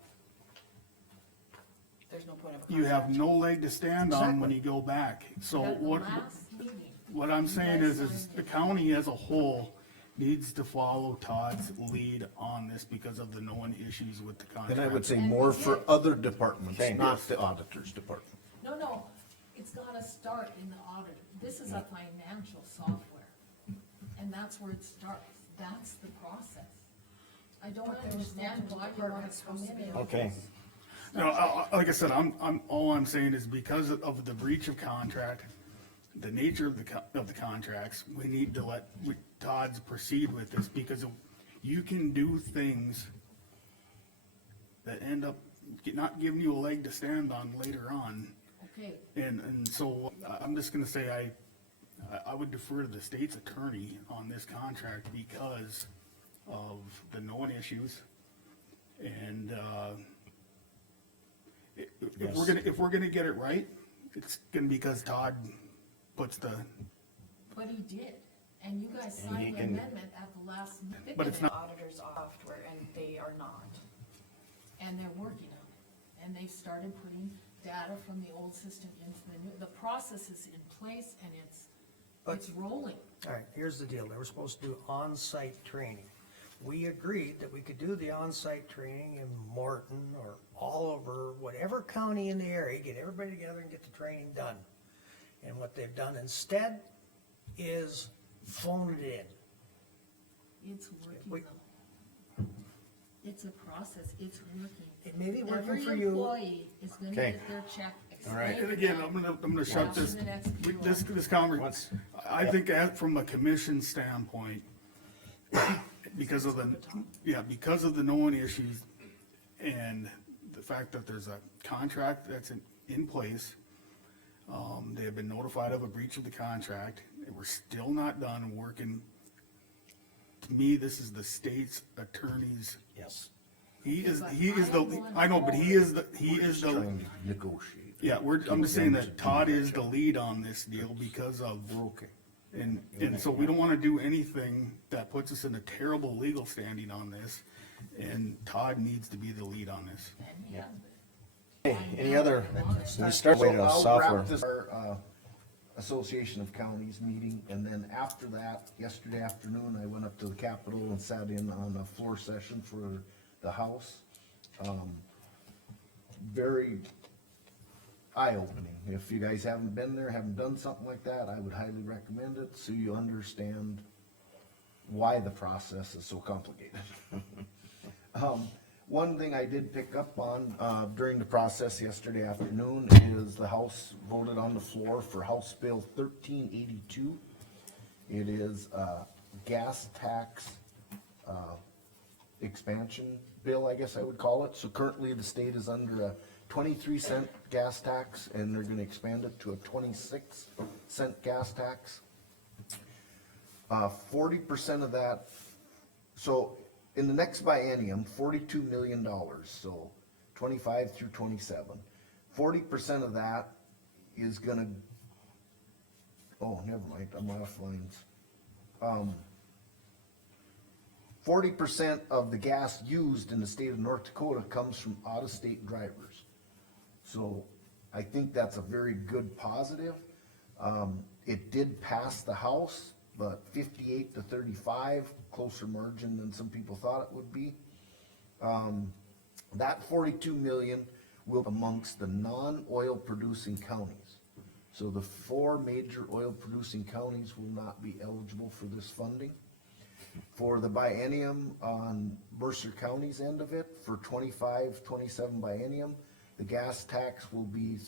There's no point of a you have contract. no leg to stand on when Exactly. you go back. So At the what, last meeting, what I'm saying guys is signed the it. county as a whole needs to follow Todd's lead on this because of the known issues with the contract. And I would say And more we for did. other departments, Okay. not the auditor's department. no, it's gotta start in the auditor. This is a financial software, and that's where it starts. That's the process. I don't But there was understand multiple why you wanna departments come supposed to in be and. Okay, No, like I said, all I'm saying is because of the breach of contract, the nature of the contracts, we need to let Todd's proceed with this, because you can do things that end up not giving you a leg to stand on later on. Okay, And so I'm just gonna say I would defer to the state's attorney on this contract because of the known issues. And, if we're gonna get it right, it's gonna be because Todd puts the, But he did, and you guys And he signed the can- amendment at the last. But it's not- Auditor's software, and they are not. And they're working on it, and they've started putting data from the old system into the new, the process is in place and it's rolling. Alright, here's the deal, they were supposed to do on-site training. We agreed that we could do the on-site training in Morton or Oliver, whatever county in the area, get everybody together and get the training done. And what they've done instead is phone it in. It's We- working though. It's a process, it's working. It may be working Every for you. employee is gonna Okay. get their check All right. explained and to again, them. I'm gonna shut After this, the next we- payroll. this conversation. Once, I think from a commission standpoint, because of the known issues and the fact that there's a contract that's in place, they have been notified of a breach of the contract, and we're still not done working. To me, this is the state's attorney's, yes. he is But the, I I know, but he is the, Trying to negotiate. yeah, I'm just saying that Todd is the lead on this deal because of. We're okay. And so we don't wanna do anything that puts us in a terrible legal standing on this, and Todd needs to be the lead on this. And he has been. Hey, any other, we start So with I'll software. wrap this, our, Association of Counties meeting, and then after that, yesterday afternoon, I went up to the Capitol and sat in on a floor session for the House. Very eye-opening. If you guys haven't been there, haven't done something like that, I would highly recommend it, so you understand why the process is so complicated. One thing I did pick up on, during the process yesterday afternoon is the House voted on the floor for House Bill 1382. It is a gas tax, expansion bill, I guess I would call it. So currently the state is under a 23-cent gas tax, and they're gonna expand it to a 26-cent gas tax. 40% of that, so in the next biennium, $42 million, so 25 through 27. 40% of that is gonna, oh, never mind, I'm off lines. 40% of the gas used in the state of North Dakota comes from out-of-state drivers. So I think that's a very good positive. It did pass the House, but 58 to 35, closer margin than some people thought it would be. That 42 million will amongst the non-oil producing counties. So the 4 major oil producing counties will not be eligible for this funding. For the biennium on Mercer County's end of it, for 25-27 biennium, the gas tax will be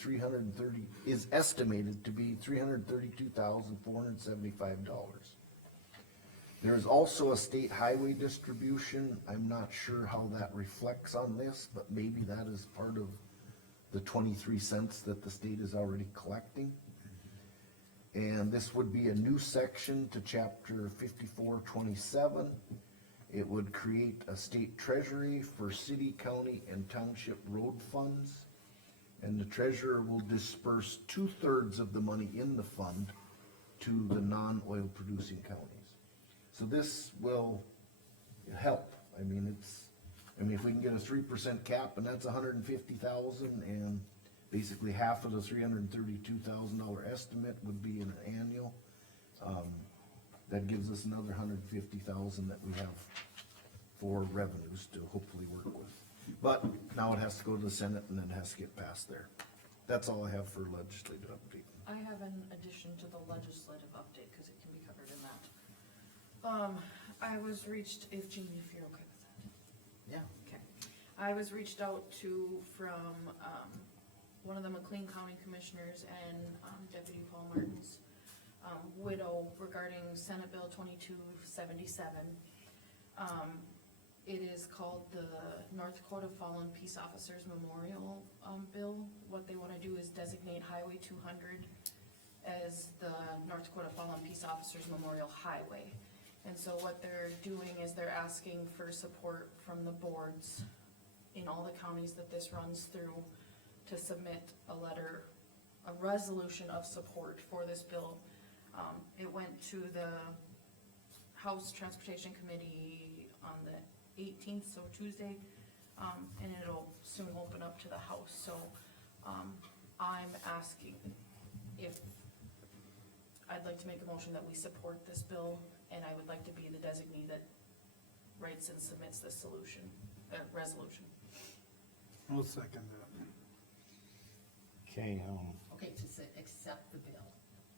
is estimated to be $332,475. There's also a state highway distribution. I'm not sure how that reflects on this, but maybe that is part of the 23 cents that the state is already collecting. And this would be a new section to chapter 5427. It would create a state treasury for city, county, and township road funds. And the treasurer will disperse 2/3 of the money in the fund to the non-oil producing counties. So this will help. I mean, if we can get a 3% cap, and that's $150,000, and basically half of the $332,000 estimate would be in an annual. That gives us another $150,000 that we have for revenues to hopefully work with. But now it has to go to the Senate and then it has to get passed there. That's all I have for legislative update. I have an addition to the legislative update, cause it can be covered in that. I was reached, if Jeannie, if you're okay with that. Yeah. Okay. I was reached out to from, one of the McLean County Commissioners and, Deputy Paul Martin's, widow regarding Senate Bill 2277. It is called the North Dakota Fallen Peace Officers Memorial, Bill. What they wanna do is designate Highway 200 as the North Dakota Fallen Peace Officers Memorial Highway. And so what they're doing is they're asking for support from the boards in all the counties that this runs through to submit a letter a resolution of support for this bill. It went to the House Transportation Committee on the 18th, so Tuesday, and it'll soon open up to the House, so, I'm asking if, I'd like to make a motion that we support this bill, and I would like to be the designee that writes and submits this resolution. I'll second that. Okay, Okay, to say, accept the bill.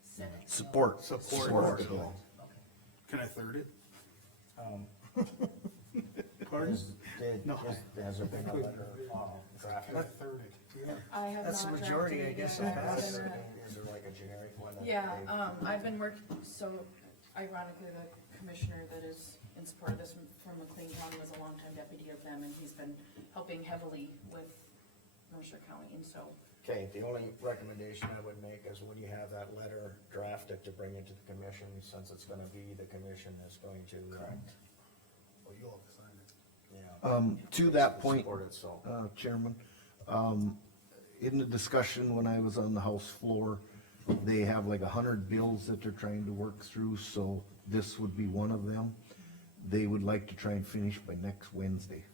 Senate bill. Support. support the bill. Okay. Can I third it? Pardon? Has there been a letter drafted? Can I third it? Yeah. I have That's the not majority, drafted I it guess, yet. of I was pass. gonna- Is there like a generic one? that Yeah, they- I've been working, so ironically, the commissioner that is in support of this from McLean County was a longtime deputy of them, and he's been helping heavily with Mercer County, and so, Okay, the only recommendation I would make is when you have that letter drafted to bring it to the commission, since it's gonna be the commission that's going to. Correct. Oh, you'll have to sign it. Yeah. To that point, Support it, so. Chairman, in the discussion when I was on the House floor, they have like 100 bills that they're trying to work through, so this would be one of them. They would like to try and finish by next Wednesday,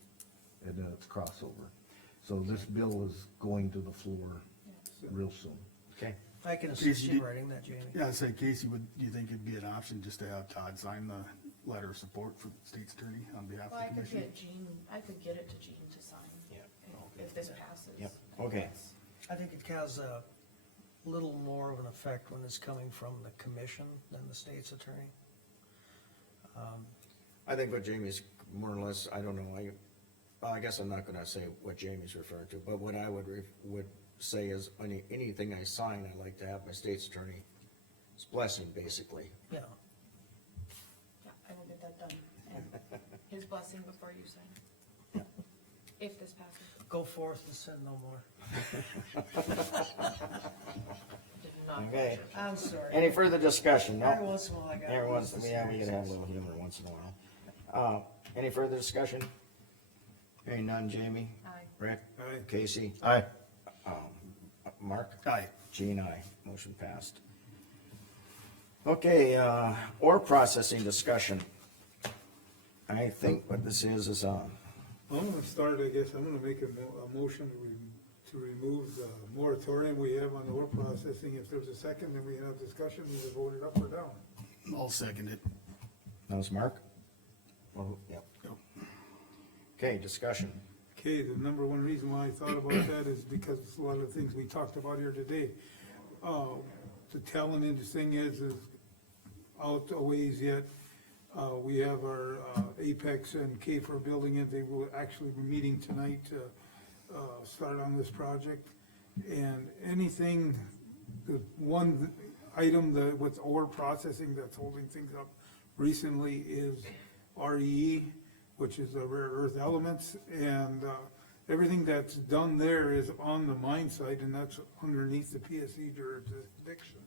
and then it's crossover. So this bill is going to the floor real soon. Okay, I can Casey, assist you in did- writing that, Jamie. Yeah, I'd say Casey, do you think it'd be an option just to have Todd sign the letter of support for the state's attorney on behalf well, of I the could commission? get Jean, I could get it to Jean to sign. Yeah. If this passes. Yep, okay. I think it has a little more of an effect when it's coming from the commission than the state's attorney. I think what Jamie's more or less, I don't know, I guess I'm not gonna say what Jamie's referring to, but what I would say is, anything I sign, I like to have my state's attorney's blessing, basically. Yeah, Yeah, I will get that done, and his blessing before you sign. Yeah. If this passes. go forth and sin no more. Did not Okay. motion. I'm sorry. Any further discussion? Every No? once in a while I got. Everyone's, yeah, we gotta have a little humor once in a while. Any further discussion? Hearing none, Jamie? Aye. Rick? Aye. Casey? Aye. Mark? Aye. Gene, aye. Motion passed. Okay, ore processing discussion. I think what this is, I'm gonna start, I guess, I'm gonna make a motion to remove the moratorium we have on ore processing. If there's a second, then we have discussion, either vote it up or down. I'll second it. that was Mark? Oh, yep. Yep. Okay, discussion. Okay, the number one reason why I thought about that is because a lot of the things we talked about here today. The talented thing is out a ways yet. We have our Apex and KFOR building, and they will actually be meeting tonight to start on this project. And anything, the one item that with ore processing that's holding things up recently is REE, which is the rare earth elements, and everything that's done there is on the mine site, and that's underneath the PSC jurisdiction,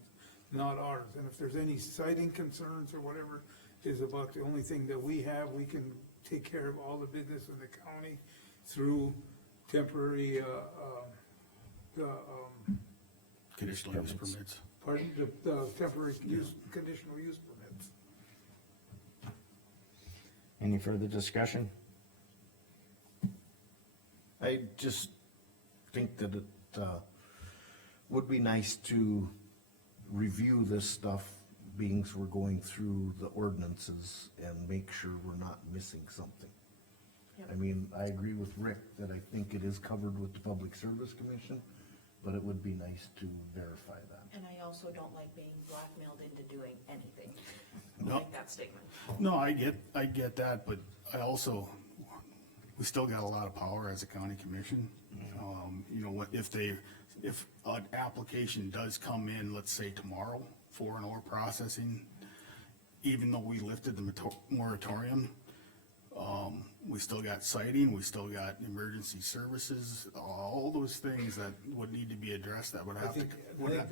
not ours. And if there's any siting concerns or whatever is about the only thing that we have, we can take care of all the business in the county through temporary, Conditional use permits. pardon, the temporary use, conditional use permits. Any further discussion? I just think that it, would be nice to review this stuff, being as we're going through the ordinances, and make sure we're not missing something. Yep. I mean, I agree with Rick that I think it is covered with the Public Service Commission, but it would be nice to verify that. And I also don't like being blackmailed into doing anything. I No. like that statement. No, I get that, but I also, we still got a lot of power as a county commission. You know, what, if an application does come in, let's say tomorrow, for an ore processing, even though we lifted the moratorium, we still got siting, we still got emergency services, all those things that would need to be addressed, that would have to,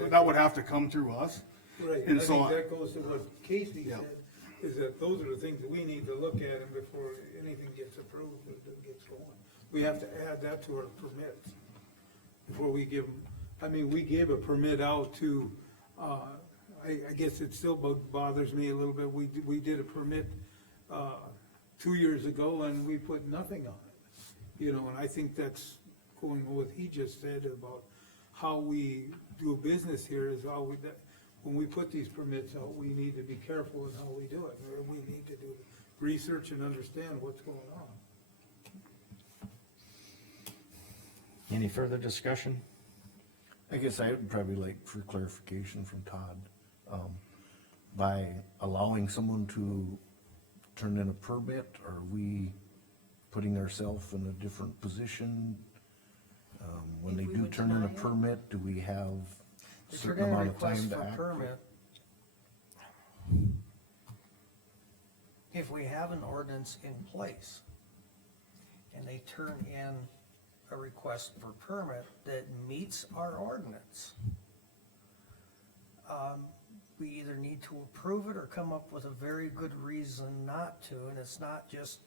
that would have to come through us. Right, And and I so think I- that goes to what Casey Yeah. said, is that those are the things that we need to look at and before anything gets approved, it gets going. We have to add that to our permits before we give them I mean, we gave a permit out to, I guess it still bothers me a little bit, we did a permit, 2 years ago and we put nothing on it. You know, and I think that's going with what he just said about how we do business here is how we, when we put these permits out, we need to be careful in how we do it. Or we need to do research and understand what's going on. Any further discussion? I guess I would probably like for clarification from Todd. By allowing someone to turn in a permit, are we putting ourselves in a different position? When If they we do would turn in a deny it? permit, do we have a If you're certain gonna amount of request time to for act? permit, if we have an ordinance in place and they turn in a request for permit that meets our ordinance, we either need to approve it or come up with a very good reason not to, and it's not just,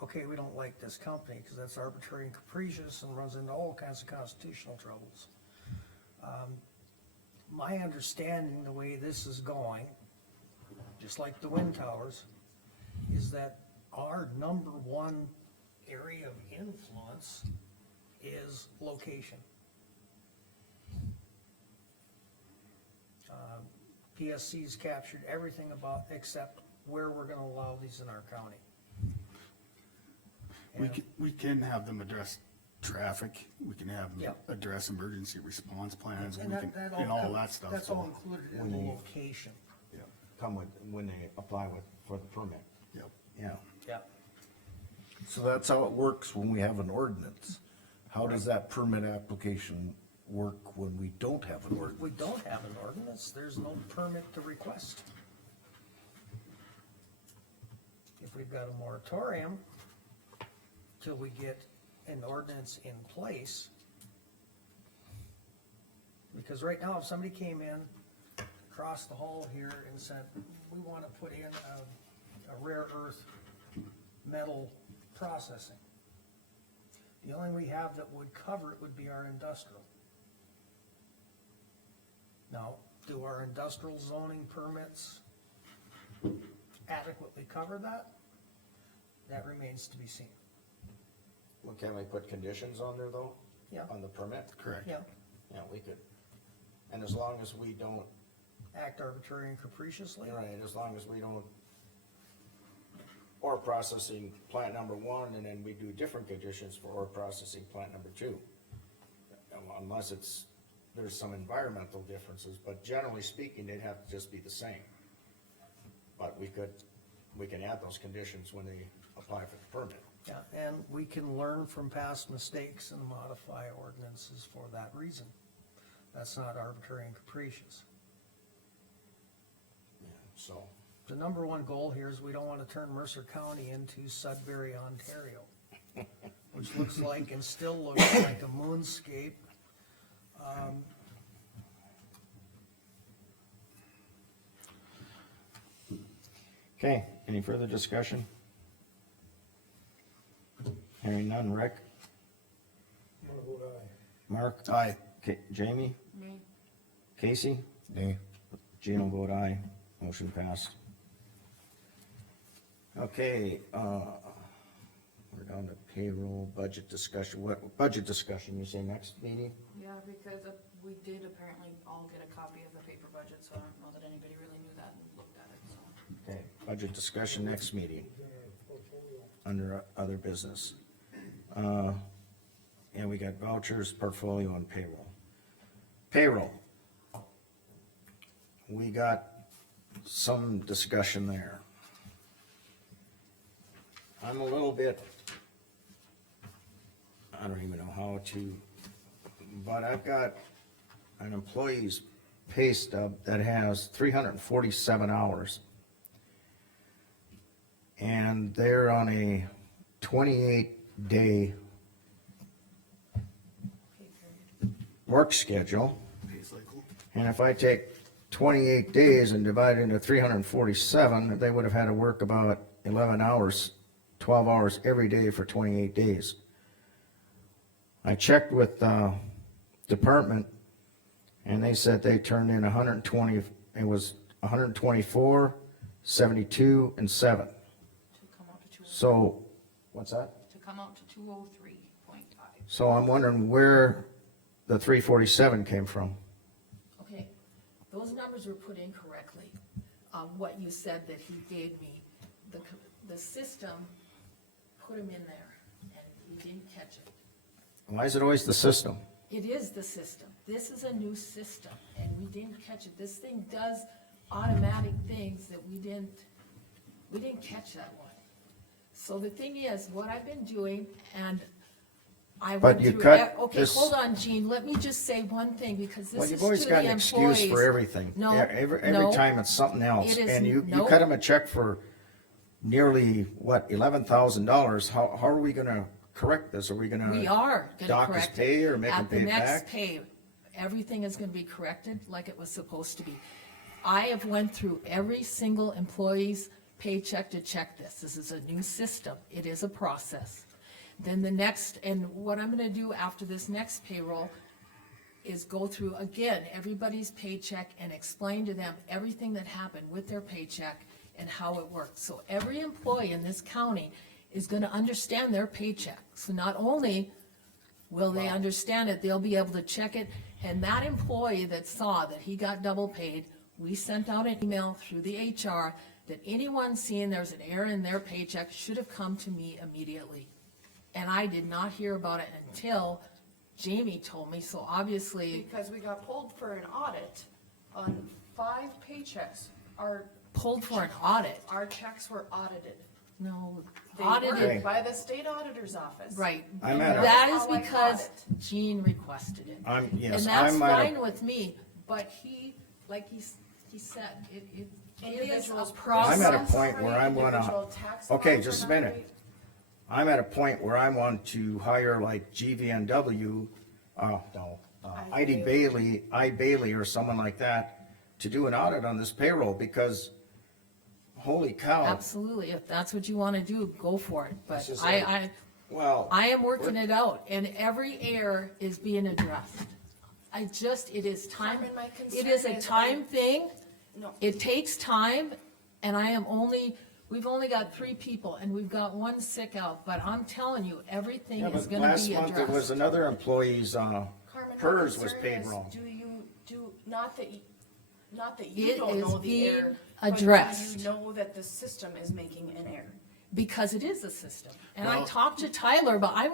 okay, we don't like this company, because that's arbitrary and capricious and runs into all kinds of constitutional troubles. My understanding, the way this is going, just like the wind towers, is that our number one area of influence is location. PSC's captured everything about, except where we're gonna allow these in our county. We can have them address traffic, we can have them Yeah. address emergency response plans, we And can, that and all com- that stuff. That's so, all included in When the they- location. Yeah, Come with, when they apply for the permit, yep. yeah. Yeah. So that's how it works when we have an ordinance. How does that permit application work when we don't have an If ordinance? we don't have an ordinance, there's no permit to request. If we've got a moratorium till we get an ordinance in place, because right now, if somebody came in across the hall here and said, we wanna put in a rare earth metal processing, the only we have that would cover it would be our industrial. Now, do our industrial zoning permits adequately cover that? That remains to be seen. Well, can we put conditions on there though? Yeah. On the permit? Correct. Yeah, Yeah, we could. And as long as we don't, act arbitrary and capriciously. right, as long as we don't, ore processing plant number one, and then we do different conditions for ore processing plant number two. Unless it's, there's some environmental differences, but generally speaking, they'd have to just be the same. But we can add those conditions when they apply for the permit. Yeah, and we can learn from past mistakes and modify ordinances for that reason. That's not arbitrary and capricious. Yeah, so, The number one goal here is we don't wanna turn Mercer County into Sudbury, Ontario, which looks like and still looks like a moonscape. okay, any further discussion? Hearing none, Rick, I'm gonna vote aye. Mark, Aye. Jamie, Me, Casey? Nay. Gene will vote aye, motion passed. Okay, we're down to payroll, budget discussion, what, budget discussion, you say next meeting? yeah, because we did apparently all get a copy of the paper budget, so I don't know that anybody really knew that and looked at it, so. Okay, budget discussion next meeting, under other business. And we got vouchers, portfolio, and payroll. Payroll. We got some discussion there. I'm a little bit, I don't even know how to, but I've got an employee's pay stub that has 347 hours. And they're on a 28-day work schedule. Pay cycle. And if I take 28 days and divide it into 347, they would have had to work about 11 hours, 12 hours every day for 28 days. I checked with department, and they said they turned in 120, it was 124, 72, and 7. To come out to 203. So, what's that? To come out to 203.5. So I'm wondering where the 347 came from. Okay, those numbers were put in correctly. What you said that he gave me, the system put him in there, and he didn't catch it. Why is it always the system? It is the system. This is a new system, and we didn't catch it. This thing does automatic things that we didn't catch that one. So the thing is, what I've been doing, and I But went you through, cut okay, this- hold on, Gene, let me just say one thing, because Well, this is you've to always the got an employees. excuse for everything. No, Every no. time it's something else. It is- And you no. cut them a check for nearly, what, $11,000? How are we gonna correct this? Are we gonna? We are gonna dock his correct it. pay or make him pay it At the next back? pay, everything is gonna be corrected like it was supposed to be. I have went through every single employee's paycheck to check this. This is a new system. It is a process. Then the next, and what I'm gonna do after this next payroll is go through again, everybody's paycheck and explain to them everything that happened with their paycheck and how it worked. So every employee in this county is gonna understand their paycheck. So not only will they understand it, they'll be able to check it. And that employee that saw that he got double paid, we sent out an email through the HR that anyone seeing there's an error in their paycheck should have come to me immediately. And I did not hear about it until Jamie told me, so obviously, Because we got pulled for an audit on 5 paychecks. pulled for an audit. Our checks were audited. No, They audited, were by the state auditor's office. right. I'm at a- That That's is how I because got it. Gene requested it. Yes, And that's I'm at a- fine with me, but he, like he said, it is a Individuals process. I'm at a point where I'm Individual gonna, tax okay, laws just are a not minute. right. I'm at a point where I want to hire like GVNW, I Bailey or someone like that to do an audit on this payroll because holy cow. Absolutely, if that's what you wanna do, go for it, but This is I am working it out, and every error is being addressed. It is time, Carmen, my it is a concern is time thing, No, it takes time, and we've only got 3 people, and we've got 1 sick out, but I'm telling you, everything Yeah, is but gonna last be month it was addressed. another employee's, Carmen, my hers was concern paid is, wrong. not that you It don't is know the being error, addressed. but do you know that the system is making an error? Because it is a system, and I Well- talked to Tyler, but I'm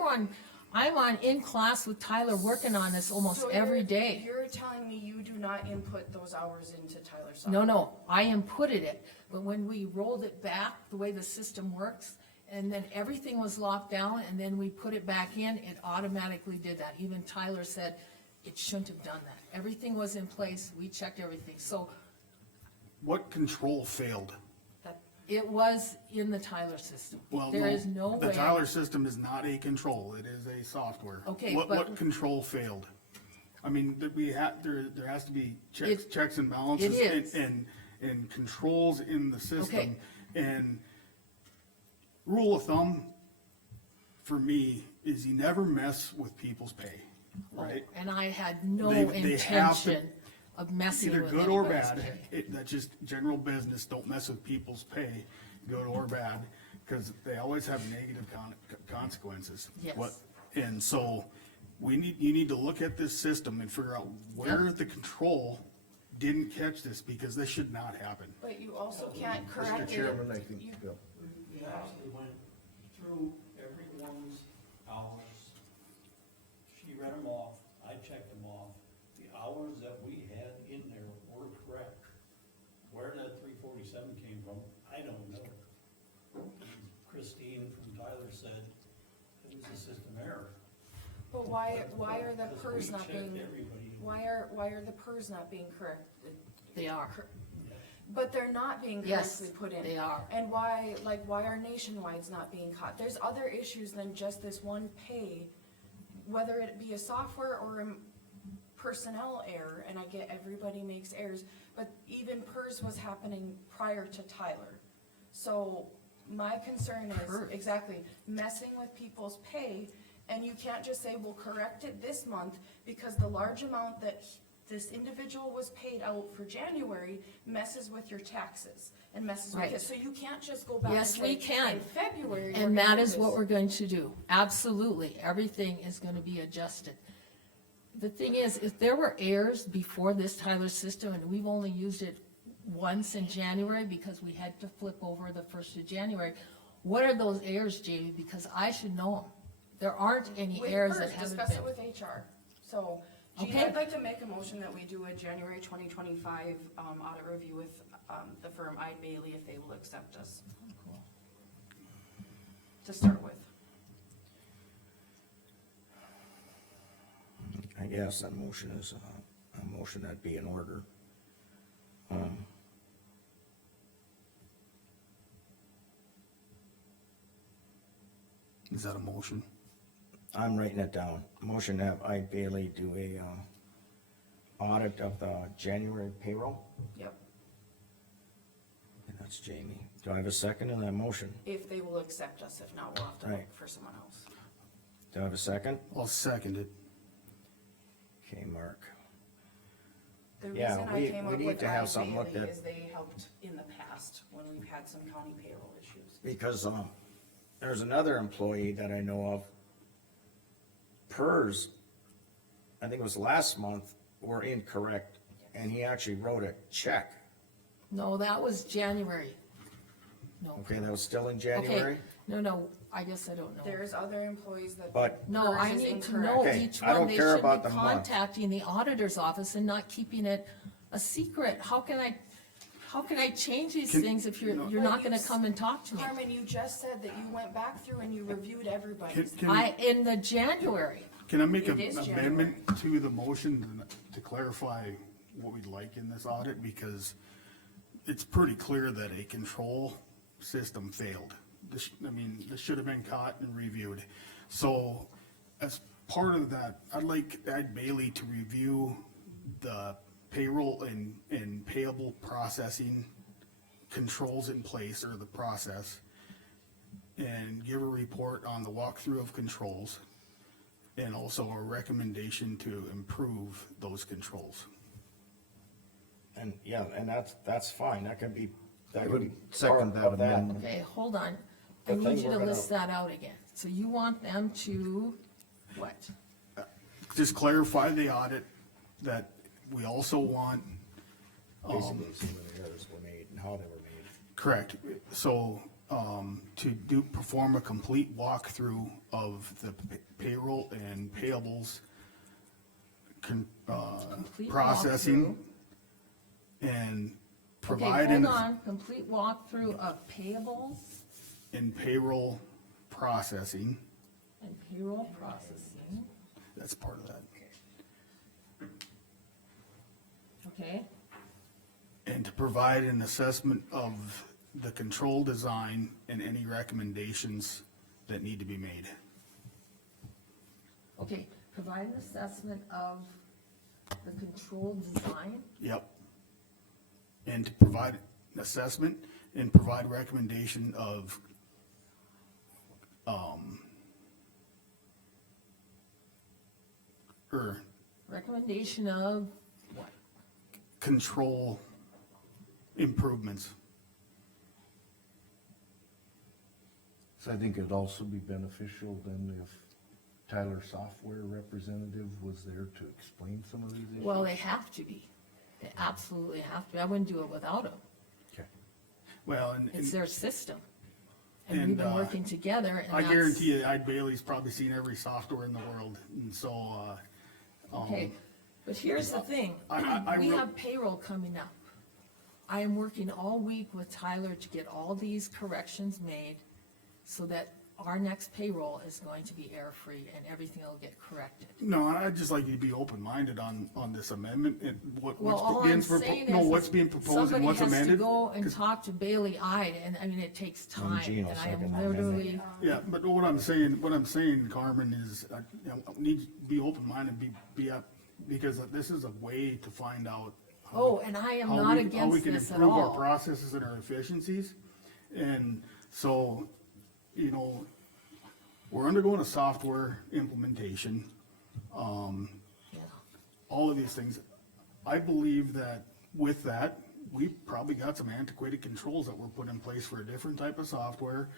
on in class with Tyler working on this almost So every you're- day. You're telling me you do not input those hours into Tyler's software? No, I inputted it, but when we rolled it back, the way the system works, and then everything was locked down, and then we put it back in, it automatically did that. Even Tyler said it shouldn't have done that. Everything was in place, we checked everything, so What control failed? it was in the Tyler system. Well, There is no way. The Tyler system is not a control, it is a software. Okay, What but- control failed? I mean, there has to be It- checks and balances is. and controls in the system. Okay. And rule of thumb, for me, is you never mess with people's pay, right? And I had no They have to intention of messing Either with good or anybody's bad, pay. that's just general business, don't mess with people's pay, good or bad, because they always have negative consequences. Yes. And so, you need to look at this system and figure out where the control didn't catch this, because this should not happen. But you also can't Mr. correct it. Chairman, I think, Bill. We actually went through everyone's hours. She read them off, I checked them off. The hours that we had in there were correct. Where that 347 came from, I don't know. Christine from Tyler said it was a system error. But why are the Because PERS we not checked being, everybody. why are the PERS not being corrected? They are, But they're not being Yes, correctly put in. they are. And why are Nationwide's not being caught? There's other issues than just this one pay, whether it be a software or a personnel error, and I get everybody makes errors, but even PERS was happening prior to Tyler. So my concern is PERS. exactly messing with people's pay, And you can't just say, we'll correct it this month, because the large amount that this individual was paid out for January messes with your taxes and messes with Right. it. So you can't just go back and Yes, say, we can. in February. we're And gonna that do is what this." we're going to do, absolutely, everything is gonna be adjusted. The thing is, if there were errors before this Tyler system, and we've only used it once in January, because we had to flip over the 1st of January, what are those errors, Jamie, because I should know them. There aren't any With errors her, that haven't discuss it been. with HR. So, Gene, Okay. I'd like to make a motion that we do a January 2025 audit review with the firm Ide Bailey, if they will accept us. To start with. I guess that motion is a motion that'd be in order. Is that a motion? I'm writing it down. Motion to have Ide Bailey do a, audit of the January payroll, Yep. and that's Jamie. Do I have a second in that motion? If they will accept us, if not, we'll have to look Right. for someone else. Do I have a second? I'll second it. Okay, Mark. The Yeah, reason I we- came we up need with to have Ide something looked Bailey at. is they helped in the past when we've had some county payroll issues. Because, there's another employee that I know of, PERS, I think it was last month, were incorrect, and he actually wrote a check. No, that was January. No. Okay, that was still in Okay, January? no, I guess I don't know. There's other employees that. But- No, I hers is need to incorrect. know Okay, each I don't one, they care should about be the month. contacting the auditor's office and not keeping it a secret. How can I change these Can- things if you're But not you gonna s- come and talk to me? Carmen, you just said that you went back through and you reviewed everybody's. In the January, Can I make an It is amendment to the motion to clarify what we'd like in this audit? Because it's pretty clear that a control system failed. This should have been caught and reviewed. So as part of that, I'd like Ed Bailey to review the payroll and payable processing controls in place, or the process, and give a report on the walkthrough of controls, and also a recommendation to improve those controls. And, yeah, and that's fine, that can be, that I could would be second part that of that. amendment. okay, hold on. The I need thing you to we're gonna- list that out again. So you want them to, what? Just clarify the audit, that we also want, Basically, some of the errors were made and how they were made. correct, so, to perform a complete walkthrough of the payroll and payables Complete processing, and provide Okay, in, hold on, complete walkthrough of payables in payroll processing, and payroll processing, that's part of that. okay? And to provide an assessment of the control design and any recommendations that need to be made. Okay, provide an assessment of the control design, Yep. And to provide an assessment and provide recommendation of, or recommendation of what? control improvements. So I think it'd also be beneficial then if Tyler Software representative was there to explain some of these issues. Well, they have to be, they absolutely have to, I wouldn't do it without them, Okay. Well, it's their system. And we've been And, working together, and I that's. guarantee you, Ed Bailey's probably seen every software in the world, and so, Okay, but here's the thing, I we wrote- have payroll coming up. I am working all week with Tyler to get all these corrections made so that our next payroll is going to be error-free and everything will get corrected. No, I'd just like you to be open-minded on this amendment, and Well, all I'm saying is. what's being proposed and what's Somebody has to amended. go and 'Cause- talk to Bailey Ide, and I mean, it takes time, Gene will and I am second that literally, Yeah, but what I'm saying, Carmen, is, need to be open-minded, because this is a way to find out. oh, and I am how not we- How we against can this at improve our all. processes and our efficiencies, and so, we're undergoing a software implementation, Yeah. all of these things. I believe that with that, we probably got some antiquated controls that were put in place for a different type of software.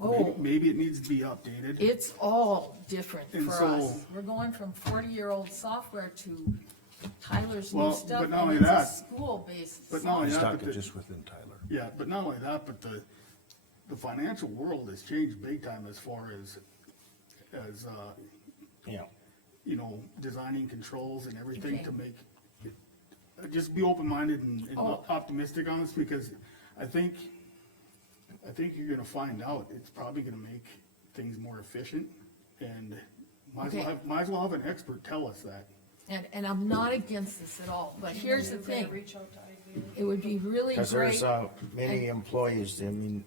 Oh. Maybe it needs to be updated. It's all different And for so- us. We're going from 40-year-old software to Tyler's new Well, stuff, but not and only it's a that- school-based. but not only He's that, but talking the- just within Tyler. Yeah, but not only that, but the financial world has changed big time as far as, Yeah, you know, designing controls and everything Okay. to make, just be open-minded and Oh. optimistic on this, because I think you're gonna find out, it's probably gonna make things more efficient, and Okay. might as well have an expert tell us that. And I'm not against this at all, but here's the You're gonna thing, reach out to IBA. it would be really cause great, there's, many employees, I mean,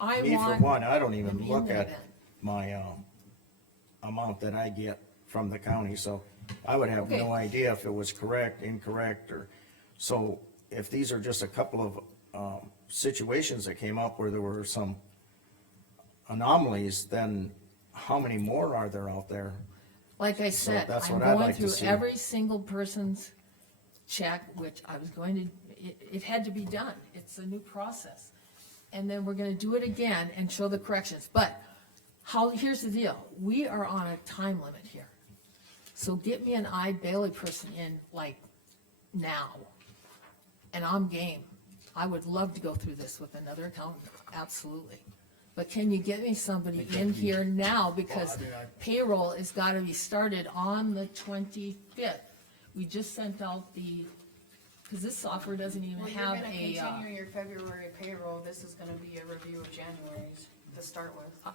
I me for want one, I don't them even in look there at then. my, amount that I get from the county, so I would have no Okay. idea if it was correct, incorrect, or, so if these are just a couple of, situations that came up where there were some anomalies, then how many more are there out there? Like I So said, that's I'm what I'd going like to through see. every single person's check, which I was going to, it had to be done, it's a new process. And then we're gonna do it again and show the corrections, but here's the deal, we are on a time limit here. So get me an Bailey person in like now, and I'm game. I would love to go through this with another accountant, absolutely. But can you get me somebody in here now, because Well, I mean, payroll has gotta be started on the 25th. We just sent out cause this software doesn't even Well, you're have gonna a, continue your February payroll, this is gonna be a review of January's to start with.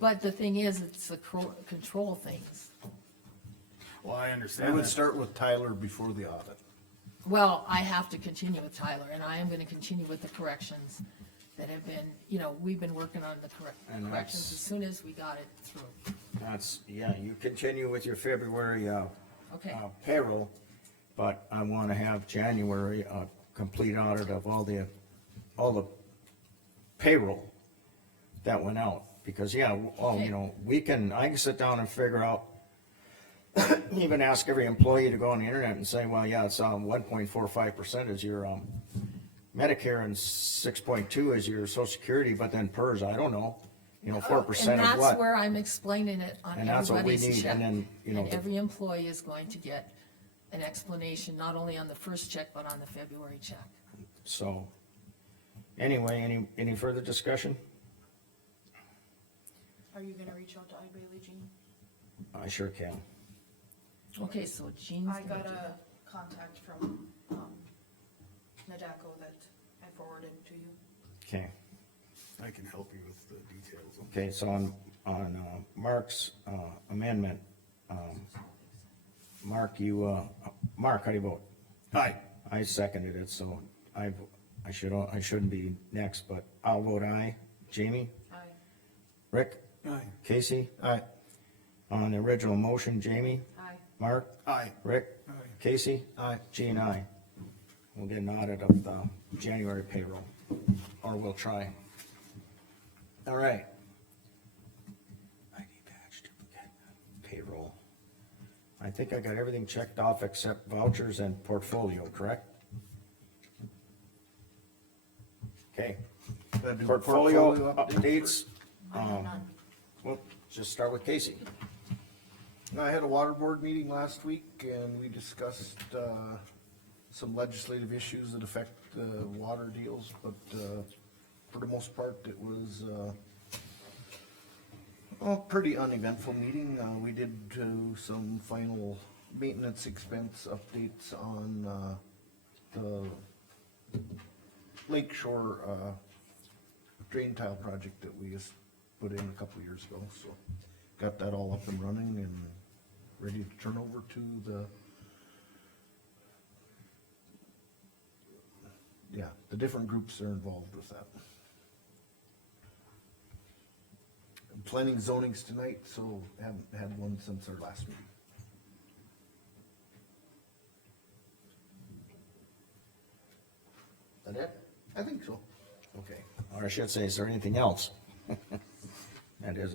but the thing is, it's the control things. Well, I I understand would that. start with Tyler before the audit. Well, I have to continue with Tyler, and I am gonna continue with the corrections that have been, we've been working on the And corrections that's- as soon as we got it through. That's, yeah, you continue with your February, Okay, payroll, but I wanna have January, a complete audit of all the payroll that went out, because, yeah, Okay. I can sit down and figure out, even ask every employee to go on the internet and say, well, yeah, it's, 1.45% is your, Medicare and 6.2 is your social security, but then PERS, I don't know, 4% and of that's what? where I'm explaining it on And that's what we everybody's need, check. and then, And every employee is going to get an explanation, not only on the first check, but on the February check. So, anyway, any further discussion? Are you gonna reach out to IBA, Jean? I sure can. Okay, so Jean's I gonna got do a that. contact from, Nadako that I forwarded to you. Okay, I can help you with the details. okay, so on Mark's, amendment, Mark, Mark, how do you vote? Hi. I seconded it, so I shouldn't be next, but I'll vote aye. Jamie? Aye. Rick? Aye. Casey? Aye. On the original motion, Jamie? Aye. Mark? Aye. Rick? Aye. Casey? Aye. Gene, aye. We'll get an audit of the January payroll, or we'll try. All right. ID badge, duplicate, payroll. I think I got everything checked off except vouchers and portfolio, correct? Okay, Gotta do portfolio update updates, I have none. well, just start with Casey. I had a water board meeting last week and we discussed, some legislative issues that affect the water deals, but, for the most part, it was, a pretty uneventful meeting. We did do some final maintenance expense updates on, the Lake Shore, drain tile project that we just put in a couple years ago, so got that all up and running and ready to turn over to the different groups that are involved with that. Planning zoning's tonight, so haven't had one since our last meeting. Is that it? I think so. Okay, or I should say, is there anything else? And is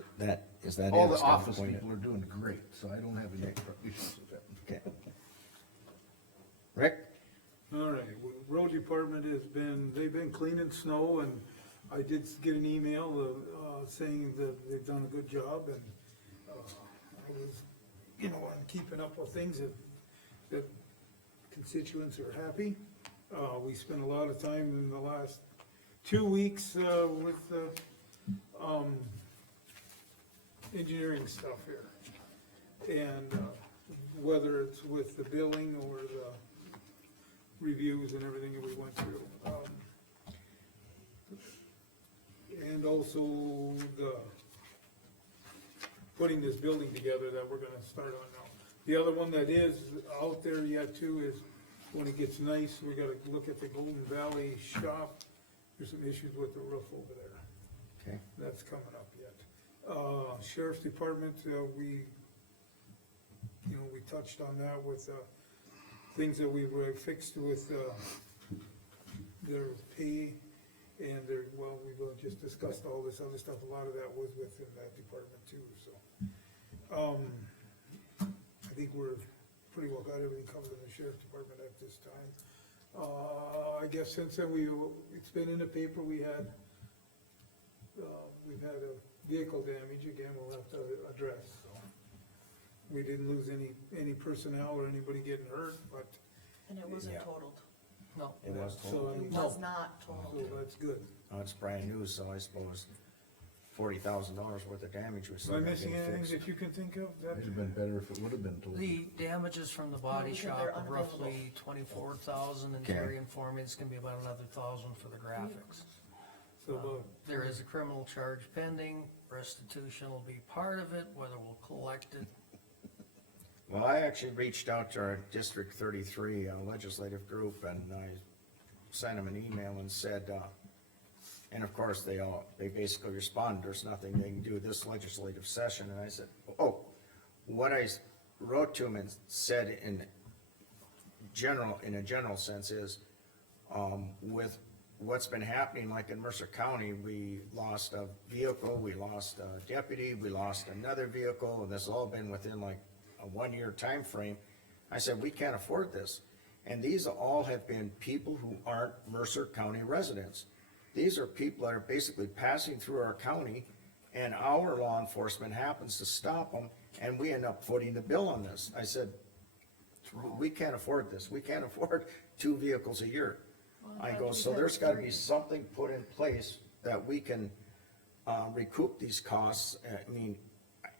that All it? the It's not office appointed. people are doing great, so I don't have any issues with that. Okay. Rick? All right, well, road department they've been cleaning snow, and I did get an email, saying that they've done a good job, and, I was, I'm keeping up with things that constituents are happy. We spent a lot of time in the last 2 weeks, with, engineering stuff here. And, whether it's with the billing or the reviews and everything that we went through. And also putting this building together that we're gonna start on now. The other one that is out there yet too is when it gets nice, we gotta look at the Golden Valley shop. There's some issues with the roof over there. Okay. That's coming up yet. Sheriff's Department, we touched on that with, things that we were fixed with, their pay and we've just discussed all this other stuff. A lot of that was within that department too, so. I think we're pretty well got everything covered in the Sheriff's Department at this time. I guess since then it's been in the paper, we've had a vehicle damage, again, we'll have to address, so. We didn't lose any personnel or anybody getting hurt, but, And it wasn't Yeah. totaled. No. It was so, told. I It mean, was not totaled. so that's good. Oh, it's brand new, so I suppose $40,000 worth of damage was Am I still missing getting anything fixed. that you can think of? That It'd have been better if it would have been told. The damages from the body because shop they're of unavailable. roughly 24,000, and Okay. Terry informed me it's gonna be about another 1,000 for the graphics. So about, There is a criminal charge pending, restitution will be part of it, whether we'll collect it. Well, I actually reached out to our District 33 legislative group, and I sent them an email and said, and of course, they basically responded, there's nothing they can do this legislative session, and I said, what I wrote to them and said in a general sense is, with what's been happening, like in Mercer County, we lost a vehicle, we lost a deputy, we lost another vehicle, and this has all been within like a 1-year time frame. I said, we can't afford this. And these all have been people who aren't Mercer County residents. These are people that are basically passing through our county, and our law enforcement happens to stop them, and we end up footing the bill on this. I said, we can't afford this. We can't afford 2 vehicles a year. I go, so there's gotta be something put in place that we can, recoup these costs. I mean,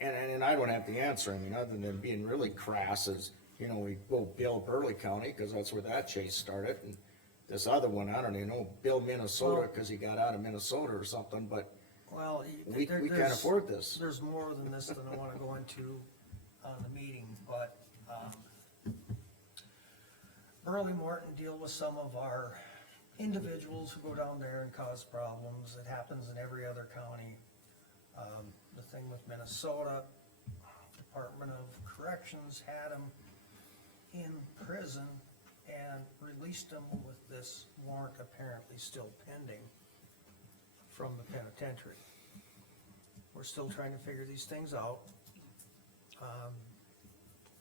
and I don't have the answer, I mean, other than being really crass is, we go bill Burley County, cause that's where that chase started, and this other one, I don't even know, bill Minnesota, cause he got out of Minnesota or something, but Well, we can't afford this. There's more than this than I wanna go into on the meeting, but, Burley Morton deal with some of our individuals who go down there and cause problems. It happens in every other county. The thing with Minnesota, Department of Corrections had them in prison and released them with this warrant apparently still pending from the penitentiary. We're still trying to figure these things out.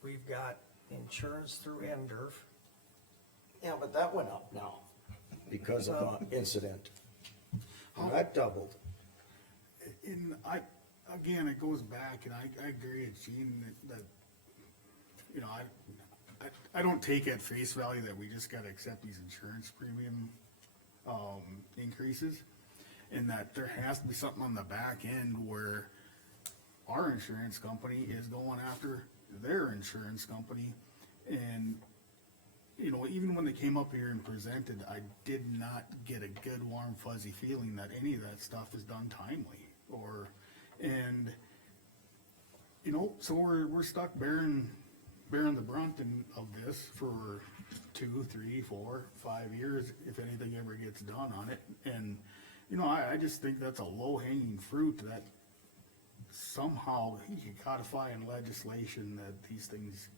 We've got insurance through NDERF. Yeah, but that went up now, because of the incident. That doubled. and again, it goes back, and I agree with Gene that, I don't take at face value that we just gotta accept these insurance premium, increases. And that there has to be something on the back end where our insurance company is going after their insurance company. And, even when they came up here and presented, I did not get a good warm fuzzy feeling that any of that stuff is done timely, so we're stuck bearing the brunt of this for 2, 3, 4, 5 years, if anything ever gets done on it. And, I just think that's a low hanging fruit that somehow you can codify in legislation that these things,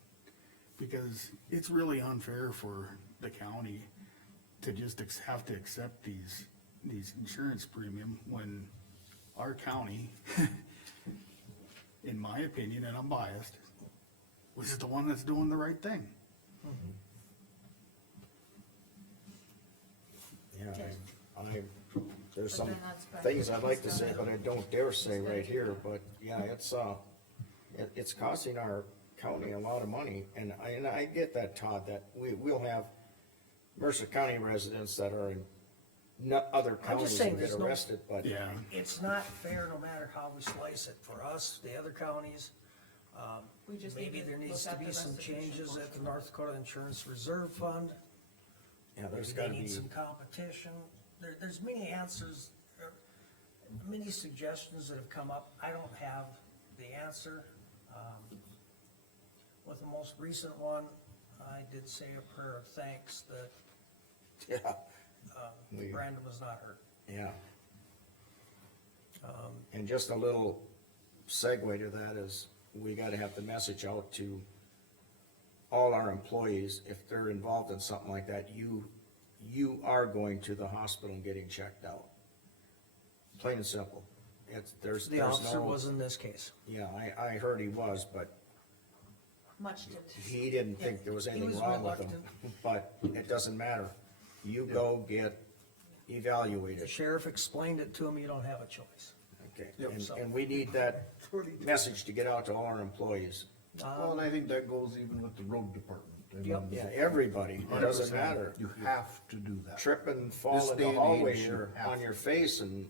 because it's really unfair for the county to just have to accept these insurance premium when our county in my opinion, and I'm biased, was the one that's doing the right thing. Yeah, there's But some then that's back things to I'd like to who's say, gonna- but I don't dare say who's gonna right do here, that? but yeah, it's costing our county a lot of money, and I get that, Todd, that we'll have Mercer County residents that are in other I'm just counties saying and get there's no- arrested, but. Yeah. It's not fair no matter how we slice it. For us, the other counties, We just maybe need to there needs look to at be the some restitution changes portion. at the North Dakota Insurance Reserve Fund. Yeah, there's Maybe they gotta need be, some competition. There's many answers, many suggestions that have come up. I don't have the answer. With the most recent one, I did say a prayer of thanks that yeah, We- Brandon was not hurt. yeah. And just a little segue to that is, we gotta have the message out to all our employees, if they're involved in something like that, you are going to the hospital and getting checked out. Plain and simple. There's The officer no, was in this case. yeah, I heard he was, but Much did. he didn't think there was He anything was wrong with him. reluctant. But it doesn't matter. You go get The evaluated, sheriff explained it to him, you don't have a choice. okay? Yep. And we need that message to get out to all our employees. Well, and I think that goes even with the road department. I Yep. mean, Yeah, everybody, it doesn't 100%, matter. You have to do that. Trip and This fall in day the and hallway age, you or have on to. your face and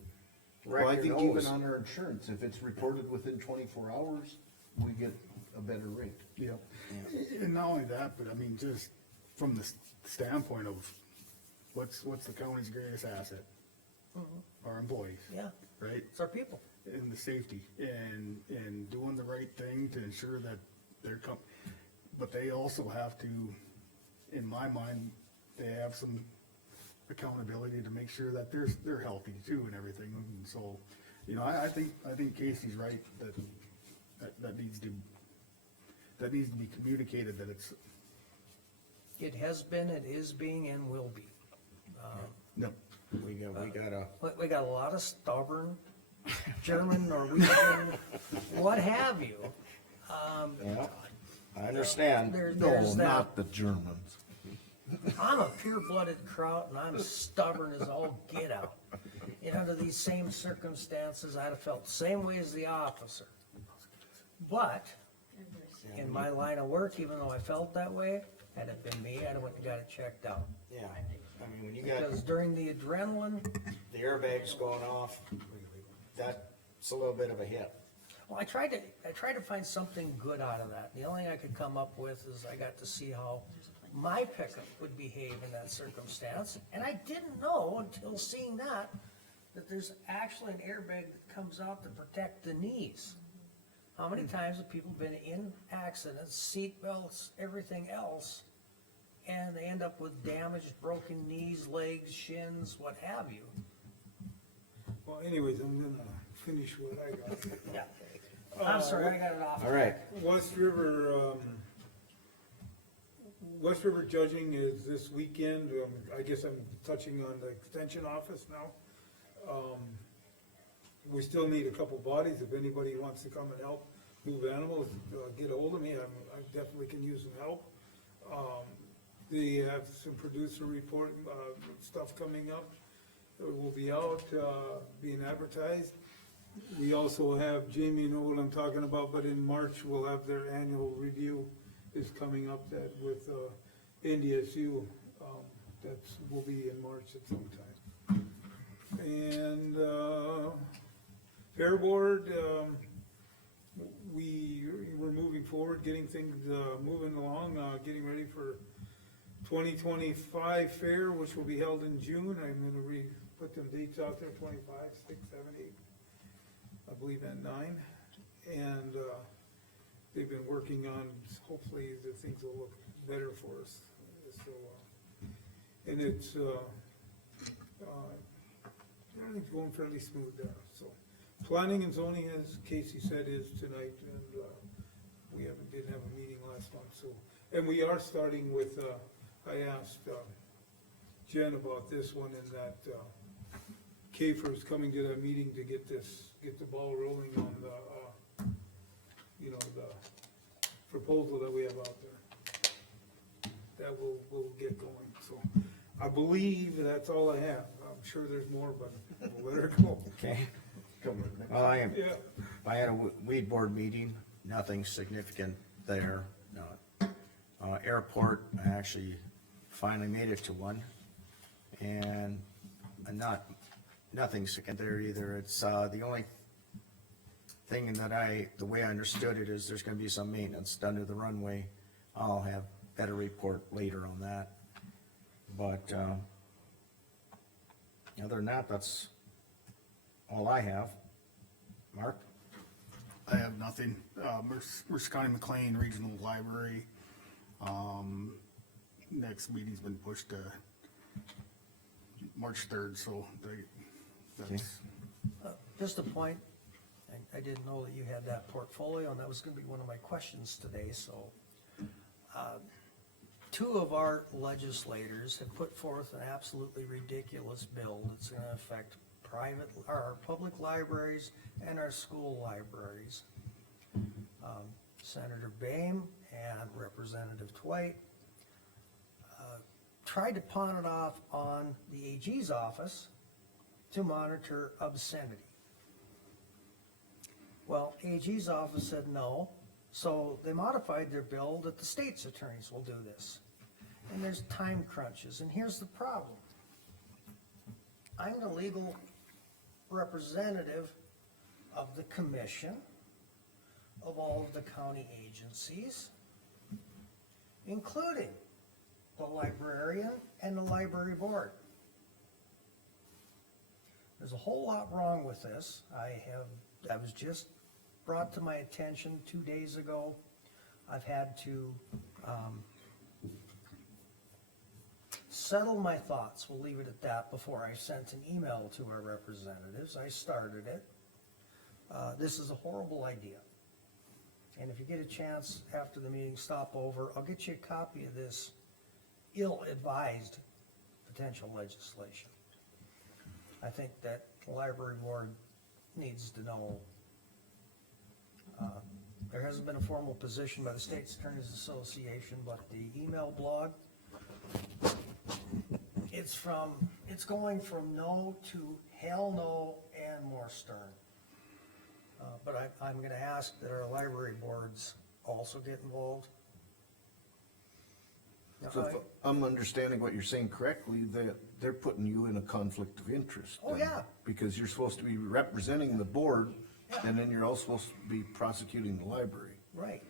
Well, I wreck your think even nose. on our insurance, if it's reported within 24 hours, we get a better rate. Yep. And not only that, but I mean, just from the standpoint of what's the county's greatest asset? Our employees, Yeah, right? it's our people. And the safety and doing the right thing to ensure that they're but they also have to, in my mind, they have some accountability to make sure that they're healthy too and everything. And so, you know, I think Casey's right that needs to be communicated, that it's, It has been, it is being, and will be. no, We gotta, We got a lot of stubborn German, Norwegian, what have you. yeah, I understand. There's No, that. not the Germans. I'm a pure-blooded Kraut, and I'm stubborn as all get out. And under these same circumstances, I'd have felt the same way as the officer. But, in my line of work, even though I felt that way, had it been me, I'd have went and got it checked out. Yeah, I mean, when you got Because during the adrenaline, the airbags going off, that's a little bit of a hit. well, I tried to find something good out of that. The only thing I could come up with is I got to see how my pickup would behave in that circumstance, and I didn't know until seeing that there's actually an airbag that comes out to protect the knees. How many times have people been in accidents, seat belts, everything else, and they end up with damaged, broken knees, legs, shins, what have you? well, anyways, I'm gonna finish what I got. Yeah. I'm sorry, I got it off. All right, West River judging is this weekend. I guess I'm touching on the extension office now. We still need a couple bodies. If anybody wants to come and help move animals, get ahold of me. I definitely can use some help. They have some producer report, stuff coming up. It will be out, being advertised. We also have, Jamie, you know what I'm talking about, but in March, we'll have their annual review is coming up that with, NDSU, that's, will be in March at some time. And, Fair Board, we're moving forward, getting things, moving along, getting ready for 2025 fair, which will be held in June. I'm gonna put them dates out there, 25, 6, 7, 8, I believe, and 9. And, they've been working on, hopefully, the things will look better for us. So, and it's, everything's going fairly smooth there, so. Planning and zoning, as Casey said, is tonight, and, we didn't have a meeting last month, so. And we are starting with, I asked, Jen about this one, and that, Kiefer's coming to that meeting to get the ball rolling on you know, the proposal that we have out there. That we'll get going, so I believe that's all I have. I'm sure there's more, but we'll let her go. Okay. Come with next. Well, Yeah, I had a weed board meeting, nothing significant there. No. Airport, I actually finally made it to one, and nothing significant there either. It's, the only thing that the way I understood it is there's gonna be some maintenance done to the runway. I'll have better report later on that. But, other than that, that's all I have. Mark? I have nothing. Mercer County McLean Regional Library, next meeting's been pushed to March 3rd, so that's, Just a point, I didn't know that you had that portfolio, and that was gonna be one of my questions today, so. Two of our legislators have put forth an absolutely ridiculous bill that's gonna affect our public libraries and our school libraries. Senator Boehm and Representative Twite tried to pawn it off on the AG's office to monitor obscenity. Well, AG's office said no, so they modified their bill that the state's attorneys will do this. And there's time crunches, and here's the problem. I'm the legal representative of the commission, of all of the county agencies, including the librarian and the library board. There's a whole lot wrong with this. I was just brought to my attention 2 days ago. I've had to, settle my thoughts, we'll leave it at that, before I sent an email to our representatives. I started it. This is a horrible idea. And if you get a chance after the meeting, stop over. I'll get you a copy of this ill-advised potential legislation. I think that the library board needs to know. There hasn't been a formal position by the State's Attorneys Association, but the email blog, it's going from no to hell no and more stern. But I'm gonna ask that our library boards also get involved. Now, So if I'm understanding what you're saying correctly, that they're putting you in a conflict of interest. Oh, then, yeah. Because you're supposed to be representing the board, Yeah. and then you're also supposed to be prosecuting the library. Right.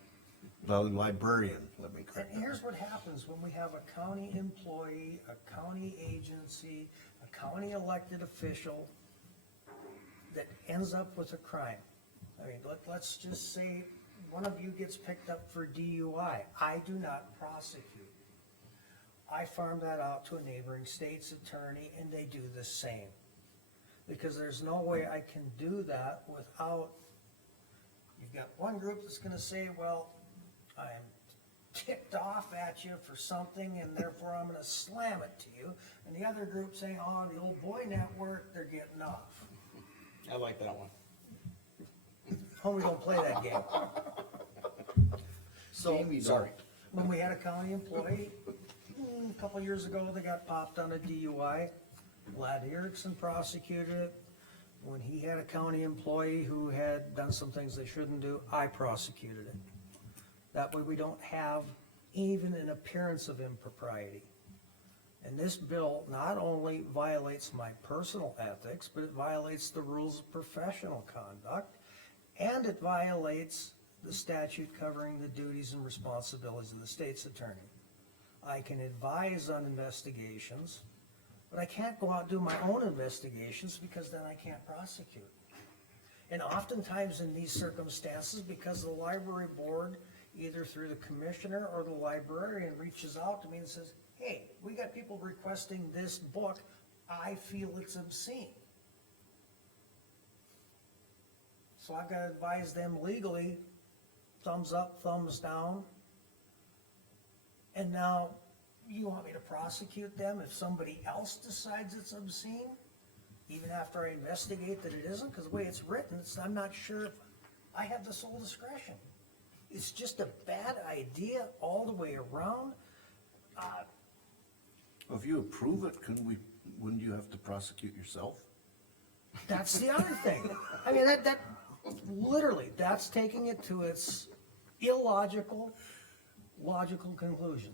The librarian, let me correct And that. here's what happens when we have a county employee, a county agency, a county elected official that ends up with a crime. I mean, let's just say one of you gets picked up for DUI. I do not prosecute. I farm that out to a neighboring state's attorney, and they do the same. Because there's no way I can do that without, you've got one group that's gonna say, well, I'm ticked off at you for something, and therefore I'm gonna slam it to you. And the other group saying, oh, the old boy network, they're getting off. I like that one. Oh, we don't play that game. So, Jamie, Sorry. when we had a county employee, a couple years ago, they got popped on a DUI. Lad Erickson prosecuted it. When he had a county employee who had done some things they shouldn't do, I prosecuted it. That way we don't have even an appearance of impropriety. And this bill not only violates my personal ethics, but it violates the rules of professional conduct, and it violates the statute covering the duties and responsibilities of the state's attorney. I can advise on investigations, but I can't go out and do my own investigations because then I can't prosecute. And oftentimes in these circumstances, because the library board, either through the commissioner or the librarian, reaches out to me and says, hey, we got people requesting this book, I feel it's obscene. So I've got to advise them legally, thumbs up, thumbs down. And now, you want me to prosecute them if somebody else decides it's obscene? Even after I investigate that it isn't? Because the way it's written, I'm not sure if I have the sole discretion. it's just a bad idea all the way around. If you approve it, wouldn't you have to prosecute yourself? That's the other thing. I mean, that, literally, that's taking it to its illogical, logical conclusion.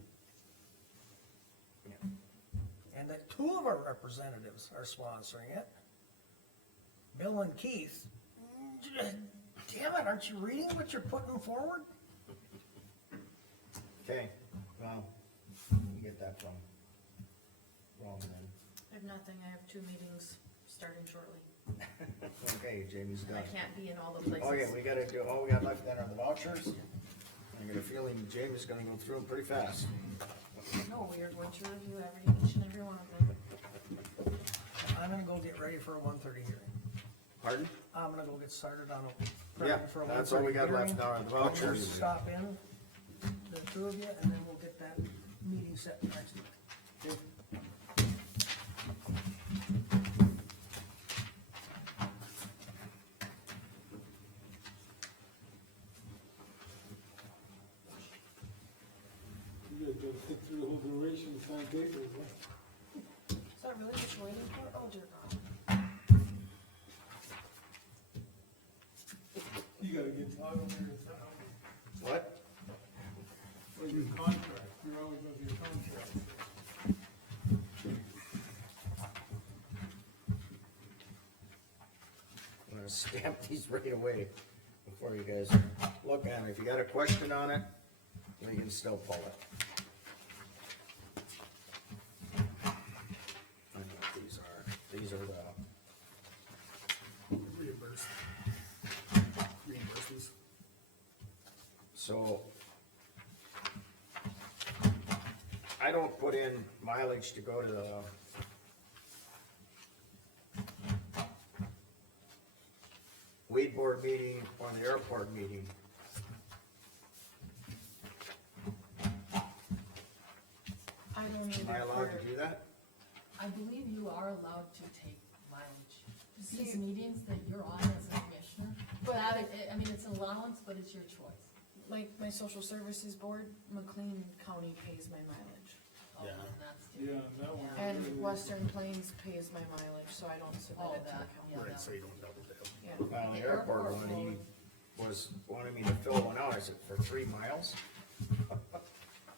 And that two of our representatives are sponsoring it. Bill and Keith. Damn it, aren't you reading what you're putting forward? Okay, well, you get that from wrong then. I have nothing, I have 2 meetings starting shortly, Okay, Jamie's and done. I can't be in all the places. Oh, yeah, we gotta do, all we got left then are the vouchers. I got a feeling Jamie's gonna go through them pretty fast. No, we are going to review each and every one of them. I'm gonna go get ready for a 1:30 hearing. Pardon? I'm gonna go get started on Yeah, for a 1:30 hearing. that's all we got left now are the I'll vouchers. just stop in, the two of you, and then we'll get that meeting set next week. Okay? You guys gotta sit through the whole duration and sign papers, huh? Is that really what you're waiting for? Oh dear God. You gotta get Todd over here to sign. What? Or your contract, you're always with your contract. I'm gonna stamp these right away before you guys look at it. If you got a question on it, we can still pull it. I know what these are the, Reimbursements. so. I don't put in mileage to go to the weed board meeting or the airport meeting. I don't either. Am I allowed to do that? I believe you are allowed to take mileage. These meetings that you're on as a commissioner, But that, I- I mean, it's an allowance, but it's your choice. Like my social services board, McLean County pays my mileage. Oh, Yeah. and that's Yeah, that one. Yeah. And Western Plains pays my mileage, so I don't submit all it to the that, county. yeah, Right, that- so you don't double dip. Yeah. Well, the The airport airport one, he road. was, wanted me to fill one out, I said, for 3 miles?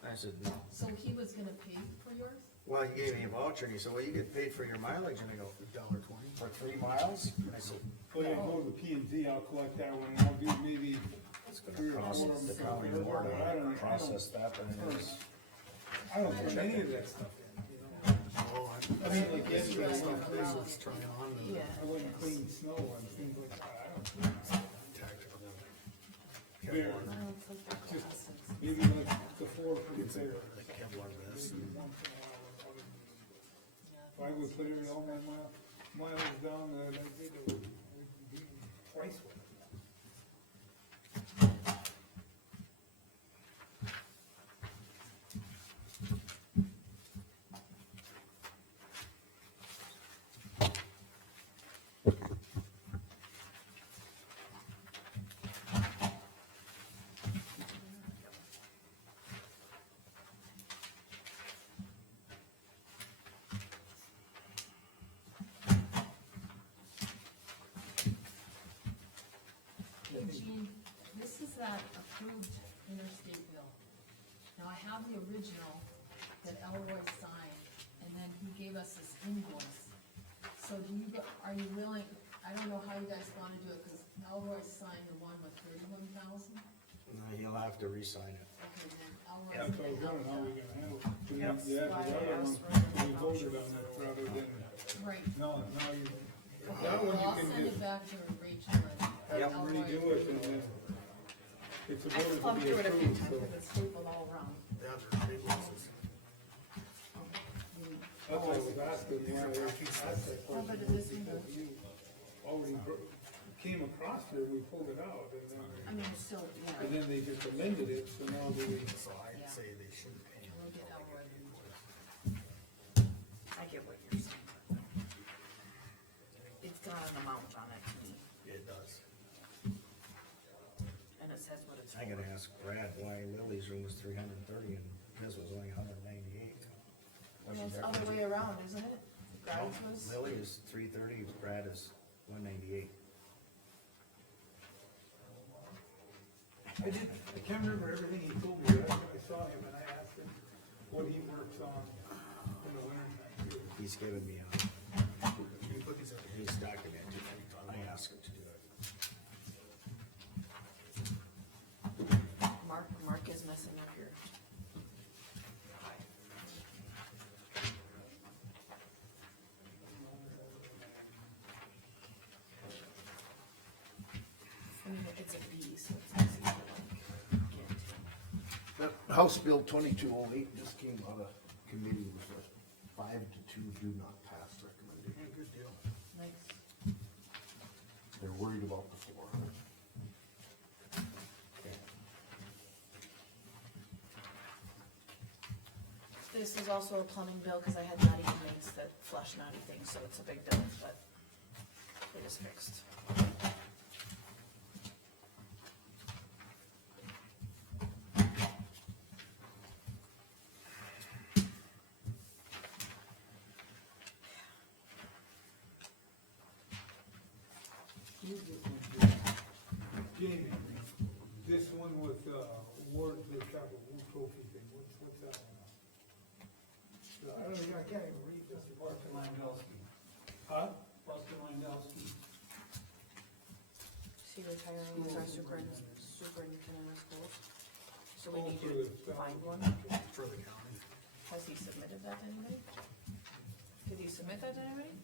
I said, no. So he was gonna pay for yours? Well, he gave me a voucher, and he said, well, you get paid for your mileage, and I go, $1.20. for 3 miles? I said, Well, yeah, go to P and Z, I'll collect that one, and I'll do maybe it's 3 gonna or cost 4 of the them. county for more airport. I to don't- process that than it is. I don't put any of that stuff in, you know? Oh, I mean, like yesterday, Right. let's try on and Yeah. I went and cleaned snow and things like that, I don't. There, I don't think that Just- costs us. maybe like the 4 for the fair. like Kevlar vest. Maybe once in a while, I would- Yeah. If I would put every, all my miles down, that I did, it would be twice what. Hey Gene, this is that approved interstate bill. Now I have the original that Elroy signed, and then he gave us this invoice. So are you willing, I don't know how you guys wanna do it, cause Elroy signed the one with 31,000. No, he'll have to re-sign it. Okay, then Elroy. That's what I was wondering, how we gonna handle it. Yep. Yeah, the Why I other one, asked for we voted on it rather than, Right. now you, Okay, that one well, you I'll can send just it back to Rachel and Yep. Elroy. redo it and then it's I supposed to plumbed be through it a few approved, times so. with a staple all around. Yeah, they're big ones. That's why I was asking, why I asked that Oh, but question, it was is in because you already came across here, we pulled it out, I and mean, it's still, yeah. then they just amended it, so now we. So I'd say they should pay. We'll get Elroy to do it. I get what you're saying. It's got an amount on it to me, It does. and it says what it's I gotta ask Brad why Lily's room was 330 and his was only 198. Well, it's the other way around, isn't it? Brad's was, Lily is 330, Brad is 198. I can't remember everything he told me, I saw him and I asked him what he works on in the winter time too. He's given me he's documented, I asked him to do it. Mark is messing up here. I mean, it's a B, so it's easy to like get to. That House Bill 2208 just came out of committee with a 5-2 do not pass recommendation. Good deal. Nice. They're worried about the floor. This is also a plumbing bill, cause I had naughty mains that flush naughty things, so it's a big bill, but it is fixed. Jamie, this one with, award the capital trophy thing, what's that one? I don't know, I can't even read this. Austin Landowski. Huh? Austin Landowski. Is he retiring as our superintendent of schools? So we Oh, need for to the- find one. For the county. Has he submitted that to anybody? Did he submit that to anybody?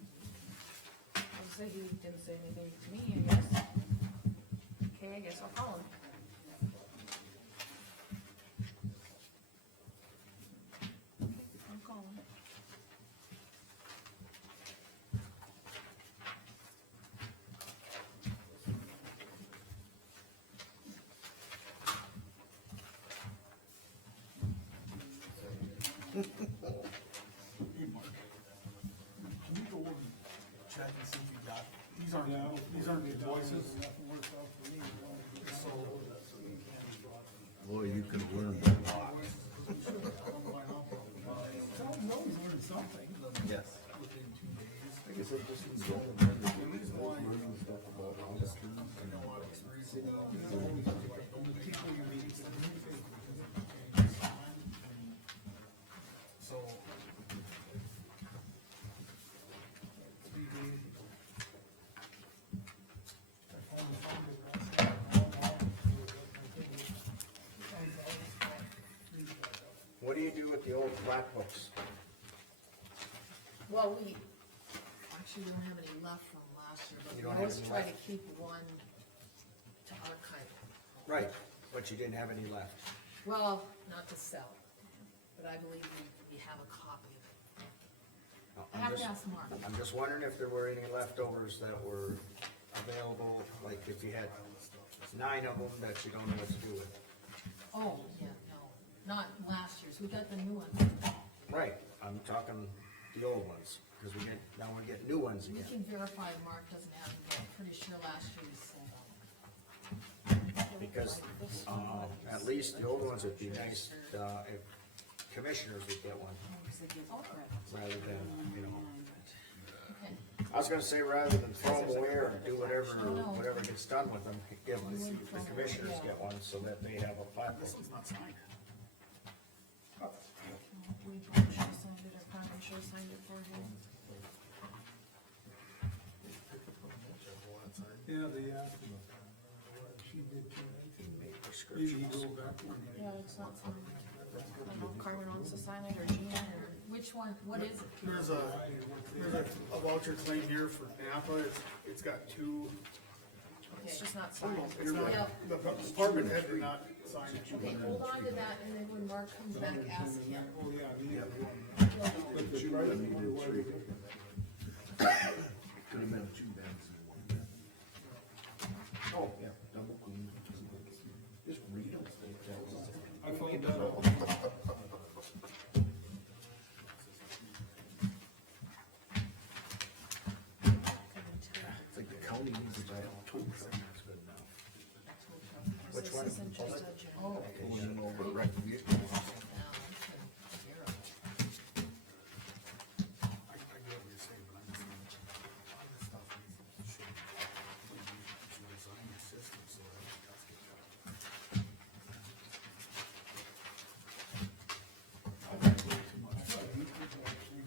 I was gonna say, he didn't say anything to me, I guess. Okay, I guess I'll call him. Okay, I'll call him. Hey, Mark. Can you go over and check and see if you got, these aren't the invoices. Nothing works out for me. So, Boy, you could learn. I don't know, he's learned something Yes. within 2 days. I guess I just need to learning stuff about auditors and city. The people you meet, so. 3 days. I finally found it last night. What do you do with the old flat books? Well, we actually don't have any left from last year, but You we don't have always any try to left? keep one to archive. Right, but you didn't have any left. Well, not to sell, but I believe we have a copy of it. I I'm have to just- ask Mark. I'm just wondering if there were any leftovers that were available, like if you had 9 of them that you don't know what to do with. Oh, yeah, no, not last year's, we got the new ones. Right, I'm talking the old ones, because now we're getting new ones We again. can verify Mark doesn't have them, but I'm pretty sure last year we sold them. Because, at least the old ones would be nice, if commissioners would get one, rather than, you know. Okay, I was gonna say, rather than throw them away or do whatever gets done with them, give the commissioners get one, so that they have a platform. This one's not signed. We probably should have signed it, or probably should have signed it for him. Yeah, they asked me, what she did tonight. Maybe Prescriptions. go back one. Yeah, it's not signed. I don't know if Carmen wants to sign it, or Gina, or. which one, what is it? There's a voucher claim here for Napa, it's got 2, It's just not signed. you're right, Yeah. the department head did not sign it. Okay, hold on to that, and then when Mark comes back, ask him. Oh, yeah, neither one. But the price, why they did it. Could have been 2 bags in one. Oh, yeah, double clean. Just read them. I found that out. It's like the county needs a tow truck. Which one? Just a general. Going over wrecked vehicles. I get what you're saying, but I'm just saying, all this stuff should, design the system so that it does get done. Too much. You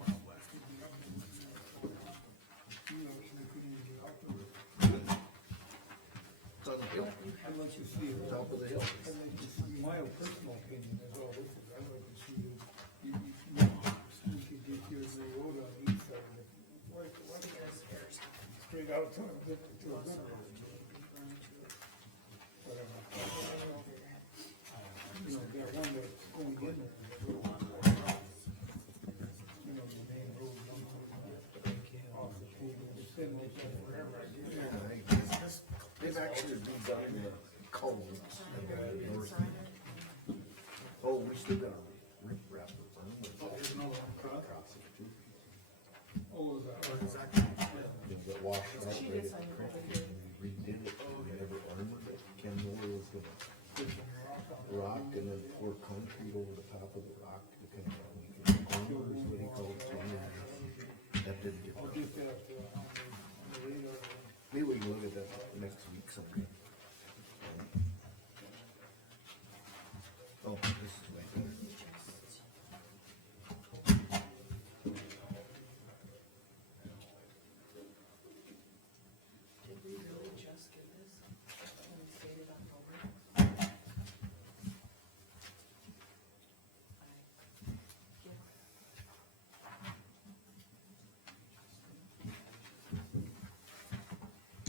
want less, you can have more. You know, they couldn't even get out the roof. It's on the hill, I'd like to see it. top of the hill. I'd like to see, my personal opinion is all this is, I'd like to see you could get your road on each side of it. Straight out to a good road. Whatever. You know, that one that's going in there. You know, the main road, one off the pavement, it's been like that forever, I guess. Yeah, I guess they've actually redone the culverts. Oh, we still got a rip wrap with them. Oh, there's another one across. Across it too. Oh, is that? Things that washed out right at the creek, and we redid it, we never armored it, Ken Miller was gonna rock and then pour concrete over the top of the rock to kind of make it corners, what he called it, and that didn't get I'll done. get that, on the radar. Maybe we can look at that next week sometime. Oh, this is right there. Did we really just get this when we stated October?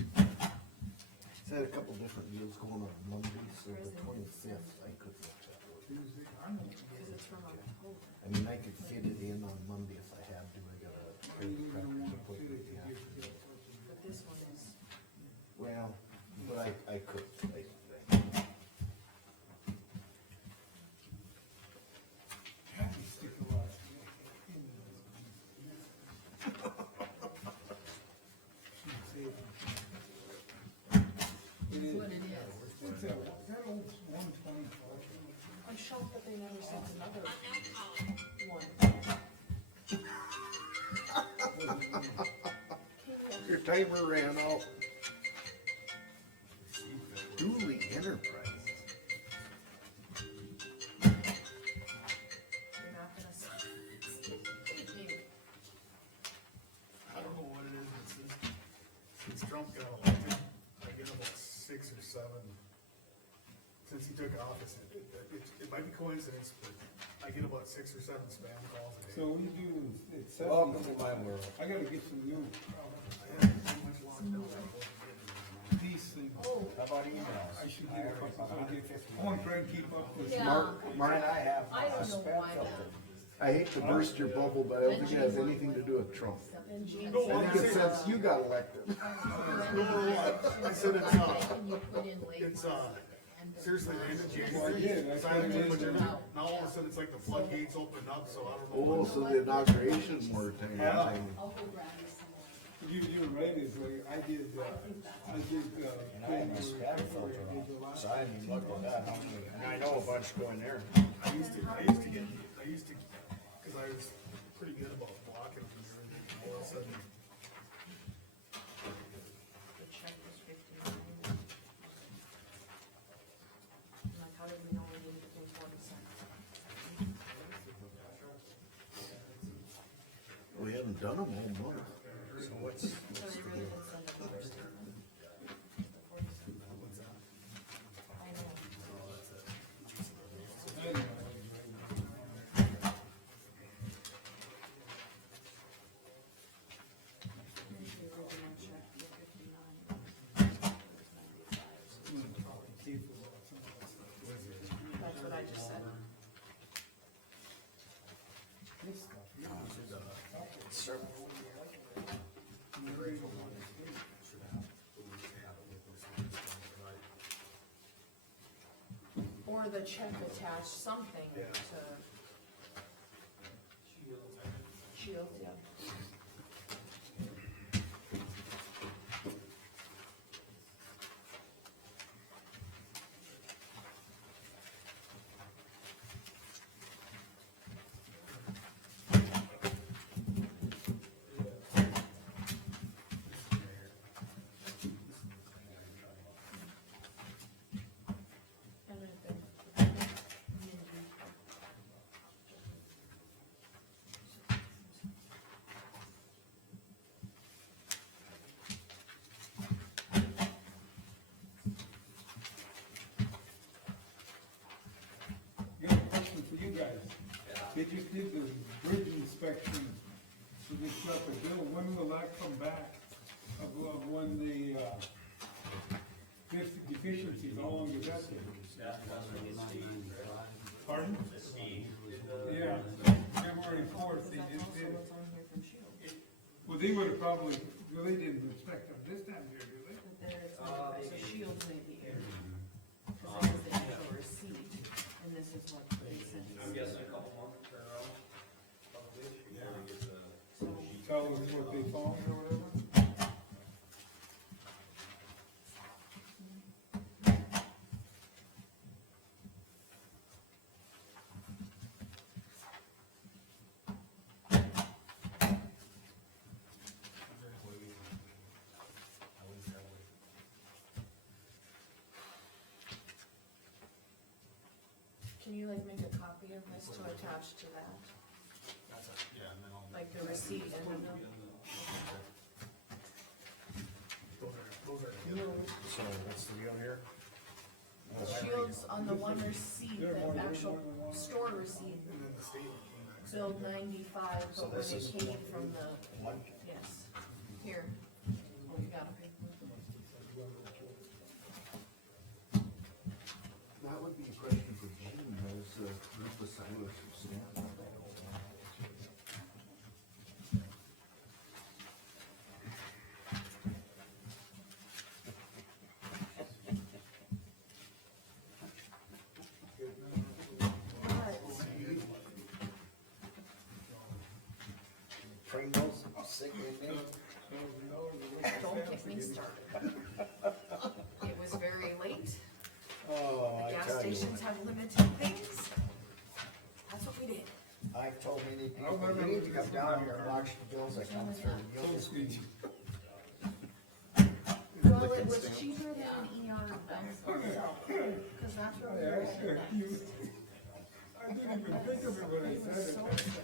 It's had a couple different deals going on Monday, so the 25th, I could look that one. Tuesday, I'm not. Cause it's from October. I mean, I could fit it in on Monday if I had to, I got a chiropractor's appointment, yeah. But this one is, Well, but I could, You stick a lot. That's what it is. It's that old 124. I'm shocked that they never sent another one. your timer ran out. Dooley Enterprises. You're not gonna sign. I don't know what it is, but since Trump got elected, I get about 6 or 7, since he took office, it might be coincidence, but I get about 6 or 7 spam calls a day. So we do, it's. Welcome to my world. I gotta get some new, I have so much locked down, I won't get it. these things. How about emails? I should get a couple, I wanna try and keep up with. Yeah. Mark and I have I a don't know spam why filter. I hate to burst your bubble, but I don't think it has anything to do with Trump. And Jean No, I I'm think it's saying- since you got elected. Number one, I said it's seriously, the end of January. Signed it, but then now all of a sudden it's like the floodgates opened up, so I don't know. Oh, so the inauguration more time. Yeah. I'll go grab you some more. You're right, is like, I did. And I have my spam filter on, so I didn't even look at that, how many, and I know a bunch go in there. I used to, cause I was pretty good about blocking them and everything, all of a sudden. The check was 59. I'm like, how did we know we needed to pay 40 cents? We haven't done them all month. So what's, So they really did send a letter. The 40 cents. I know. Here's the original check, the 59. That's what I just said. Or the check attached something to. Shield, yeah. just did the bridge inspection, so they got the bill, when will that come back? Of when the, deficiencies, how long does that take? Pardon? Yeah, February 4th, they just did it. Well, they would have probably, well, they didn't inspect them this time here, do they? But there it's not, so Shields may be here. Cause this is the actual receipt, and this is what they sent. I'm guessing a couple months turnaround. Tell us what they found or whatever? Can you like make a copy of this to attach to that? Yeah, and then I'll. Like the receipt and the. So what's the deal here? Shields on the one receipt, the actual store receipt, And then the statement came back. billed 95, So but when this it is came from the, one, yes, here. Oh, you got it. That would be a question for Gene, has, Rufus Silas staff. train those sick with me? Don't get me started. It was very late, Oh, the I gas tell you, stations have limited things. That's what we did. I've told many people, you need to come down here and watch the bills that come through, you'll just be, Well, it was cheaper than an ER cause that's where we were headed next. I didn't even think of it when I It was said so it. sick.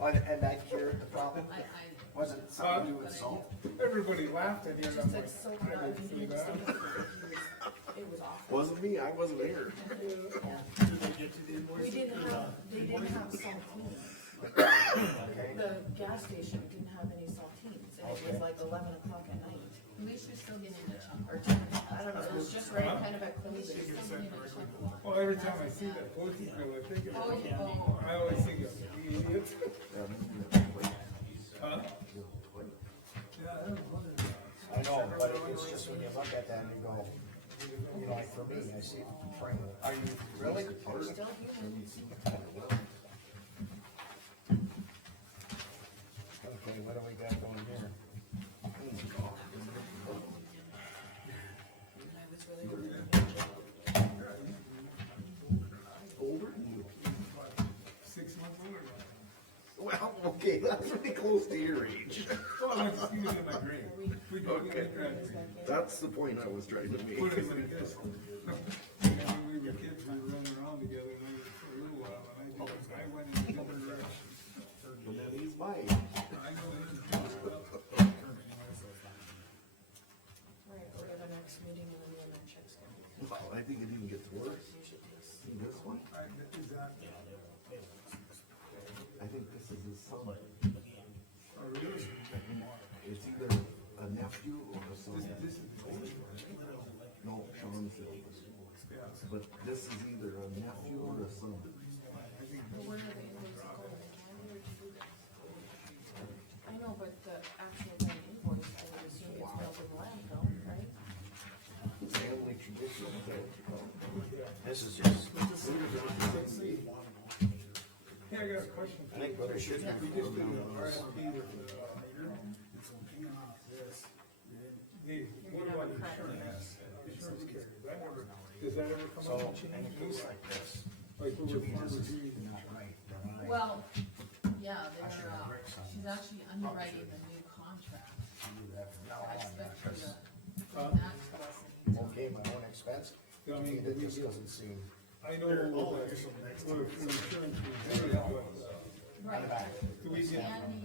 oh, and that cured the problem? I, Was it something to do with salt? Everybody laughed at you, and I'm Just like, like so I bad, didn't you see just that. think it was awful. Wasn't me, I wasn't here. Did they get to the invoice? We didn't have, they didn't have saltines. Okay. The gas station didn't have any saltines, and it was like 11 o'clock at night, at least you're still getting the check. or 10, I don't know, it was just right kind of at closing. Well, every time I see that postage bill, I think of Oh, it. oh, I always think of the idiot. Huh? Yeah, I was wondering. I know, but it's just when you look at that and you go, you know, like for me, I see train, are you really? We're still human. Okay, what do we got going here? And I was really. Older than you. 6 months older. Well, okay, that's pretty close to your age. Well, I was thinking in my grade. We Okay. graduated. That's the point I was trying to make. Put it like this. And when we were kids, we were running around together, and I, for a little while, and I went in a different direction. But then he's my age. I know him. Right, or the next meeting and then the other checks gonna be. Well, I think it even gets worse. You should taste. See this one? Is that, I think this is his son. oh, really? It's either a nephew or a son. This is, No, Sean's the oldest. But this is either a nephew or a son. But where are the invoices going? Where did you do this? I know, but the actual thing invoice, I would assume it's mailed in the landfill, right? Family tradition. This is just, yeah, I got a question. I think what it should be. We just did an RFP with, Dave, what about insurance? Insurance carriers, that never, does that ever come So, up? and it goes like this. Like we To were me, farmers, this is we, not right, then I, Well, yeah, I should they're, have Rick sign she's this. actually underwriting the new contract. do that from now I on, expect her because, to bring that to us anytime. okay, my own expense, I to me, mean, that we just do, doesn't seem, I know that, we're for insurance, we do it, but, Right. do we get, Andy,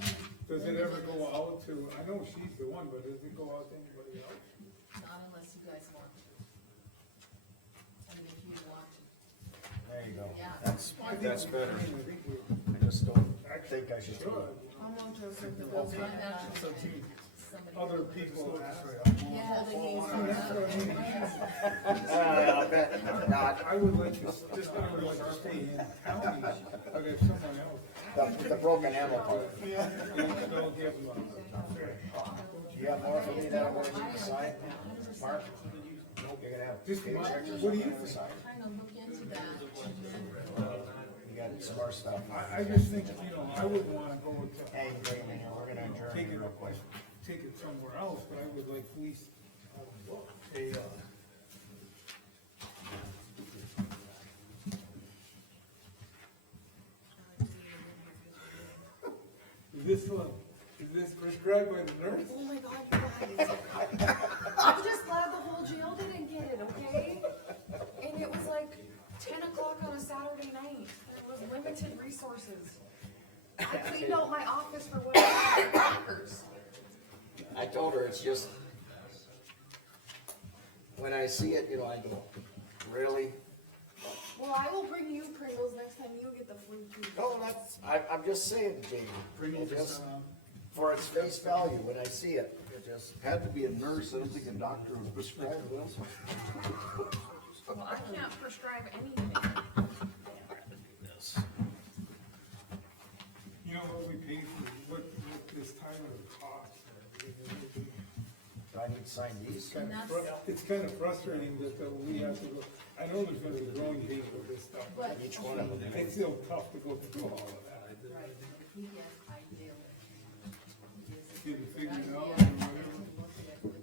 does it ever go out to, I know she's the one, but does it go out to anybody else? not unless you guys want to. I mean, if you want to. there you go, Yeah. that's, I think that's we- better. I mean, I think we- I just just don't think I should. How long does the bills run? So to other people, Yeah, they need I'll bet not. I would like to, I would like to stay in county, but if someone else. The broken handle part. They'll give you You have more for me that I'm gonna need to sign? Mark? You're gonna have Just, paychecks. what do you to think? sign? Trying to look into that, and then, You got some more stuff. I just think, I wouldn't wanna go to, Hey, wait a minute, we're gonna adjourn take here it, real quick. take it somewhere else, but I would like at least a, is this prescribed by the nurse? Oh my God, you guys. I'm just glad the whole jail didn't get it, okay? And it was like 10 o'clock on a Saturday night. There was limited resources. I cleaned out my office for what workers. I told her, it's just, when I see it, I go, really? Well, I will bring you Pringles next time you get the flu too. No, I'm just saying, Jamie. Pringles, It just, for its face value, when I see it, it just, Had to be a nurse, I don't think a doctor would prescribe this. Well, I can't prescribe anything. You know what we pay for, what this Tyler costs? do I need to sign these? It's kind of frustrating that we have to go, I know there's gonna be growing pains with this stuff, but Each one of them. it's still tough to go through all of that. Get it figured out, and whatever.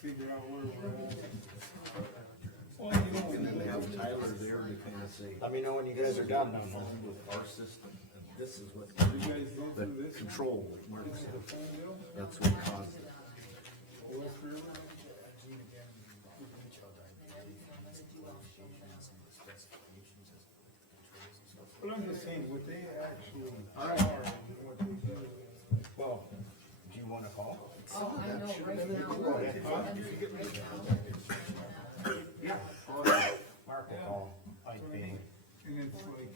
Figure out where we're at. Well, And then have Tyler there to kind of say, Let me know when you guys are done. with our system, and this is what, you guys go the through this. control, like Mark said, The phone bill, that's what caused it. West River. But I'm just saying, what they actually are, and what they do. Well, do you wanna call? oh, I know, right now. Go ahead. Yeah. Mark will call, I'd be. And it's like,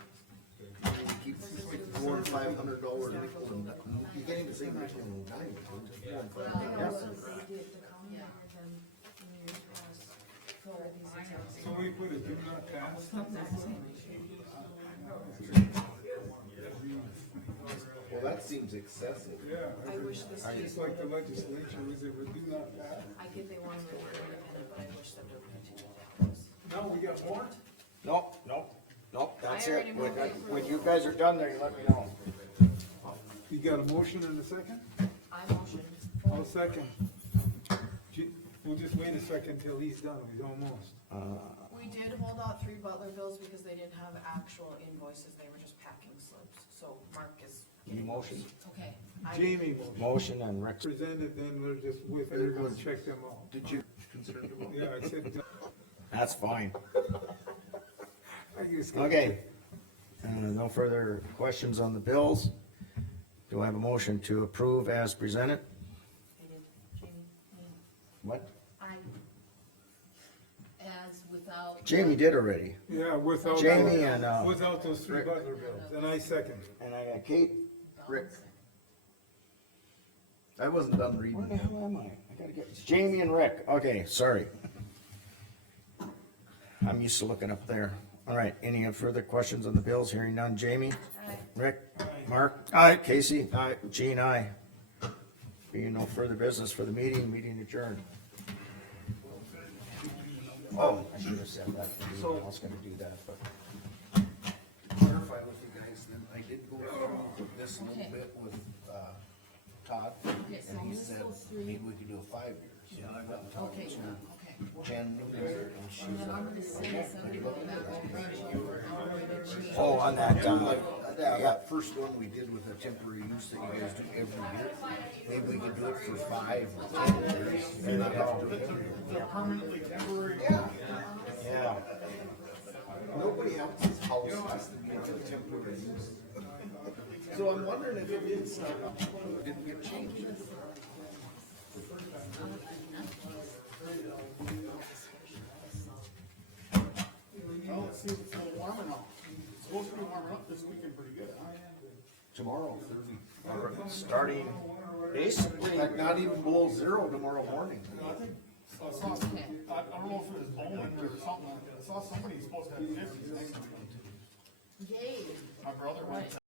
Keep $400 and $500 nickel and, you can't even say nickel and dime, it's $4 and $5. so we put a do not pass. Well, that seems excessive. Yeah, I wish the state it's like the legislature, was it would do not pass? I get they want to work independent, but I wish that would continue. No, we got more? Nope, that's I it. already moved it. When you guys are done there, you let me know. You got a motion and a second? I motion. I'll second. We'll just wait a second till he's done, he's almost. We did hold out 3 Butler bills because they didn't have actual invoices, they were just packing slips, so Mark is. You motion? Okay, Jamie Motion and Rick. presented, then we're just with, everyone check them out. Did you consider it? Yeah, I said, That's fine. I guess. Okay. No further questions on the bills. Do I have a motion to approve as presented? I did, Jamie, me, What? I. as without. Jamie did already. Yeah, without. Jamie and, Without those 3 Rick. Butler bills, and I second. And I got Kate. Rick. I wasn't done Where reading. the hell am I? I gotta get, it's Jamie and Rick. Okay, sorry. I'm used to looking up there. All right, any further questions on the bills? Hearing none. Jamie? Rick? Mark? Aye. Casey? Aye. Jean, aye. Being no further business for the meeting adjourned. Oh, I should have said that. I was gonna do that, but. Clarify with you guys, then I did go through this a little Okay. bit with, Todd, Okay, so and he this said, goes through- maybe we could do a 5 years. So I went and talked Okay, to okay. Jen Newman, and she And was then I'm like, gonna send somebody that will Oh, on that, yeah, that first one we did with the temporary use that you guys do every year, maybe we could do it for 5 or 10 years, and not have to do it every year. yeah. Nobody else's house has to be a temporary use. So I'm wondering if it did start up, didn't get changed. Well, let's see if it's warm enough. supposed to be warming up this weekend pretty good, huh? Tomorrow, 30. Starting basically, Like not even below zero tomorrow morning. I think, I saw some, I don't know if it was Bowman or something like that, I saw somebody supposed to have 50s next week. Yay. My brother went